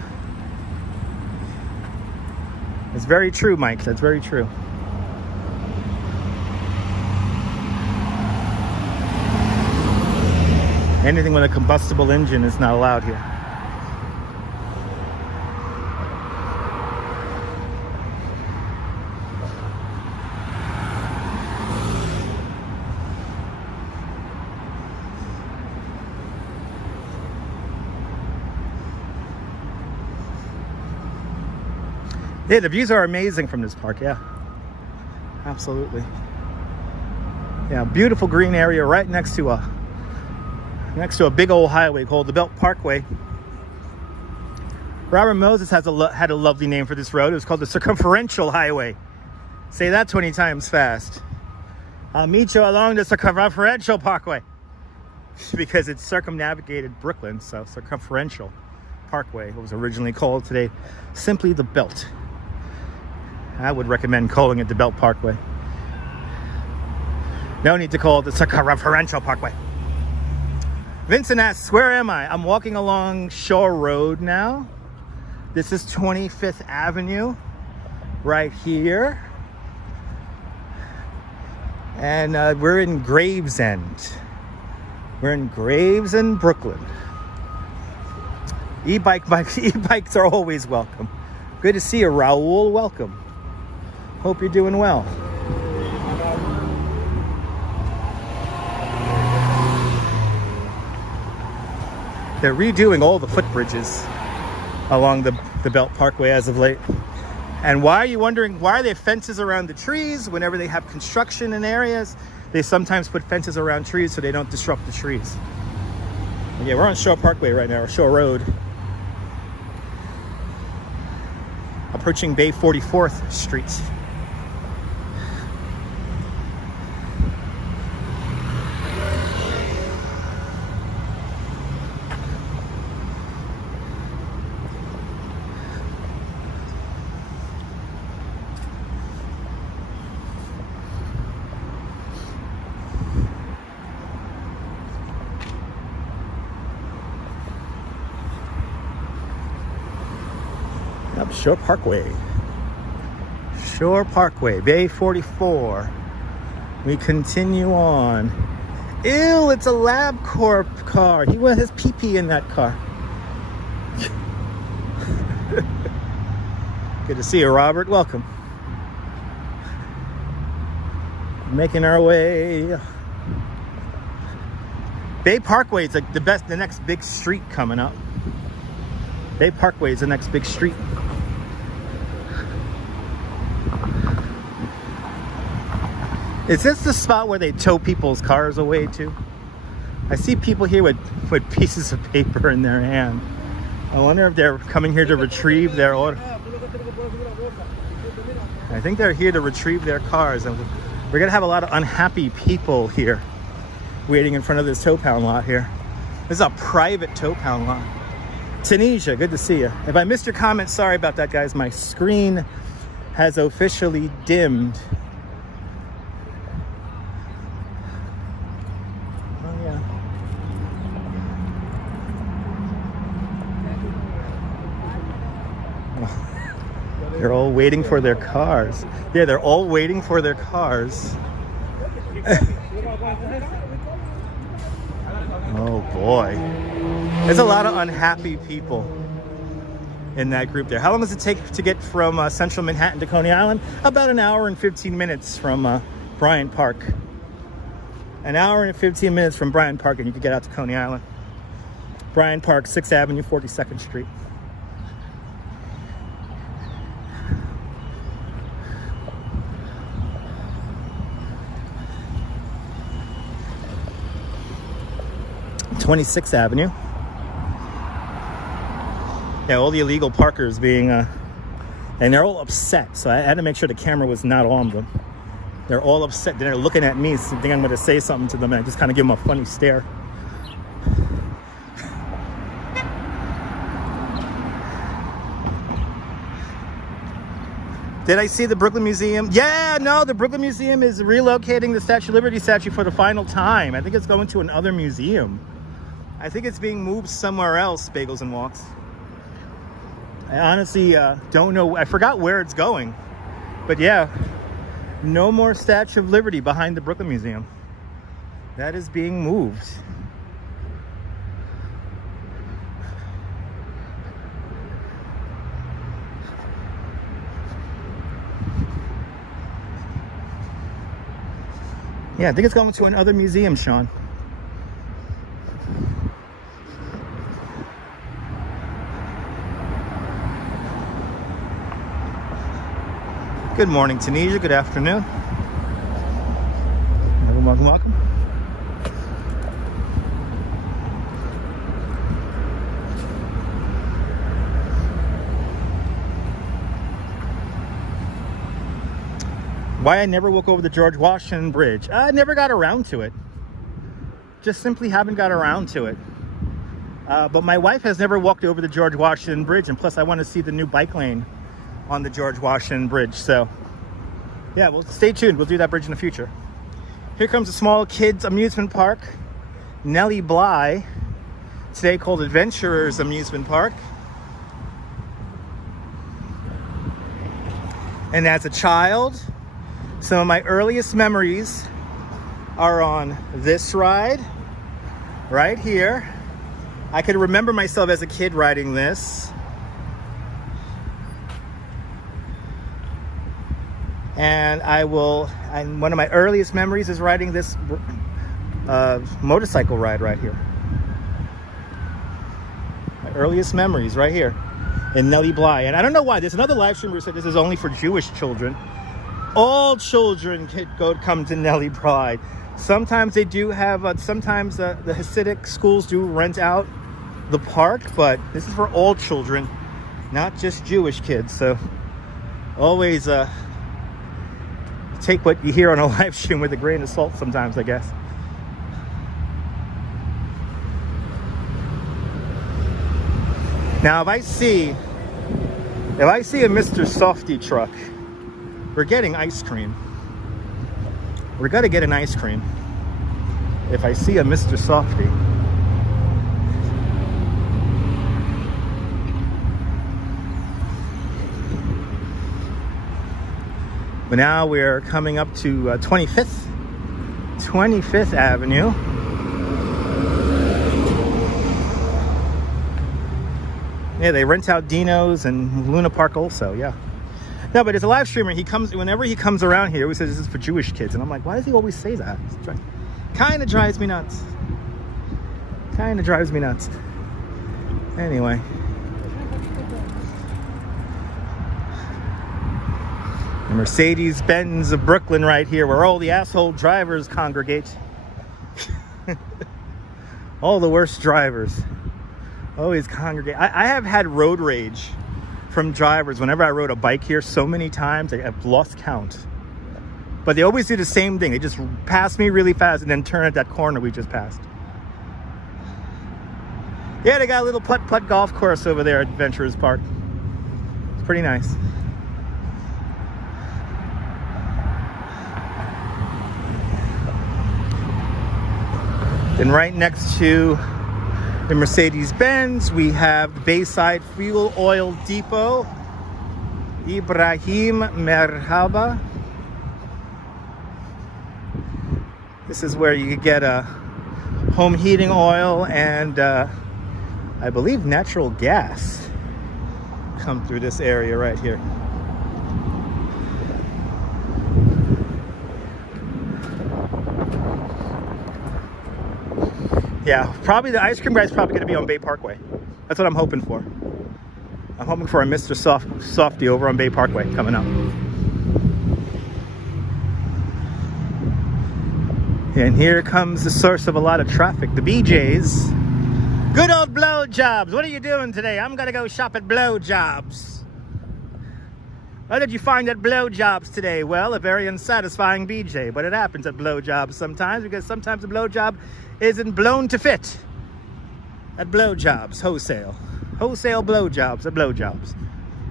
It's very true, Mike. That's very true. Anything with a combustible engine is not allowed here. Yeah, the views are amazing from this park, yeah. Absolutely. Yeah, beautiful green area right next to a big old highway called the Belt Parkway. Robert Moses had a lovely name for this road. It was called the Circumferential Highway. Say that 20 times fast. I'll meet you along the Circumferential Parkway. Because it circumnavigated Brooklyn, so Circumferential Parkway. It was originally called today simply the Belt. I would recommend calling it the Belt Parkway. No need to call it the Circumferential Parkway. Vincent asks, where am I? I'm walking along Shore Road now. This is 25th Avenue, right here. And we're in Gravesend. We're in Gravesend, Brooklyn. E-bikes are always welcome. Good to see you, Raul. Welcome. Hope you're doing well. They're redoing all the footbridges along the Belt Parkway as of late. And why are you wondering, why are there fences around the trees? Whenever they have construction in areas, they sometimes put fences around trees so they don't disrupt the trees. And yeah, we're on Shore Parkway right now, or Shore Road. Approaching Bay 44th Street. Shore Parkway. Shore Parkway, Bay 44. We continue on. Ew, it's a LabCorp car. He has pee-pee in that car. Good to see you, Robert. Welcome. Making our way. Bay Parkway is like the next big street coming up. Bay Parkway is the next big street. Is this the spot where they tow people's cars away to? I see people here with pieces of paper in their hand. I wonder if they're coming here to retrieve their order. I think they're here to retrieve their cars. And we're gonna have a lot of unhappy people here waiting in front of this tow pound lot here. This is a private tow pound lot. Tunisia, good to see you. If I missed your comment, sorry about that, guys. My screen has officially dimmed. Oh, yeah. Oh. They're all waiting for their cars. Yeah, they're all waiting for their cars. Oh boy. There's a lot of unhappy people in that group there. How long does it take to get from central Manhattan to Coney Island? About an hour and 15 minutes from Bryant Park. An hour and 15 minutes from Bryant Park and you can get out to Coney Island. Bryant Park, 6th Avenue, 42nd Street. (26th Avenue). Yeah, all the illegal parkers being, and they're all upset. So I had to make sure the camera was not on them. They're all upset. They're looking at me, so I think I'm going to say something to them, and I just kind of give them a funny stare. Did I see the Brooklyn Museum? Yeah, no, the Brooklyn Museum is relocating the Statue of Liberty statue for the final time. I think it's going to another museum. I think it's being moved somewhere else, Bagels and Walks. I honestly don't know. I forgot where it's going. But yeah, no more Statue of Liberty behind the Brooklyn Museum. That is being moved. Yeah, I think it's going to another museum, Sean. Good morning, Tunisia. Good afternoon. Welcome, welcome, welcome. Why I never walk over the George Washington Bridge? I never got around to it. Just simply haven't got around to it. But my wife has never walked over the George Washington Bridge, and plus I want to see the new bike lane on the George Washington Bridge. So yeah, well, stay tuned. We'll do that bridge in the future. Here comes a small kids amusement park, Nellie Bly, today called Adventurers Amusement Park. And as a child, some of my earliest memories are on this ride right here. I could remember myself as a kid riding this. And one of my earliest memories is riding this motorcycle ride right here. My earliest memories right here in Nellie Bly. And I don't know why. There's another live streamer who said this is only for Jewish children. All children can come to Nellie Bly. Sometimes they do have, sometimes the Hasidic schools do rent out the park, but this is for all children, not just Jewish kids. So always take what you hear on a live stream with a grain of salt sometimes, I guess. Now, if I see a Mr. Softy truck, we're getting ice cream. We're gonna get an ice cream if I see a Mr. Softy. But now we're coming up to 25th Avenue. Yeah, they rent out Dino's and Luna Park also, yeah. No, but as a live streamer, whenever he comes around here, he always says this is for Jewish kids. And I'm like, why does he always say that? Kind of drives me nuts. Kind of drives me nuts. Anyway. The Mercedes-Benz of Brooklyn right here, where all the asshole drivers congregate. All the worst drivers always congregate. I have had road rage from drivers whenever I rode a bike here so many times. I've lost count. But they always do the same thing. They just pass me really fast and then turn at that corner we just passed. Yeah, they got a little putt-putt golf course over there at Adventurers Park. It's pretty nice. Then right next to the Mercedes-Benz, we have the Bayside Fuel Oil Depot. Ibrahim Merhaba. This is where you could get a home heating oil and I believe natural gas come through this area right here. Yeah, probably the ice cream guy's probably going to be on Bay Parkway. That's what I'm hoping for. I'm hoping for a Mr. Softy over on Bay Parkway coming up. And here comes the source of a lot of traffic, the BJ's. Good old blowjobs. What are you doing today? I'm going to go shop at blowjobs. What did you find at blowjobs today? Well, a very unsatisfying BJ, but it happens at blowjobs sometimes because sometimes a blowjob isn't blown to fit. At blowjobs, wholesale. Wholesale blowjobs at blowjobs.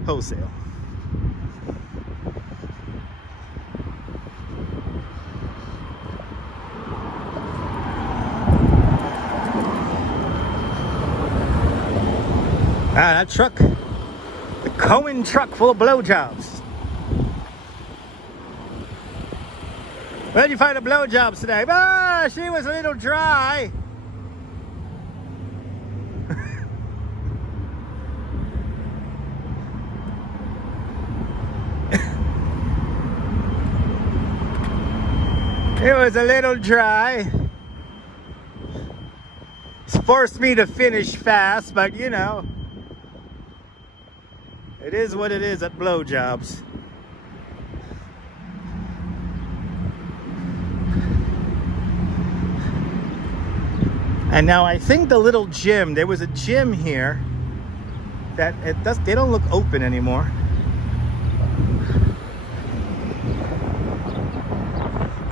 Wholesale. Ah, that truck. The Cohen truck full of blowjobs. Where did you find the blowjobs today? Ah, she was a little dry. It was a little dry. It's forced me to finish fast, but you know, it is what it is at blowjobs. And now I think the little gym, there was a gym here that they don't look open anymore.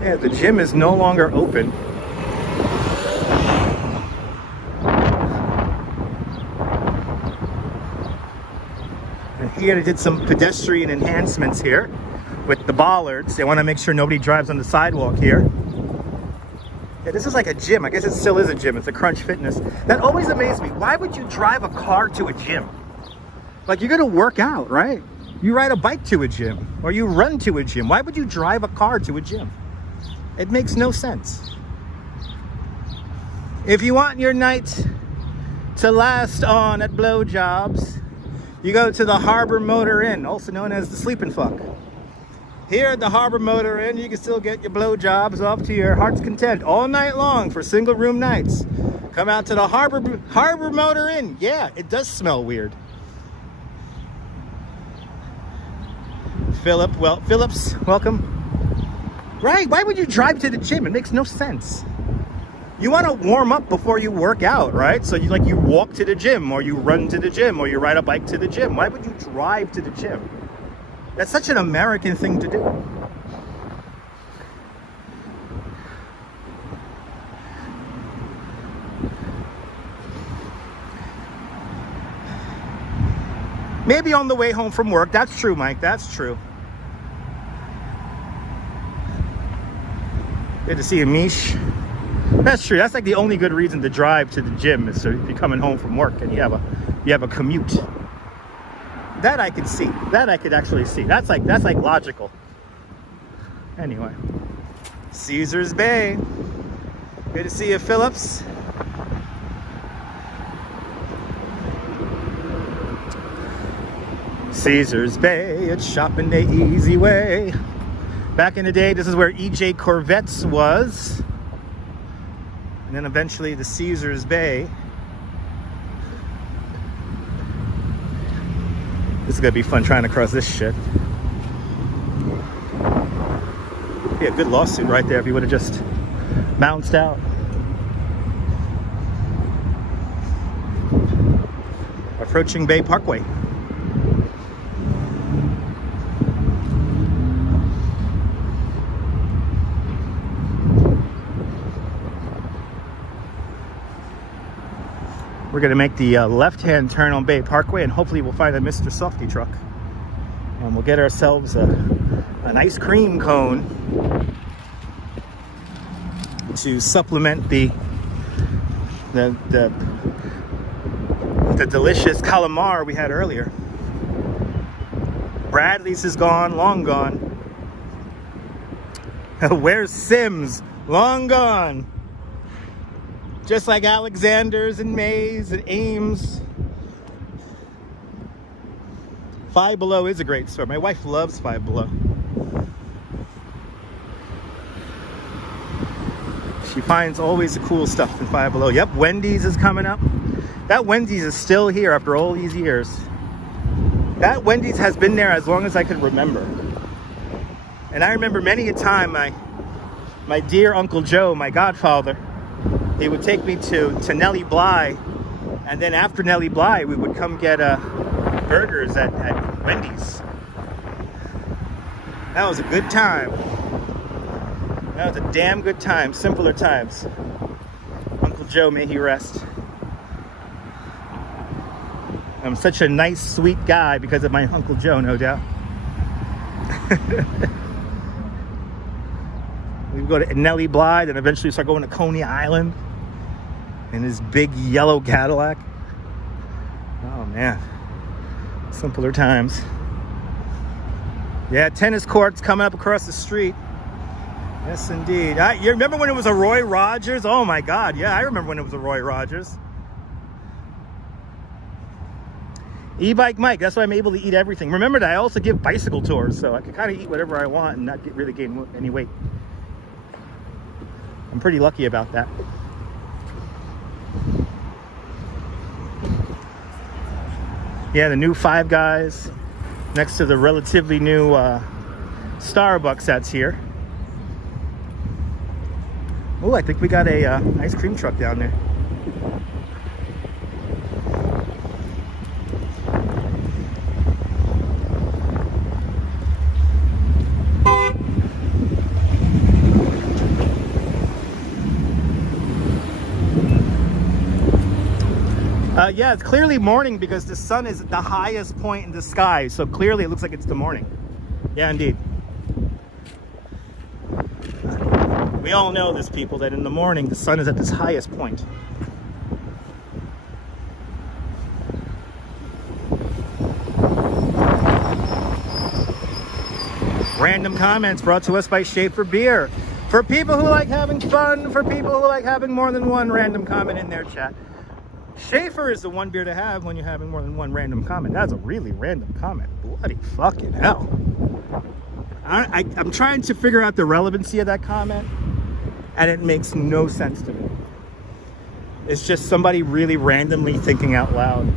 Yeah, the gym is no longer open. And here they did some pedestrian enhancements here with the bollards. They want to make sure nobody drives on the sidewalk here. Yeah, this is like a gym. I guess it still is a gym. It's a Crunch Fitness. That always amazed me. Why would you drive a car to a gym? Like, you're going to work out, right? You ride a bike to a gym or you run to a gym. Why would you drive a car to a gym? It makes no sense. If you want your night to last on at blowjobs, you go to the Harbor Motor Inn, also known as the Sleep and Fuck. Here at the Harbor Motor Inn, you can still get your blowjobs off to your heart's content all night long for single room nights. Come out to the Harbor Motor Inn. Yeah, it does smell weird. Phillips, welcome. Right, why would you drive to the gym? It makes no sense. You want to warm up before you work out, right? So you walk to the gym, or you run to the gym, or you ride a bike to the gym. Why would you drive to the gym? That's such an American thing to do. Maybe on the way home from work. That's true, Mike. That's true. Good to see you, Mish. That's true. That's like the only good reason to drive to the gym is so if you're coming home from work and you have a commute. That I could see. That I could actually see. That's like logical. Anyway, Caesar's Bay. Good to see you, Phillips. Caesars Bay, it's shopping the easy way. Back in the day, this is where EJ Corvettes was. And then eventually the Caesars Bay. This is gonna be fun trying to cross this shit. Be a good lawsuit right there if you would have just bounced out. Approaching Bay Parkway. We're gonna make the left-hand turn on Bay Parkway, and hopefully we'll find a Mr. Softy truck, and we'll get ourselves an ice cream cone to supplement the delicious calamari we had earlier. Bradley's is gone, long gone. Where's Sims? Long gone. Just like Alexander's and Mays and Ames. Five Below is a great store. My wife loves Five Below. She finds always the cool stuff in Five Below. Yep, Wendy's is coming up. That Wendy's is still here after all these years. That Wendy's has been there as long as I can remember. And I remember many a time my dear Uncle Joe, my godfather, he would take me to Nellie Bly, and then after Nellie Bly, we would come get burgers at Wendy's. That was a good time. That was a damn good time. Simpler times. Uncle Joe, may he rest. I'm such a nice, sweet guy because of my Uncle Joe, no doubt. We go to Nellie Bly, then eventually start going to Coney Island in his big yellow Cadillac. Oh man, simpler times. Yeah, tennis courts coming up across the street. Yes, indeed. You remember when it was a Roy Rogers? Oh my God, yeah, I remember when it was a Roy Rogers. E-Bike Mike, that's why I'm able to eat everything. Remember that I also give bicycle tours, so I can kind of eat whatever I want and not really gain any weight. I'm pretty lucky about that. Yeah, the new Five Guys next to the relatively new Starbucks that's here. Oh, I think we got a ice cream truck down there. Yeah, it's clearly morning because the sun is at the highest point in the sky. So clearly it looks like it's the morning. Yeah, indeed. We all know this, people, that in the morning the sun is at its highest point. Random comments brought to us by Schaefer Beer. For people who like having fun, for people who like having more than one random comment in their chat. Schaefer is the one beer to have when you're having more than one random comment. That's a really random comment. Bloody fucking hell. I'm trying to figure out the relevancy of that comment, and it makes no sense to me. It's just somebody really randomly thinking out loud.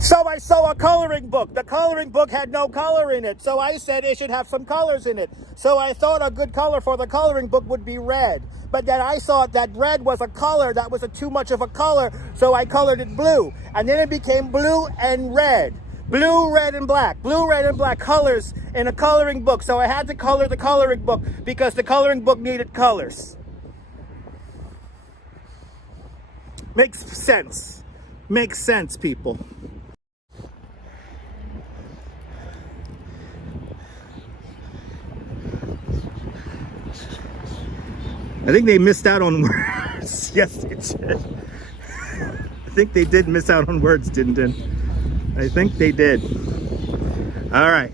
So I saw a coloring book. The coloring book had no color in it. So I said it should have some colors in it. So I thought a good color for the coloring book would be red. But then I thought that red was a color that was too much of a color. So I colored it blue. And then it became blue and red. Blue, red, and black. Blue, red, and black colors in a coloring book. So I had to color the coloring book because the coloring book needed colors. Makes sense. Makes sense, people. I think they missed out on words. Yes, they did. I think they did miss out on words, didn't they? I think they did. All right.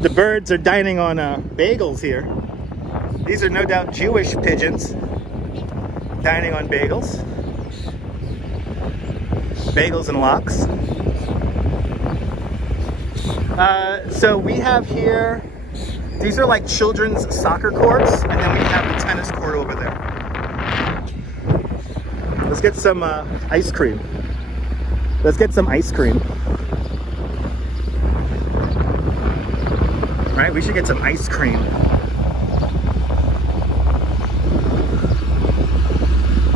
The birds are dining on bagels here. These are no doubt Jewish pigeons. dining on bagels. Bagels and lox. So we have here, these are like children's soccer courts, and then we have the tennis court over there. Let's get some ice cream. Let's get some ice cream. Right, we should get some ice cream.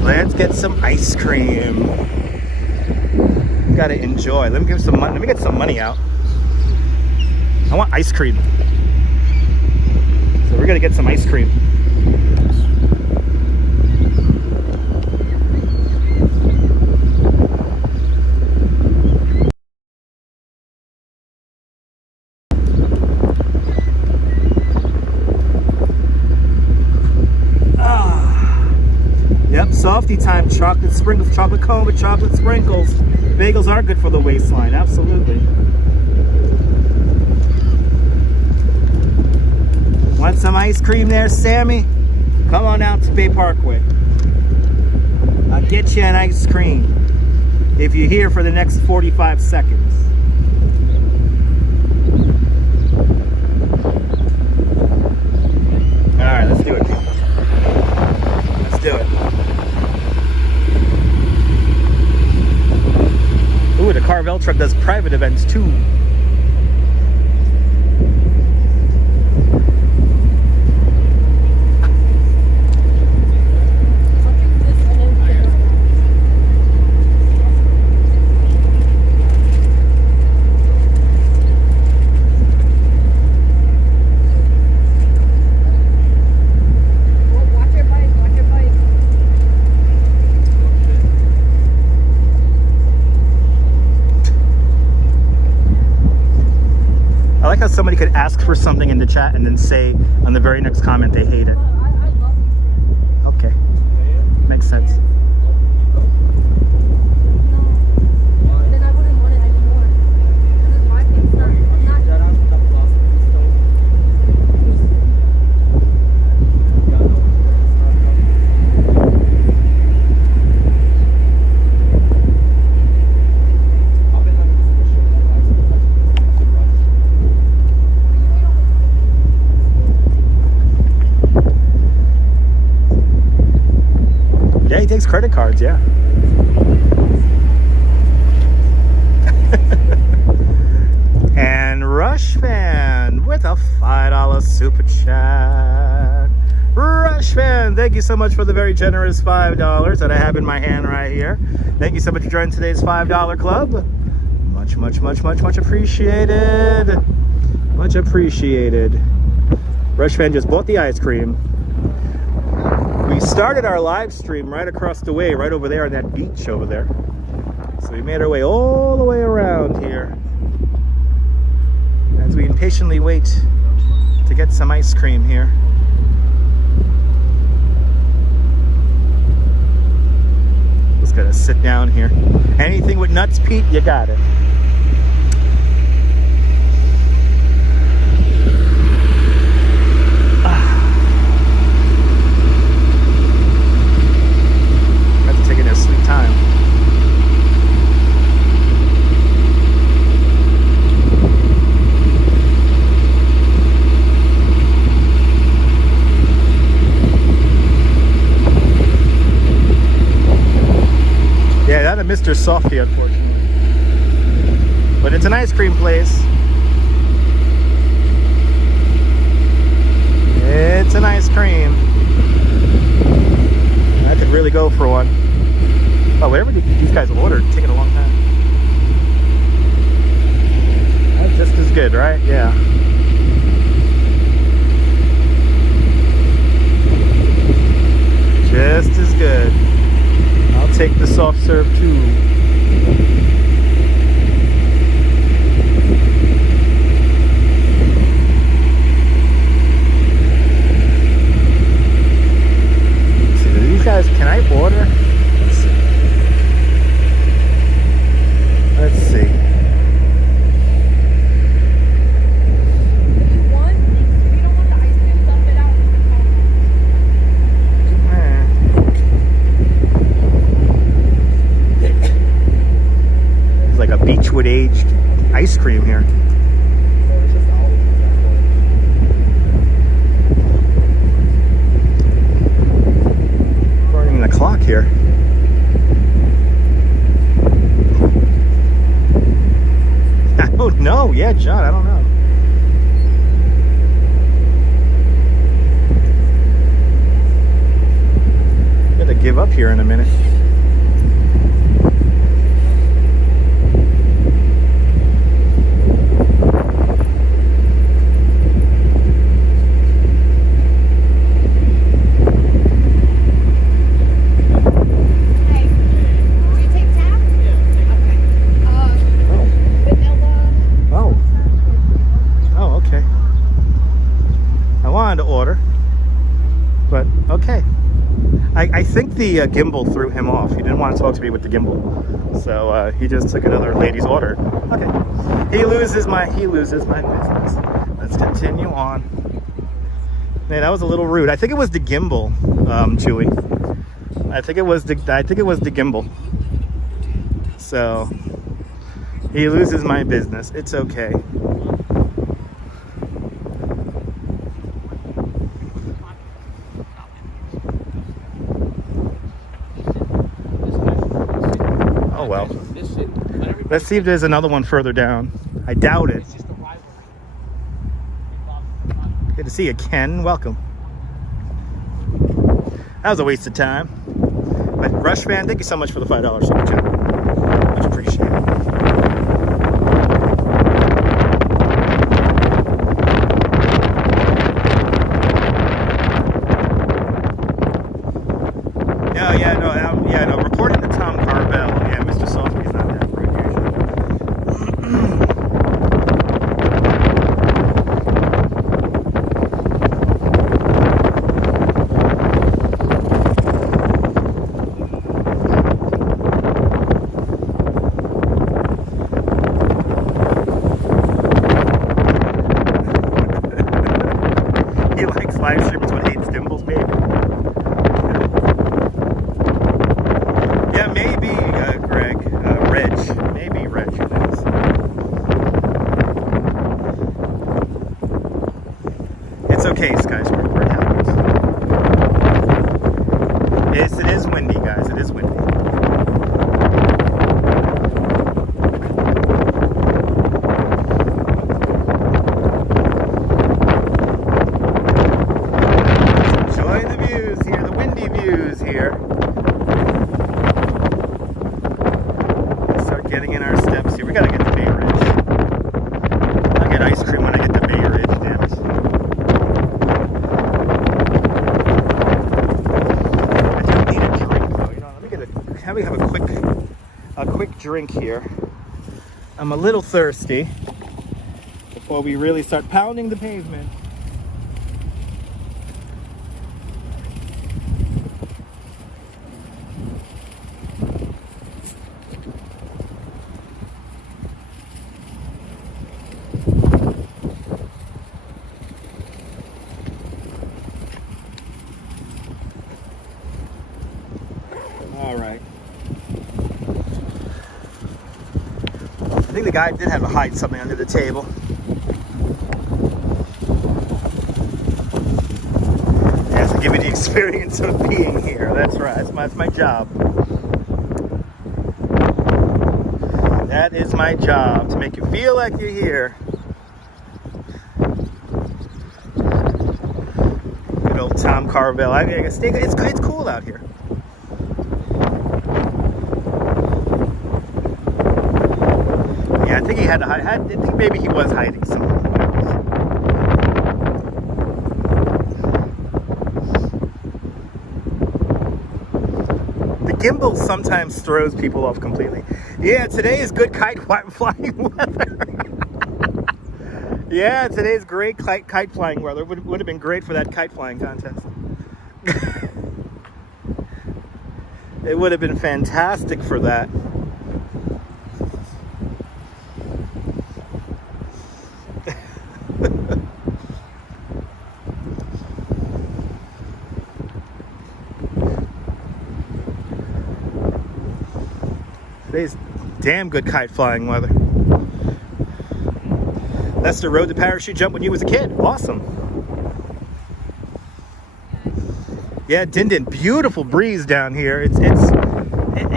Let's get some ice cream. Gotta enjoy. Let me give some money. Let me get some money out. I want ice cream. So we're gonna get some ice cream. Yep, softy time, chocolate sprinkles, chocolate cone with chocolate sprinkles. Bagels are good for the waistline, absolutely. Want some ice cream there, Sammy? Come on out to Bay Parkway. I'll get you an ice cream if you're here for the next 45 seconds. All right, let's do it. Let's do it. Ooh, the Carvel truck does private events too. I like how somebody could ask for something in the chat and then say on the very next comment they hate it. I love it. Okay, makes sense. No. Then I wouldn't want it anymore. This is my thing. It's not. Yeah, he takes credit cards, yeah. And Rush Fan with a $5 super chat. Rush Fan, thank you so much for the very generous $5 that I have in my hand right here. Thank you so much for joining today's $5 club. Much, much, much, much, much appreciated. Much appreciated. Rush Fan just bought the ice cream. We started our live stream right across the way, right over there on that beach over there. So we made our way all the way around here as we impatiently wait to get some ice cream here. Just gotta sit down here. Anything with nuts, Pete, you got it. Time. Yeah, not a Mr. Softy, unfortunately. But it's an ice cream place. It's an ice cream. I could really go for one. Oh, whatever these guys ordered, it's taking a long time. That's just as good, right? Yeah. Just as good. I'll take the soft serve too. Let's see, do these guys, can I order? Let's see. If you want, if you don't want the ice cream, dump it out. ice cream here. It's just all Burning the clock here. I don't know. Yeah, John, I don't know. Gotta give up here in a minute. I think the Gimble threw him off. He didn't want to talk to me with the Gimble, so he just took another lady's order. Okay, he loses my business. Let's continue on. Man, that was a little rude. I think it was the Gimble, Chewy. I think it was the Gimble. So he loses my business. It's okay. Well, let's see if there's another one further down. I doubt it. Good to see you, Ken. Welcome. That was a waste of time. But Rush fan, thank you so much for the $5 super chat. Much appreciated. No. Reporting to Tom Carvel. Yeah, Mr. Software is not that rude He likes live streamers but hates Gimbles, maybe. Okay, skyscraper, it happens. Yes, it is windy, guys. It is windy. Enjoy the views here, the windy views here. Let's start getting in our steps here. We gotta get to Bay Ridge. I'll get ice cream when I get to Bay Ridge, damn it. We have a quick drink here. I'm a little thirsty before we really start pounding the pavement. All right. I think the guy did have to hide something under the table. He has to give me the experience of being here. That's right. That's my job. That is my job, to make you feel like you're here. Good old Tom Carvel. I guess it's cool out here. I think he had to hide. I think maybe he was hiding something. The Gimble sometimes throws people off completely. Yeah, today is good kite flying weather. Yeah, today's great kite flying weather. Would have been great for that kite flying contest. It would have been fantastic for that. Today's damn good kite flying weather. That's the road to parachute jump when you was a kid. Awesome. Yeah, Din, beautiful breeze down here. It's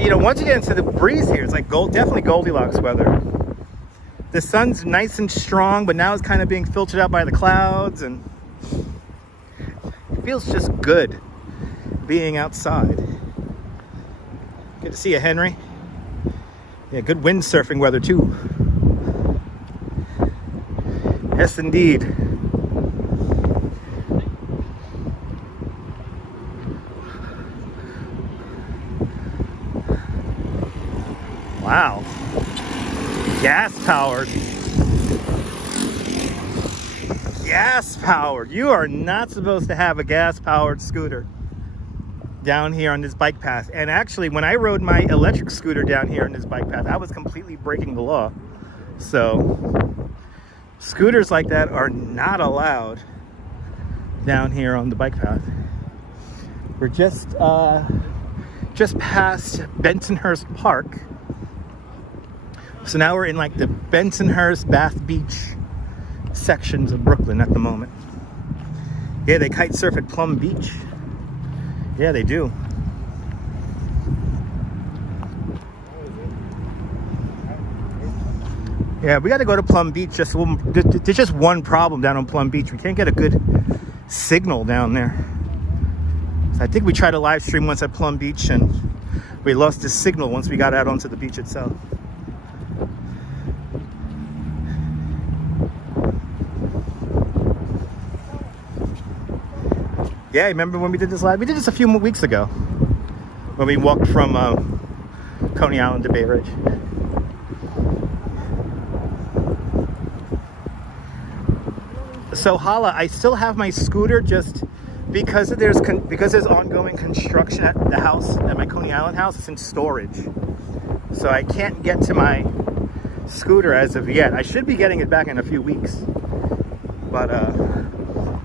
you know, once you get into the breeze here, it's like definitely Goldilocks weather. The sun's nice and strong, but now it's kind of being filtered out by the clouds, and it feels just good being outside. Good to see you, Henry. Yeah, good windsurfing weather too. Yes, indeed. Wow. Gas powered. Gas powered. You are not supposed to have a gas powered scooter down here on this bike path. And actually, when I rode my electric scooter down here on this bike path, I was completely breaking the law. So scooters like that are not allowed down here on the bike path. We're just past Bensonhurst Park. So now we're in like the Bensonhurst, Bath Beach sections of Brooklyn at the moment. Yeah, they kite surf at Plum Beach. Yeah, they do. Yeah, we got to go to Plum Beach. There's just one problem down on Plum Beach. We can't get a good signal down there. So I think we tried to live stream once at Plum Beach and we lost the signal once we got out onto the beach itself. Yeah, remember when we did this live? We did this a few weeks ago when we walked from Coney Island to Bay Ridge. So Hala, I still have my scooter just because there's ongoing construction at the house, at my Coney Island house. It's in storage. So I can't get to my scooter as of yet. I should be getting it back in a few weeks. But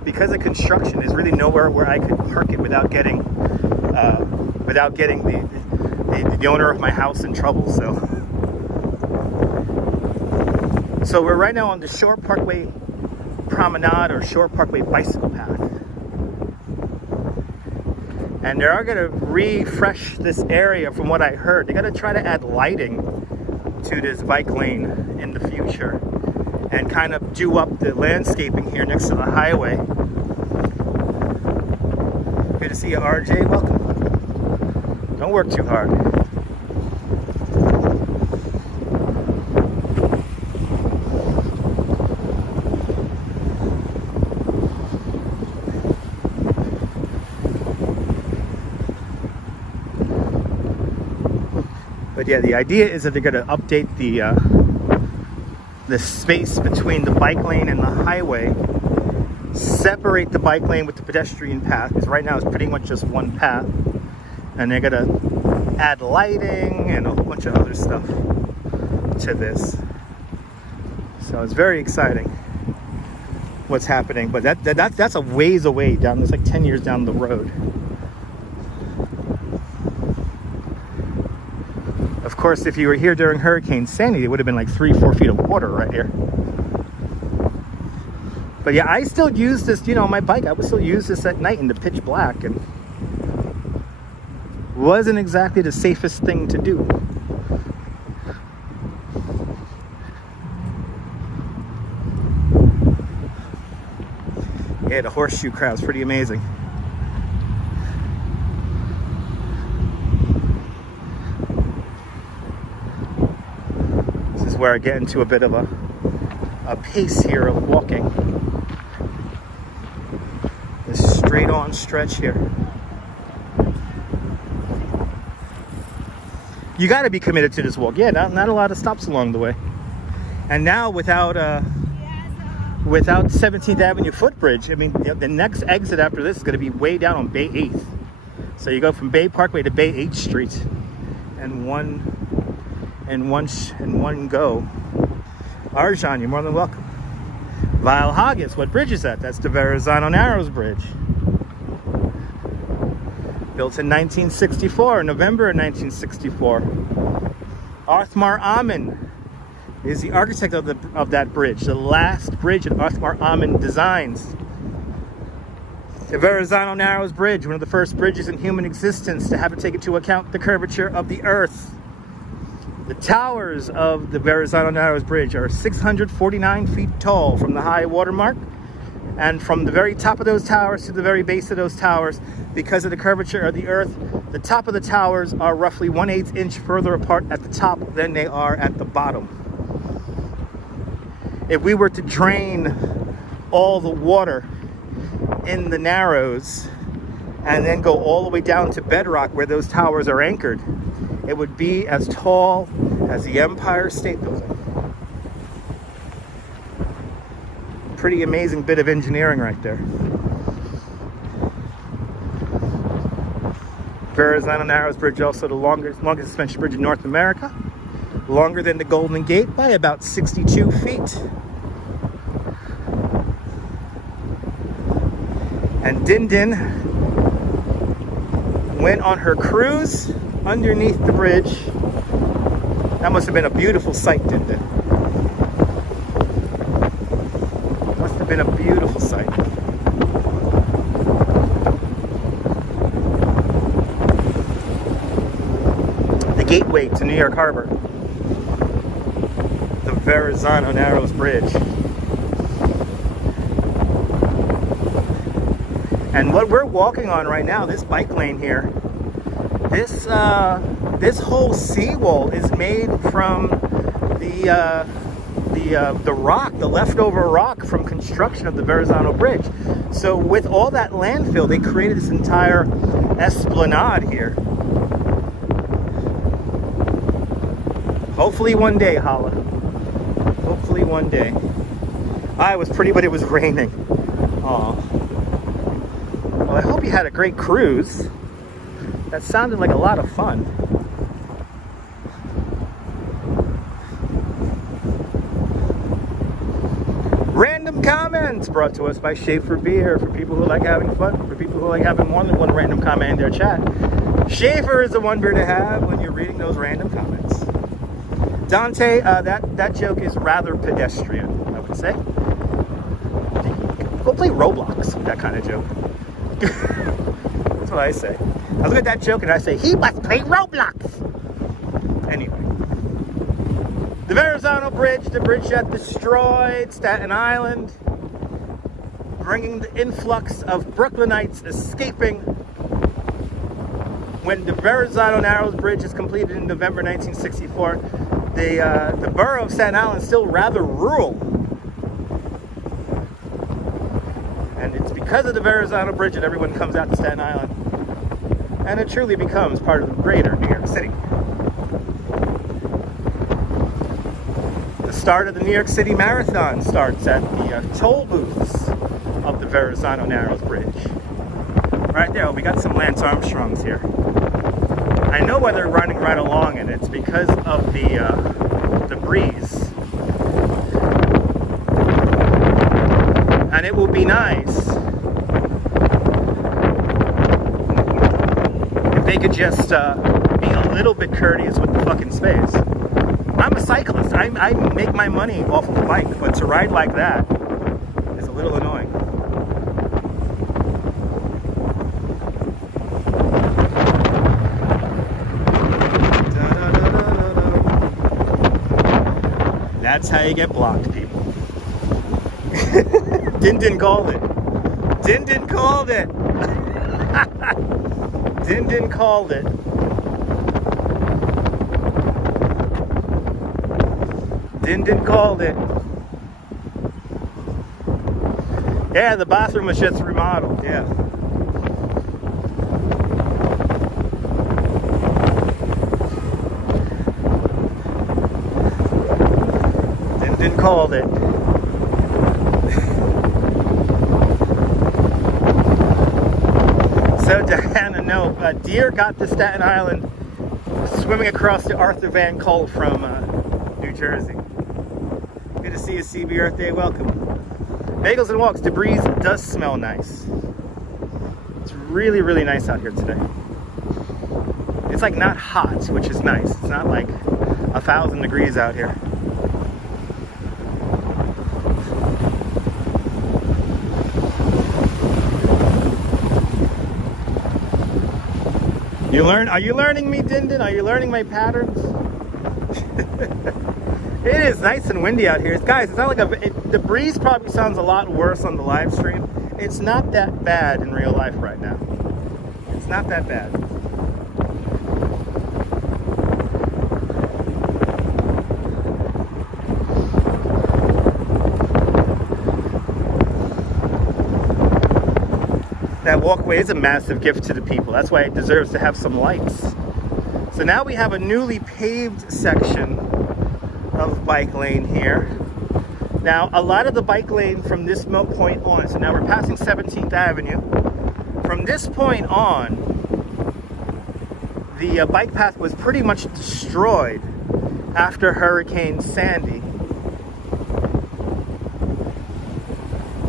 because of construction, there's really nowhere where I could park it without getting the owner of my house in trouble. So we're right now on the Shore Parkway Promenade or Shore Parkway bicycle path, and they are going to refresh this area. From what I heard, they're going to try to add lighting to this bike lane in the future and kind of do up the landscaping here next to the highway. Good to see you, RJ. Welcome. Don't work too hard. But yeah, the idea is that they're going to update the space between the bike lane and the highway, separate the bike lane with the pedestrian path, because right now it's pretty much just one path, and they're going to add lighting and a whole bunch of other stuff to this. So it's very exciting what's happening, but that's a ways away down. It's like 10 years down the road. Of course, if you were here during Hurricane Sandy, it would have been like 3-4 feet of water right here. But yeah, I still use this, my bike. I would still use this at night in the pitch black, and wasn't exactly the safest thing to do. Yeah, the horseshoe crowd's pretty amazing. Where I get into a bit of a pace here of walking. This straight on stretch here. You got to be committed to this walk. Yeah, not a lot of stops along the way. And now without 17th Avenue footbridge, I mean, the next exit after this is going to be way down on Bay 8th. So you go from Bay Parkway to Bay 8th Street, and one go. Arjan, you're more than welcome. Vile Haggis, what bridge is that? That's the Verrazano Narrows Bridge. Built in 1964, November of 1964. Arthmar Amin is the architect of that bridge, the last bridge that Osmo Amen designs. The Verrazano Narrows Bridge, one of the first bridges in human existence to have to take into account the curvature of the earth. The towers of the Verrazano Narrows Bridge are 649 feet tall from the high water mark, and from the very top of those towers to the very base of those towers, because of the curvature of the earth, the top of the towers are roughly 1/8 inch further apart at the top than they are at the bottom. If we were to drain all the water in the Narrows and then go all the way down to bedrock where those towers are anchored, it would be as tall as the Empire State Building. Pretty amazing bit of engineering right there. Verrazano Narrows Bridge, also the longest suspension bridge in North America. Longer than the Golden Gate by about 62 feet. And Din Din went on her cruise underneath the bridge. That must have been a beautiful sight, Din Din. Must have been a beautiful sight. The gateway to New York Harbor. The Verrazano Narrows Bridge. And what we're walking on right now, this bike lane here, this whole seawall is made from the rock, the leftover rock from construction of the Verrazano Bridge. So with all that landfill, they created this entire esplanade here. Hopefully one day, Hala. Hopefully one day. It was pretty, but it was raining. Aw. Well, I hope you had a great cruise. That sounded like a lot of fun. Random comments brought to us by Schaefer Beer, for people who like having fun, for people who like having more than one random comment in their chat. Schaefer is the one beer to have when you're reading those random comments. Dante, that joke is rather pedestrian, I would say. Go play Roblox with that kind of joke. That's what I say. I look at that joke and I say, he must play Roblox. Anyway. The Verrazano Bridge, the bridge that destroyed Staten Island, bringing the influx of Brooklynites escaping. When the Verrazano Narrows Bridge is completed in November 1964, the borough of Staten Island is still rather rural. And it's because of the Verrazano Bridge that everyone comes out to Staten Island. And it truly becomes part of the greater New York City. The start of the New York City Marathon starts at the toll booths of the Verrazano Narrows Bridge. Right there, we got some Lance Armstrongs here. I know why they're running right along it. It's because of the breeze. And it will be nice if they could just be a little bit courteous with the fucking space. I'm a cyclist. I make my money off of a bike, but to ride like that is a little annoying. That's how you get blocked, people. Din Din called it. Din Din called it. Din Din called it. Din Din called it. Yeah, the bathroom was just remodeled, yeah. Din Din called it. So Diana, no, deer got to Staten Island swimming across the Arthur Van Kull from New Jersey. Good to see you, CB Earth Day, welcome. Bagels and walks, debris does smell nice. It's really, really nice out here today. It's like not hot, which is nice. It's not like 1,000 degrees out here. Are you learning me, Dindin? Are you learning my patterns? It is nice and windy out here. Guys, it's not like the breeze probably sounds a lot worse on the live stream. It's not that bad in real life right now. It's not that bad. That walkway is a massive gift to the people. That's why it deserves to have some lights. So now we have a newly paved section of bike lane here. Now, a lot of the bike lane from this point on, so now we're passing 17th Avenue. From this point on, the bike path was pretty much destroyed after Hurricane Sandy.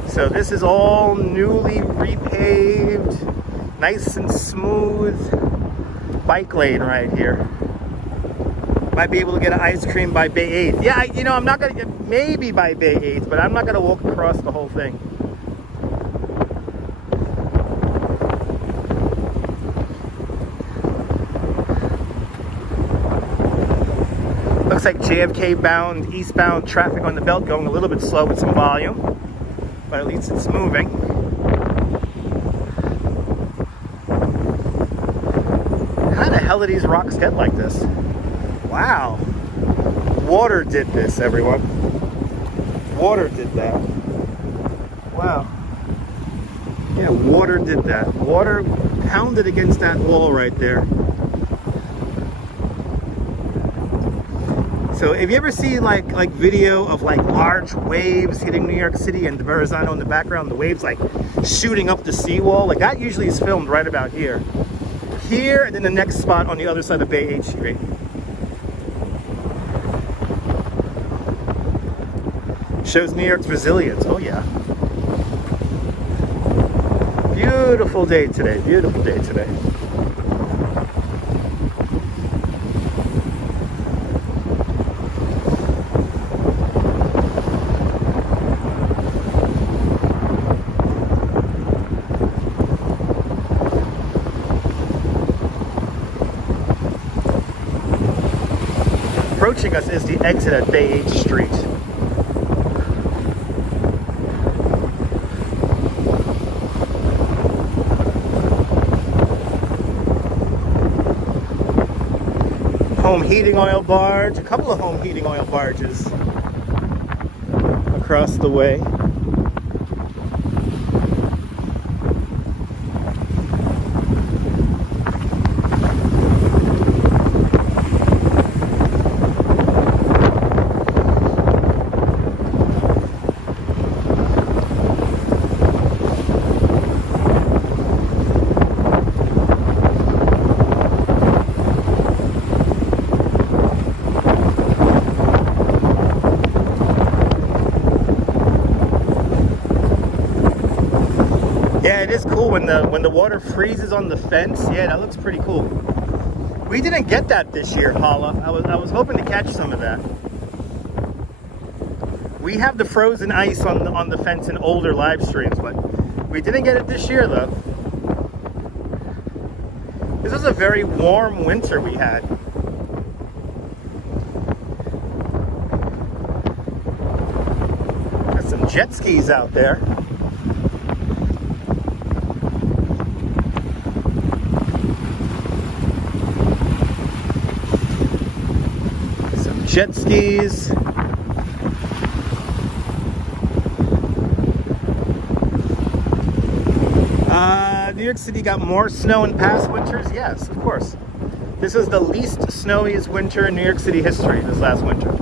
So this is all newly repaved, nice and smooth bike lane right here. Might be able to get an ice cream by Bay 8th. Yeah, you know, I'm not gonna get, maybe by Bay 8th, but I'm not gonna walk across the whole thing. Looks like JFK bound, eastbound traffic on the belt going a little bit slow with some volume, but at least it's moving. How the hell do these rocks get like this? Wow. Water did this, everyone. Water did that. Wow. Yeah, water did that. Water pounded against that wall right there. So if you ever see like video of like large waves hitting New York City and the Verrazano in the background, the waves like shooting up the seawall, like that usually is filmed right about here. Here, and then the next spot on the other side of Bay 8th Street. Shows New York's resilience. Oh yeah. Beautiful day today. Beautiful day today. Approaching us is the exit at Bay 8th Street. Home heating oil barge, a couple of home heating oil barges across the way. Yeah, it is cool when the water freezes on the fence. Yeah, that looks pretty cool. We didn't get that this year, Hala. I was hoping to catch some of that. We have the frozen ice on the fence in older live streams, but we didn't get it this year though. This was a very warm winter we had. Got some jet skis out there. Jet skis. New York City got more snow in past winters? Yes, of course. This is the least snowiest winter in New York City history, this last winter.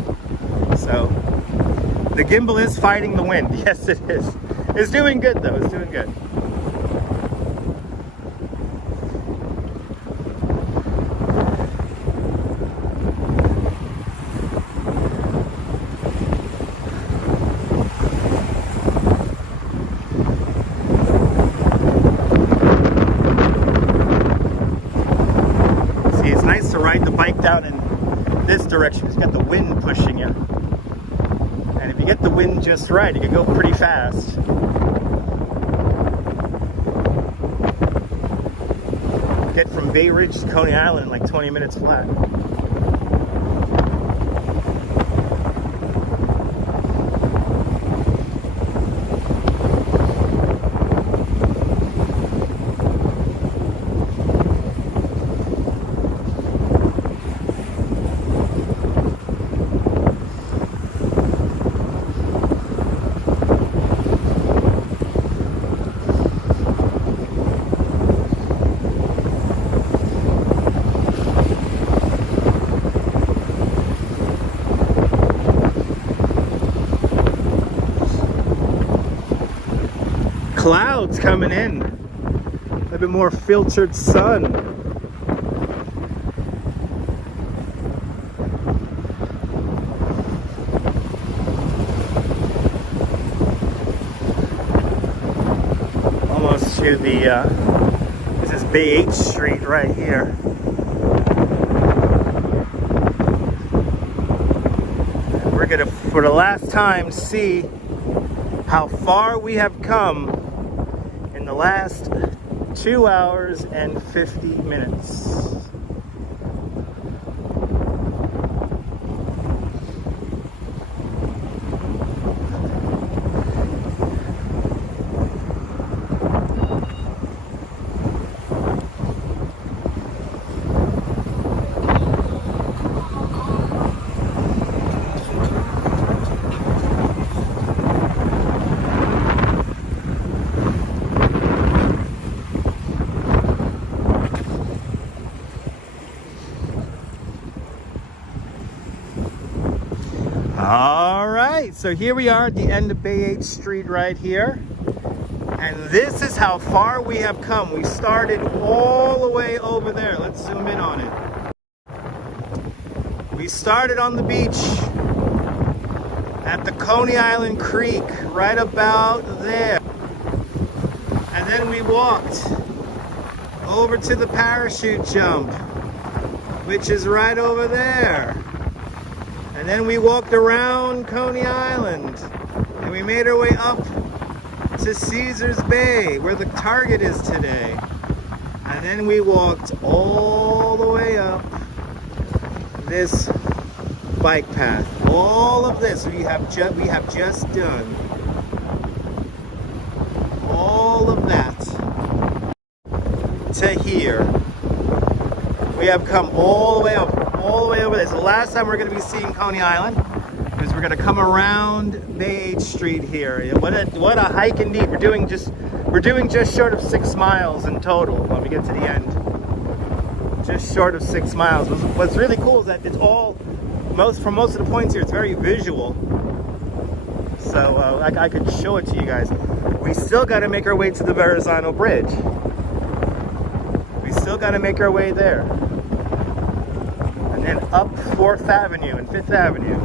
So, the Gimble is fighting the wind. Yes, it is. It's doing good though, it's doing good. Down in this direction, it's got the wind pushing you, and if you get the wind just right, you can go pretty fast. get from Bay Ridge to Coney Island in like 20 minutes flat. Clouds coming in, a little bit more filtered sun. Almost to the, this is Bay 8th Street right here. We're gonna, for the last time, see how far we have come in the last 2 hours and 50 minutes. All right, so here we are at the end of Bay 8th Street right here. And this is how far we have come. We started all the way over there. Let's zoom in on it. We started on the beach at the Coney Island Creek, right about there. And then we walked over to the parachute jump, which is right over there. And then we walked around Coney Island and we made our way up to Caesars Bay, where the Target is today. And then we walked all the way up this bike path. All of this we have just done. All of that to here. We have come all the way up. All the way over there. So the last time we're going to be seeing Coney Island is we're going to come around Bay 8th Street here. What a hike indeed. We're doing just short of 6 miles in total when we get to the end. Just short of 6 miles. What's really cool is that it's all for most of the points here. It's very visual. So I could show it to you guys. We still got to make our way to the Verrazano Bridge. We still got to make our way there. And up 4th Avenue and 5th Avenue.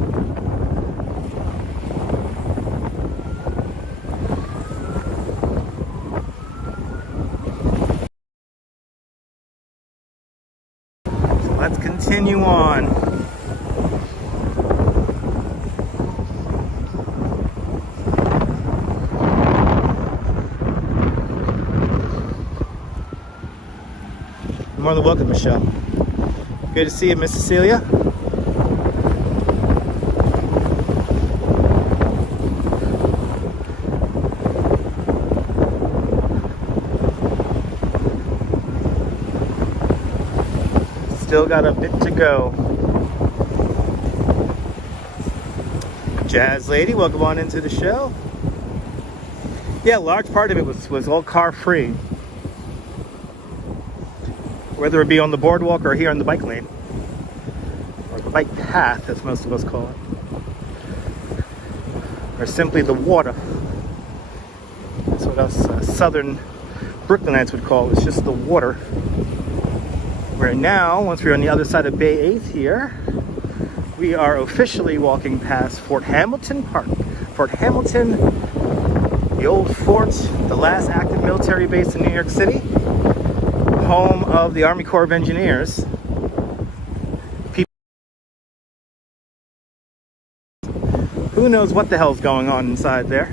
So let's continue on. You're more than welcome, Michelle. Good to see you, Miss Cecilia. Still got a bit to go. Jazz Lady, welcome on into the show. Yeah, a large part of it was all car free. Whether it be on the boardwalk or here on the bike lane. Or the bike path, as most of us call it. Or simply the water. That's what us southern Brooklynites would call it. It's just the water. Where now, once we're on the other side of Bay 8th here, we are officially walking past Fort Hamilton Park. Fort Hamilton, the old fort, the last active military base in New York City. Home of the Army Corps of Engineers. Who knows what the hell's going on inside there?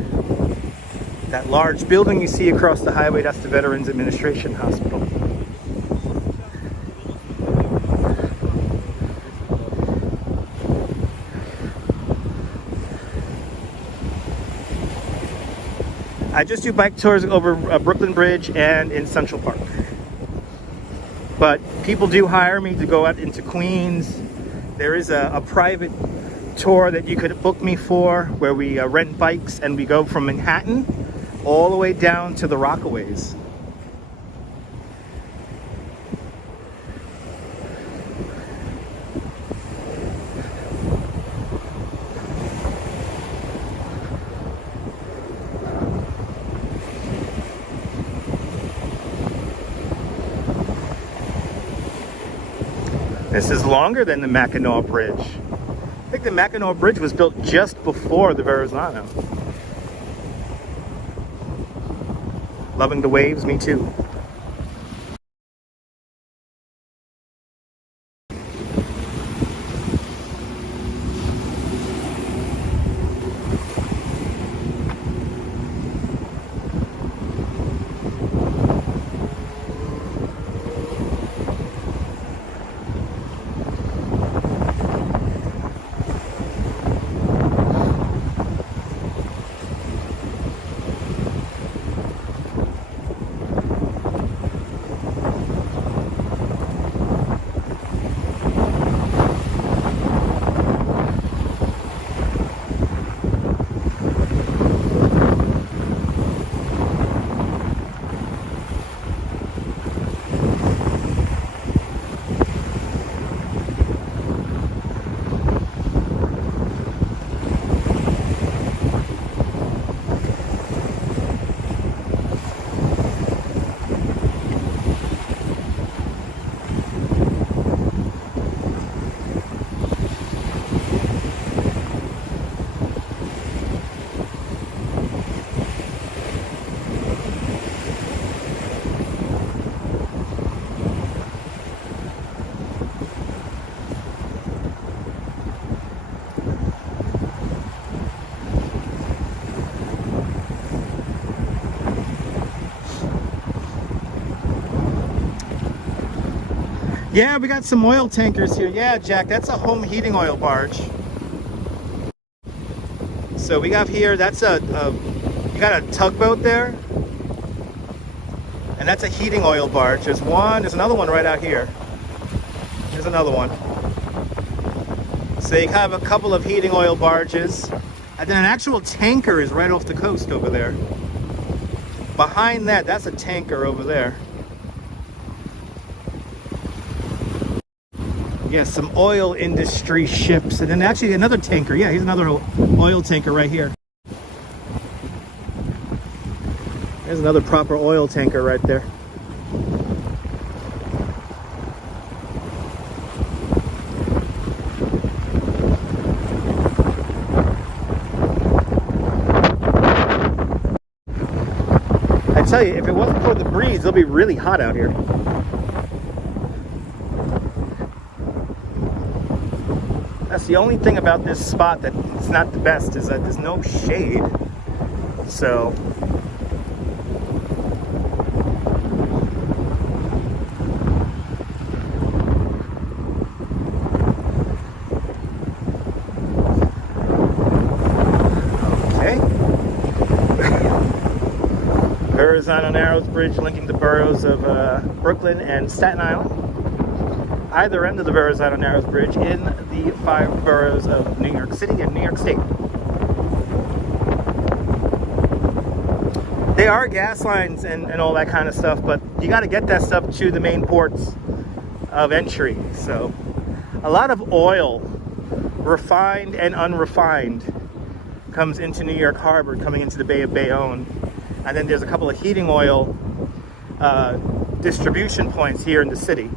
That large building you see across the highway, that's the Veterans Administration Hospital. I just do bike tours over Brooklyn Bridge and in Central Park. But people do hire me to go out into Queens. There is a private tour that you could book me for where we rent bikes and we go from Manhattan all the way down to the Rockaways. This is longer than the Mackinac Bridge. I think the Mackinac Bridge was built just before the Verrazano. Loving the waves, me too. Yeah, we got some oil tankers here. Yeah, Jack, that's a home heating oil barge. So we got here, that's you got a tugboat there. And that's a heating oil barge. There's another one right out here. There's another one. So you have a couple of heating oil barges. And then an actual tanker is right off the coast over there. Behind that, that's a tanker over there. Yes, some oil industry ships. And then actually another tanker. Yeah, here's another oil tanker right here. There's another proper oil tanker right there. I tell you, if it wasn't for the breeze, it'll be really hot out here. That's the only thing about this spot that it's not the best, is that there's no shade. So okay. Verrazano Narrows Bridge linking the boroughs of Brooklyn and Staten Island. Either end of the Verrazano Narrows Bridge in the 5 boroughs of New York City and New York State. They are gas lines and all that kind of stuff, but you got to get that stuff to the main ports of entry. So a lot of oil, refined and unrefined, comes into New York Harbor, coming into the Bay of Bayonne. And then there's a couple of heating oil distribution points here in the city.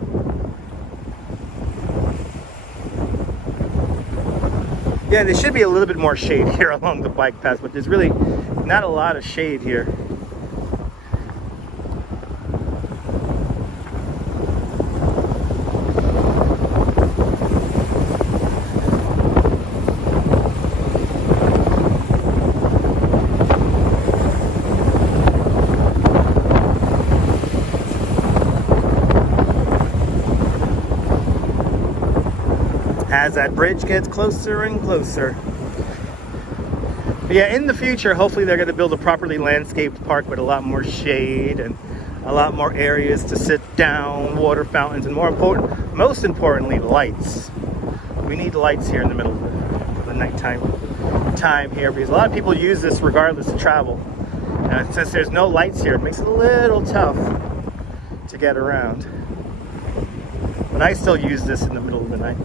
Yeah, there should be a little bit more shade here along the bike path, but there's really not a lot of shade here. As that bridge gets closer and closer. But yeah, in the future, hopefully they're going to build a properly landscaped park with a lot more shade and a lot more areas to sit down, water fountains, and most importantly, lights. We need lights here in the middle of the nighttime time here, because a lot of people use this regardless of travel. And since there's no lights here, it makes it a little tough to get around. But I still use this in the middle of the night.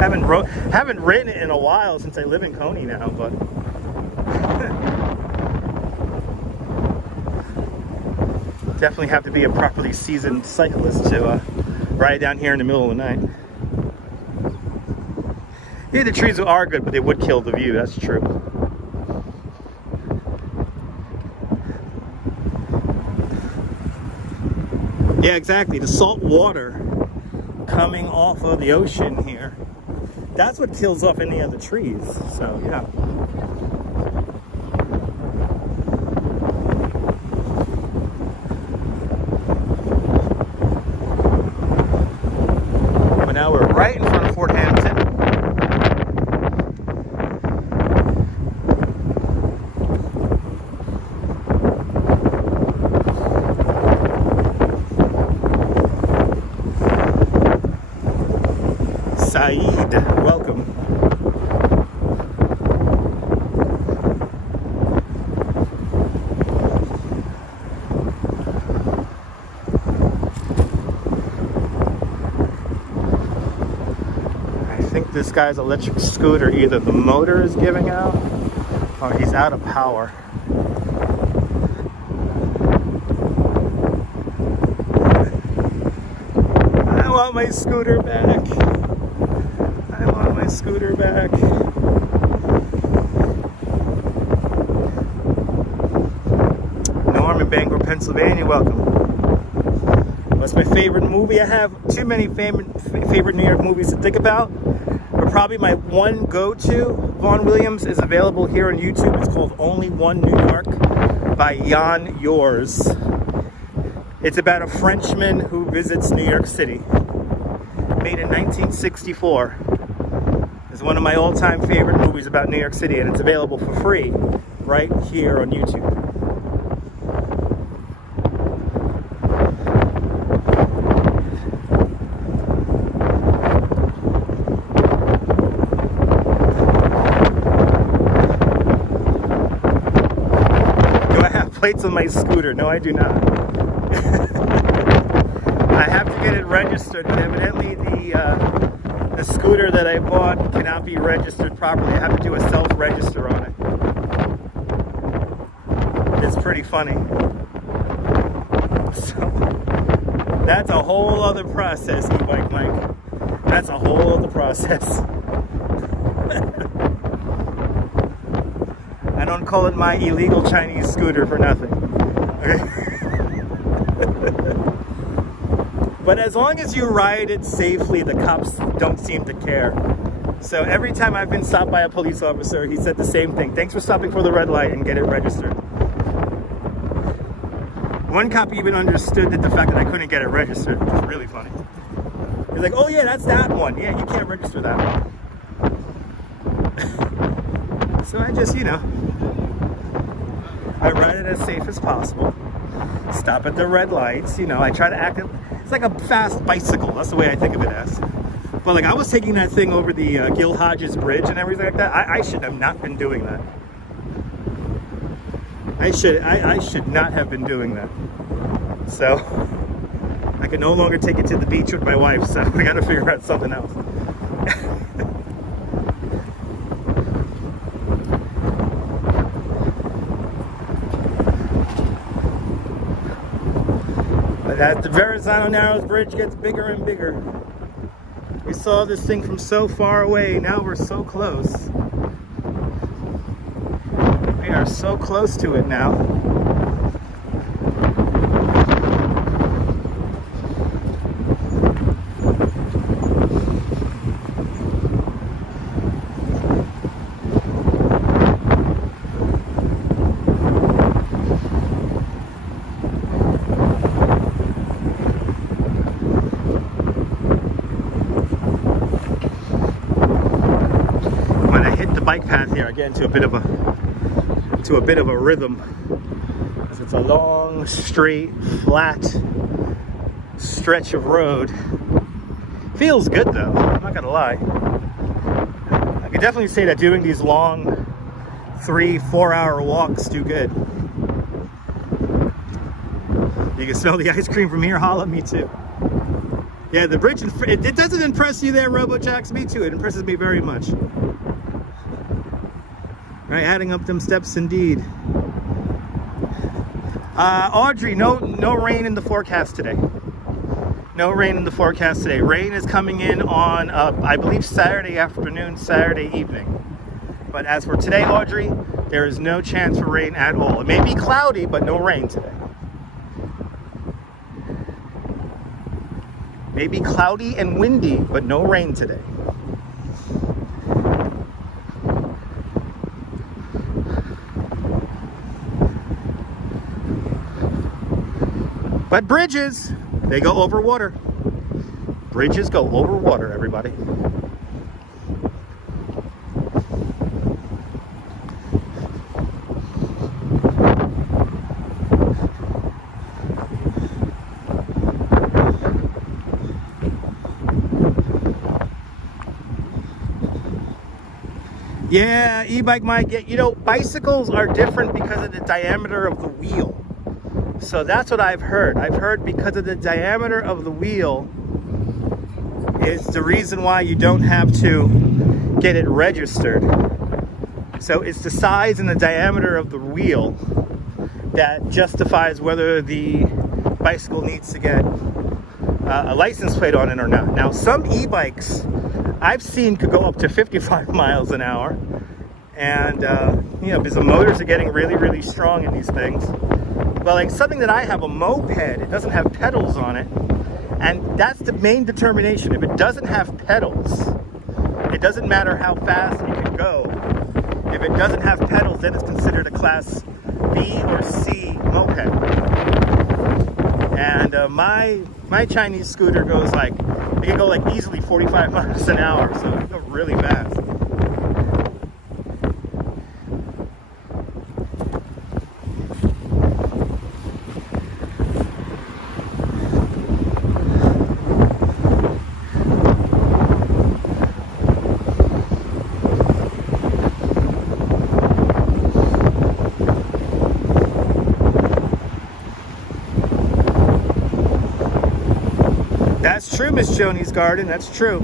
haven't written it in a while since I live in Coney now, but definitely have to be a properly seasoned cyclist to ride down here in the middle of the night. Yeah, the trees are good, but they would kill the view, that's true. Yeah, exactly. The salt water coming off of the ocean here, that's what kills off any of the trees. So, yeah. But now we're right in front of Fort Hampton. Saeed, welcome. I think this guy's electric scooter, either the motor is giving out or he's out of power. I want my scooter back. Scooter back. Norm in Bangor, Pennsylvania, welcome. What's my favorite movie? I have too many favorite New York movies to think about, but probably my one go-to, Vaughn Williams, is available here on YouTube. It's called Only One New York by Jan Yours. It's about a Frenchman who visits New York City. Made in 1964. It's one of my all-time favorite movies about New York City, and it's available for free right here on YouTube. Do I have plates on my scooter? No, I do not. I have to get it registered, but evidently the scooter that I bought cannot be registered properly. I have to do a self-register on it. It's pretty funny. So, that's a whole other process, e-bike Mike. That's a whole other process. I don't call it my illegal Chinese scooter for nothing. Okay? But as long as you ride it safely, the cops don't seem to care. So every time I've been stopped by a police officer, he said the same thing. Thanks for stopping for the red light and get it registered. One cop even understood that the fact that I couldn't get it registered was really funny. He's like, oh yeah, that's that one. Yeah, you can't register that one. So I just, I ride it as safe as possible. Stop at the red lights, I try to act it. It's like a fast bicycle. That's the way I think of it as. But like I was taking that thing over the Gil Hodges Bridge and everything like that. I should have not been doing that. I should not have been doing that. So I can no longer take it to the beach with my wife. So we got to figure out something else. As the Verrazano Narrows Bridge gets bigger and bigger. We saw this thing from so far away, now we're so close. We are so close to it now. Bike path north here. I get into a bit of a rhythm. It's a long, straight, flat stretch of road. Feels good though, I'm not gonna lie. I could definitely say that doing these long 3-4 hour walks do good. You can smell the ice cream from here, holla, me too. Yeah, the bridge, it doesn't impress you there, RoboJax? Me too, it impresses me very much. Right, adding up them steps indeed. Audrey, no rain in the forecast today. No rain in the forecast today. Rain is coming in on, I believe, Saturday afternoon, Saturday evening. But as for today, Audrey, there is no chance for rain at all. It may be cloudy, but no rain today. Maybe cloudy and windy, but no rain today. But bridges, they go over water. Bridges go over water, everybody. Yeah, e-bike might get, you know, bicycles are different because of the diameter of the wheel. So that's what I've heard. I've heard because of the diameter of the wheel is the reason why you don't have to get it registered. So it's the size and the diameter of the wheel that justifies whether the bicycle needs to get a license plate on it or not. Now, some e-bikes I've seen could go up to 55 miles an hour. And, you know, because the motors are getting really, really strong in these things. But like something that I have, a moped, it doesn't have pedals on it. And that's the main determination. If it doesn't have pedals, it doesn't matter how fast it can go. If it doesn't have pedals, then it's considered a class B or C moped. And my Chinese scooter goes like, it can go like easily 45 miles an hour, so it can go really fast. That's true, Miss Joni's garden. That's true.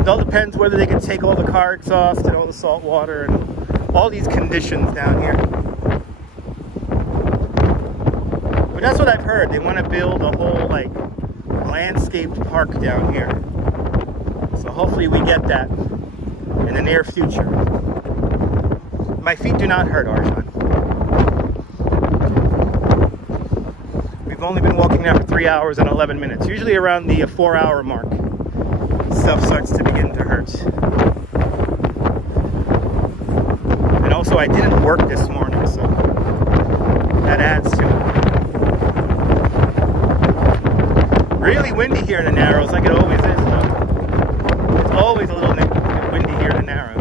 It all depends whether they can take all the car exhaust and all the salt water and all these conditions down here. But that's what I've heard. They want to build a whole like landscaped park down here. So hopefully we get that in the near future. My feet do not hurt, Arjan. We've only been walking now for 3 hours and 11 minutes. Usually around the 4 hour mark, stuff starts to begin to hurt. And also I didn't work this morning, so that adds to it. Really windy here in the Narrows, like it always is though. It's always a little windy here in the Narrows.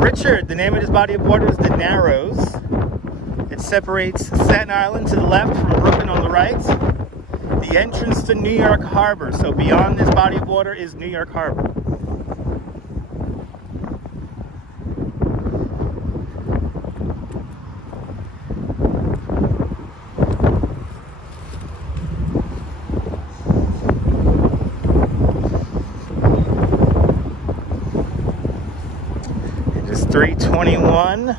Richard, the name of this body of water is the Narrows. It separates Staten Island to the left from Brooklyn on the right. The entrance to New York Harbor. So beyond this body of water is New York Harbor. It is 3:21.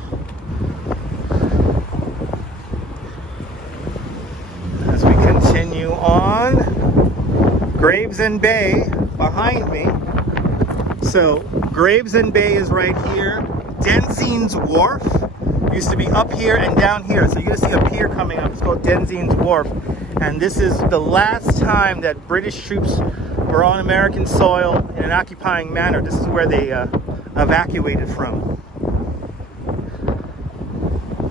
As we continue on, Gravesend Bay behind me. So Gravesend Bay is right here. Denzine's Wharf used to be up here and down here. So you're gonna see a pier coming up. It's called Denzine's Wharf. And this is the last time that British troops were on American soil in an occupying manner. This is where they evacuated from.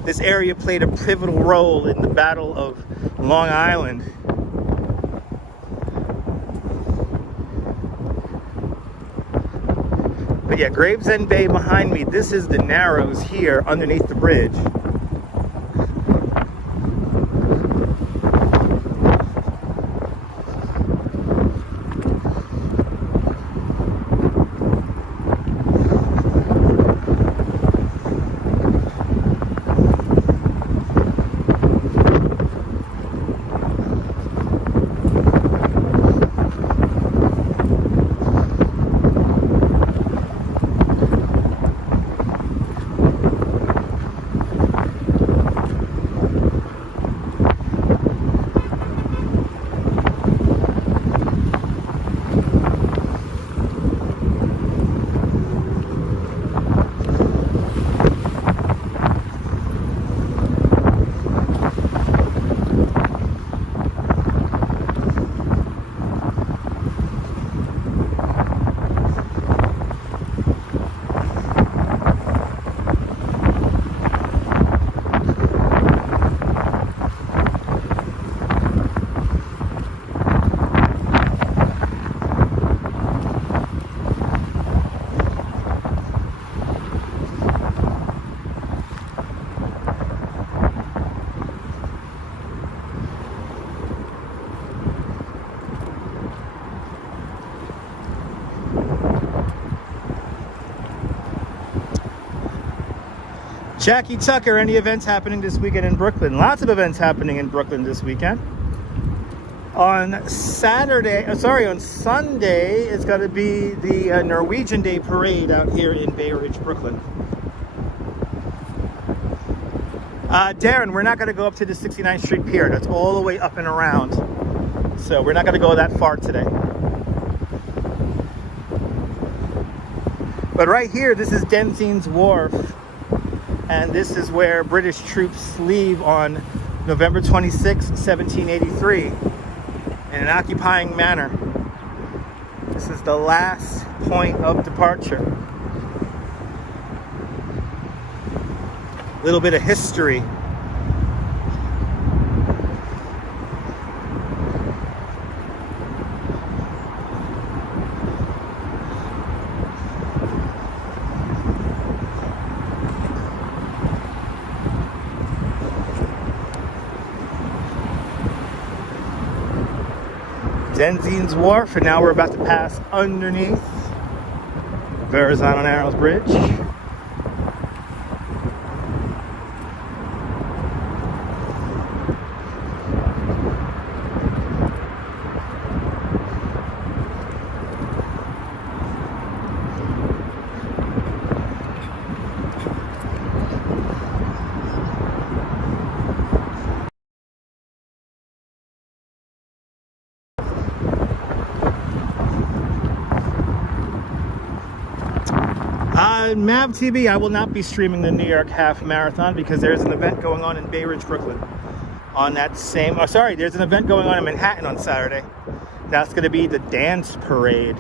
This area played a pivotal role in the Battle of Long Island. But yeah, Gravesend Bay behind me, this is the Narrows here underneath the bridge. Jackie Tucker, any events happening this weekend in Brooklyn? Lots of events happening in Brooklyn this weekend. On Sunday, it's going to be the Norwegian Day Parade out here in Bay Ridge, Brooklyn. Darren, we're not going to go up to the 69th Street Pier. That's all the way up and around. So we're not going to go that far today. But right here, this is Denzine's Wharf. And this is where British troops leave on November 26, 1783, in an occupying manner. This is the last point of departure. A little bit of history. Denzine's Wharf, and now we're about to pass underneath Verrazano Bridge. Mav TV, I will not be streaming the New York Half Marathon because there's an event going on in Bay Ridge, Brooklyn on that same, there's an event going on in Manhattan on Saturday. That's going to be the dance parade.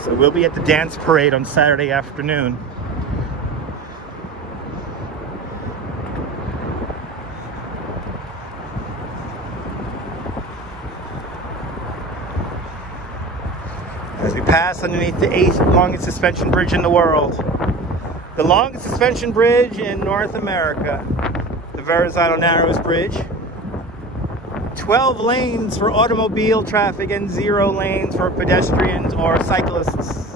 So we'll be at the dance parade on Saturday afternoon. As we pass underneath the 8th longest suspension bridge in the world. The longest suspension bridge in North America. The Verrazano Narrows Bridge. 12 lanes for automobile traffic and 0 lanes for pedestrians or cyclists.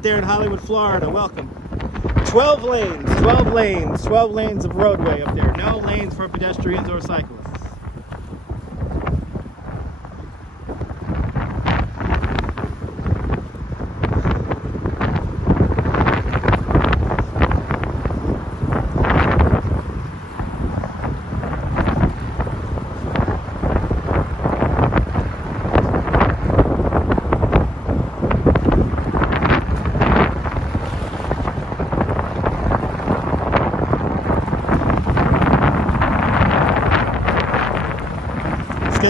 There in Hollywood, Florida, welcome. 12 lanes of roadway up there. No lanes for pedestrians or cyclists.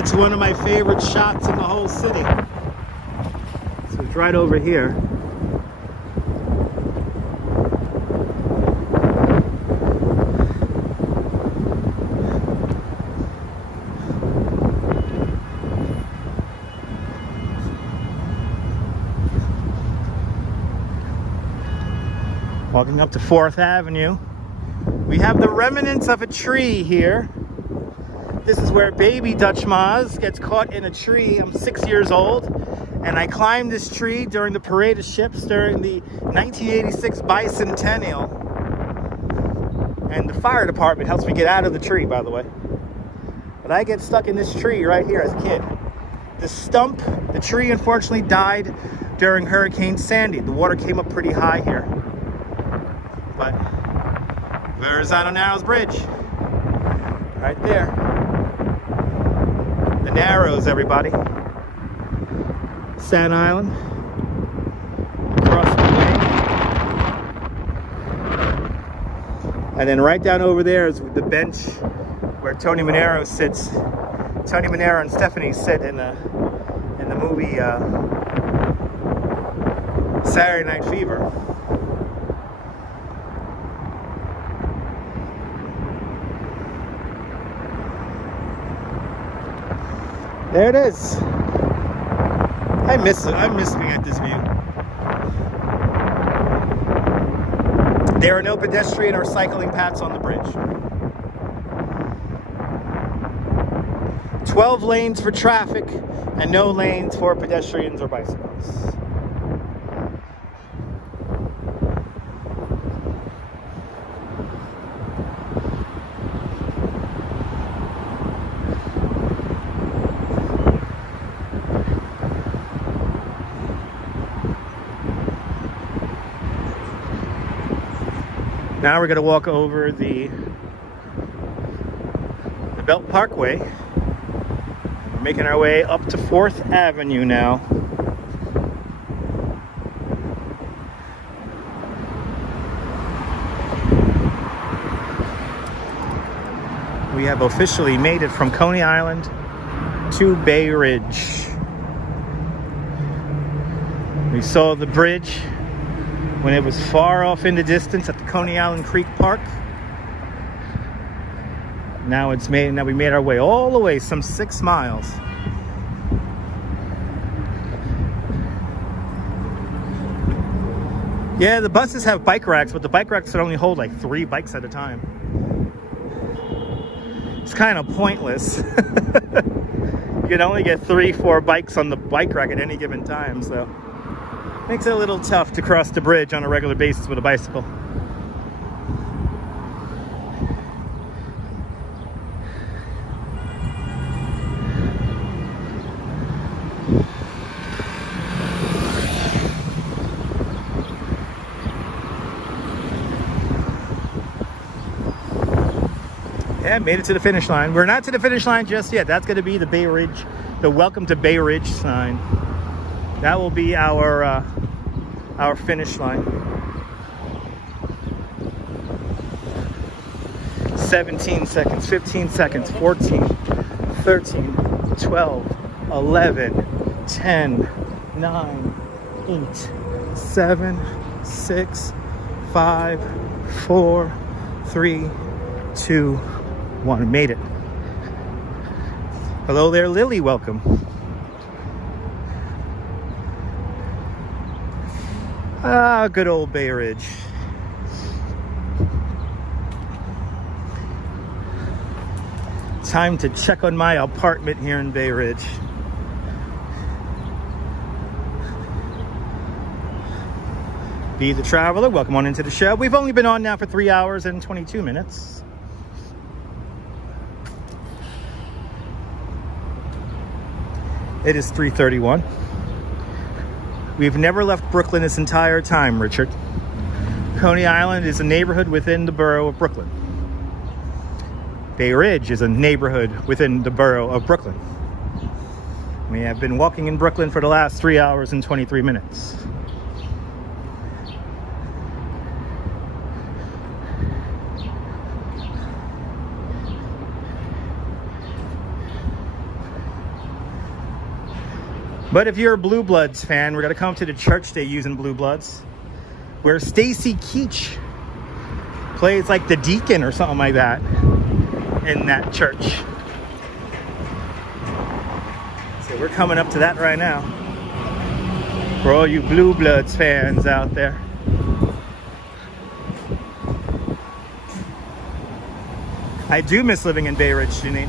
gets one of my favorite shots in the whole city. So it's right over here. Walking up to 4th Avenue. We have the remnants of a tree here. This is where baby Dutch Maz gets caught in a tree. I'm 6 years old, and I climbed this tree during the Parade of Ships during the 1986 bicentennial. And the fire department helps me get out of the tree, by the way. But I get stuck in this tree right here as a kid. The tree unfortunately died during Hurricane Sandy. The water came up pretty high here. But Verrazano Bridge, right there. The Narrows, everybody. Staten Island. Across the way. And then right down over there is the bench where Tony Manero sits. Tony Manero and Stephanie sit in the movie Saturday Night Fever. There it is. I miss it. I miss being at this view. There are no pedestrian or cycling paths on the bridge. 12 lanes for traffic and no lanes for pedestrians or bicycles. Now we're going to walk over the Belt Parkway. We're making our way up to 4th Avenue now. We have officially made it from Coney Island to Bay Ridge. We saw the bridge when it was far off in the distance at the Coney Island Creek Park. Now we made our way all the way, some 6 miles. Yeah, the buses have bike racks, but the bike racks can only hold like 3 bikes at a time. It's kind of pointless. You can only get 3-4 bikes on the bike rack at any given time, so makes it a little tough to cross the bridge on a regular basis with a bicycle. Yeah, made it to the finish line. We're not to the finish line just yet. That's going to be the Bay Ridge, the Welcome to Bay Ridge sign. That will be our finish line. 17 seconds, 15 seconds, 14, 13, 12, 11, 10, 9, 8, 7, 6, 5, 4, 3, 2, 1. Made it. Hello there, Lily. Welcome. Ah, good old Bay Ridge. Time to check on my apartment here in Bay Ridge. Be the Traveler, welcome on into the show. We've only been on now for 3 hours and 22 minutes. It is 3:31. We've never left Brooklyn this entire time, Richard. Coney Island is a neighborhood within the borough of Brooklyn. Bay Ridge is a neighborhood within the borough of Brooklyn. We have been walking in Brooklyn for the last 3 hours and 23 minutes. But if you're a Blue Bloods fan, we're gonna come to the church they use in Blue Bloods, where Stacy Keach plays like the deacon or something like that in that church. So we're coming up to that right now. For all you Blue Bloods fans out there. I do miss living in Bay Ridge, Janine.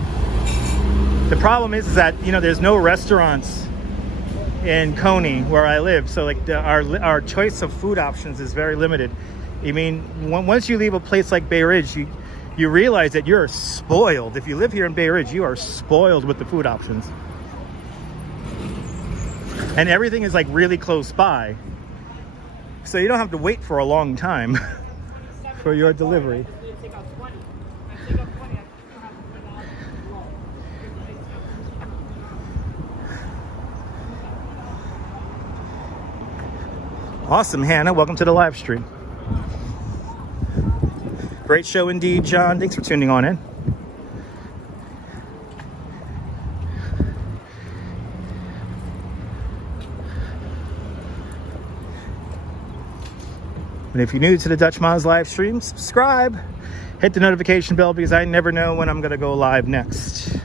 The problem is that, you know, there's no restaurants in Coney where I live, so like our choice of food options is very limited. I mean, once you leave a place like Bay Ridge, you realize that you're spoiled. If you live here in Bay Ridge, you are spoiled with the food options, and everything is like really close by, so you don't have to wait for a long time for your delivery. Awesome, Hannah. Welcome to the live stream. Great show indeed, John. Thanks for tuning on in. And if you're new to the Dutch Miles live stream, subscribe. Hit the notification bell because I never know when I'm going to go live next.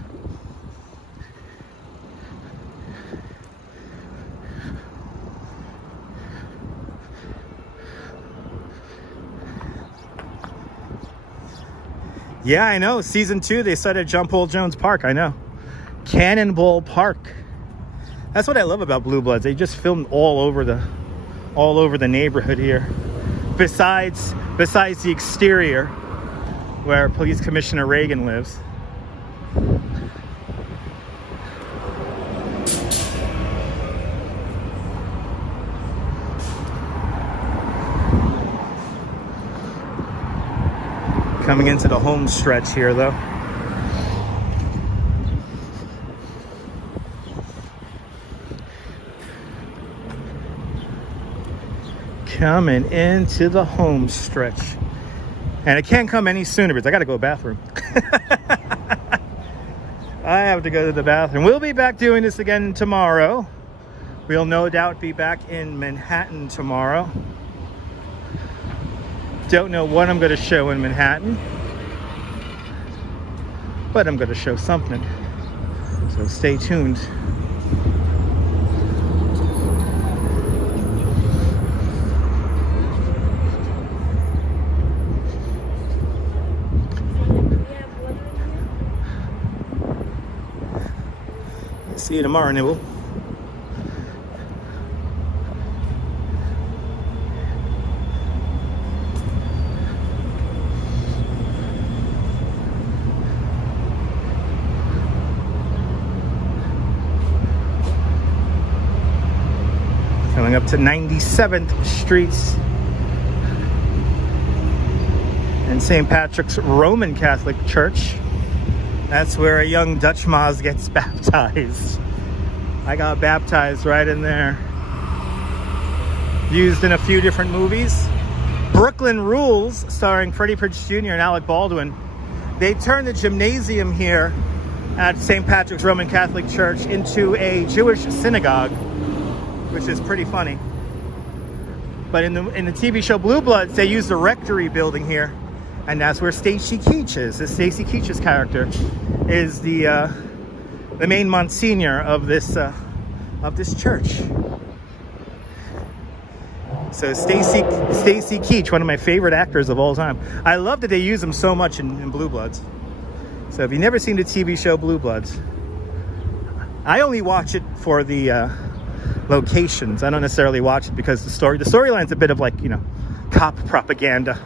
Yeah, I know. Season 2, they set at John Paul Jones Park. I know. Cannonball Park. That's what I love about Blue Bloods. They just filmed all over the neighborhood here. Besides the exterior, where Police Commissioner Reagan lives. Coming into the home stretch here, though. Coming into the home stretch. And it can't come any sooner because I got to go to the bathroom. I have to go to the bathroom. We'll be back doing this again tomorrow. We'll no doubt be back in Manhattan tomorrow. Don't know what I'm going to show in Manhattan, but I'm going to show something. So stay tuned. See you tomorrow, Nibble. Coming up to 97th Street and St. Patrick's Roman Catholic Church. That's where a young Dutch Maz gets baptized. I got baptized right in there. Used in a few different movies. Brooklyn Rules, starring Freddie Prinze Jr. and Alec Baldwin. They turned the gymnasium here at St. Patrick's Roman Catholic Church into a Jewish synagogue, which is pretty funny. But in the TV show Blue Bloods, they used the rectory building here, and that's where Stacy Keach is. This Stacy Keach's character is the main Monsignor of this church. So Stacy Keach, one of my favorite actors of all time. I love that they use him so much in Blue Bloods. So if you've never seen the TV show Blue Bloods, I only watch it for the locations. I don't necessarily watch it because the storyline's a bit of, like, you know, cop propaganda.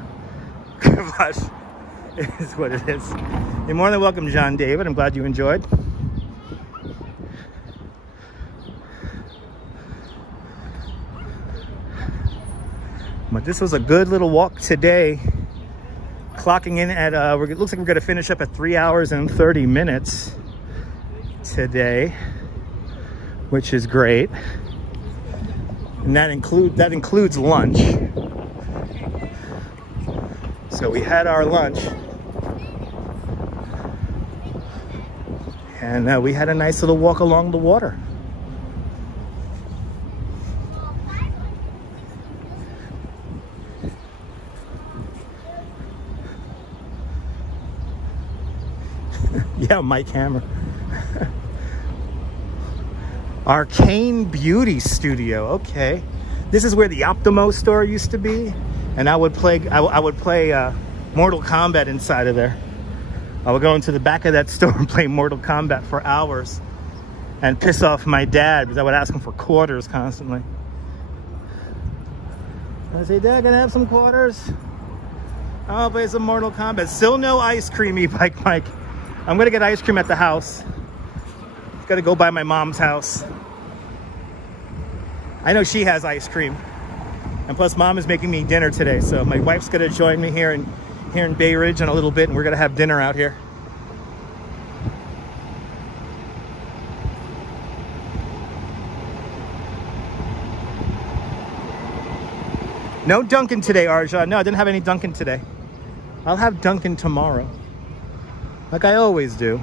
But it is what it is. You're more than welcome, John David. I'm glad you enjoyed. But this was a good little walk today. Clocking in at, it looks like we're going to finish up at 3 hours and 30 minutes today, which is great. And that includes lunch. So we had our lunch. And we had a nice little walk along the water. down my camera. Arcane Beauty Studio. Okay, this is where the Optimo store used to be, and I would play Mortal Kombat inside of there. I would go into the back of that store and play Mortal Kombat for hours and piss off my dad because I would ask him for quarters constantly. I say, Dad, can I have some quarters? I'll play some Mortal Kombat. Still no ice cream, e-bike Mike. I'm gonna get ice cream at the house. Gotta go by my mom's house. I know she has ice cream. And plus mom is making me dinner today, so my wife's gonna join me here in Bay Ridge in a little bit, and we're gonna have dinner out here. No Dunkin' today, Arja. No, I didn't have any Dunkin' today. I'll have Dunkin' tomorrow, like I always do.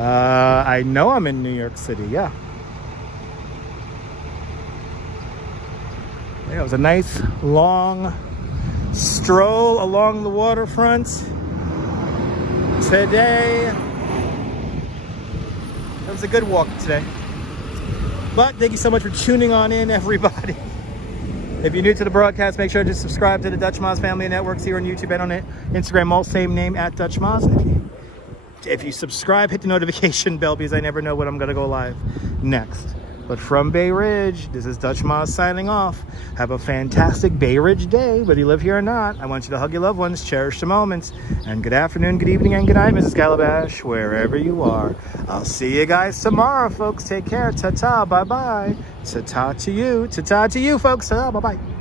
I know I'm in New York City, yeah. Yeah, it was a nice long stroll along the waterfront today. It was a good walk today. But thank you so much for tuning on in, everybody. If you're new to the broadcast, make sure to subscribe to the Dutch Moz Family of Networks here on YouTube and on Instagram, all same name, @DutchMoz. If you subscribe, hit the notification bell because I never know when I'm going to go live next. But from Bay Ridge, this is Dutch Moz signing off. Have a fantastic Bay Ridge day, whether you live here or not. I want you to hug your loved ones, cherish the moments. And good afternoon, good evening, and good night, Mrs. Calabash, wherever you are. I'll see you guys tomorrow, folks. Take care. Ta-ta. Bye-bye. Ta-ta to you. Ta-ta to you, folks. Ta-ta. Bye-bye.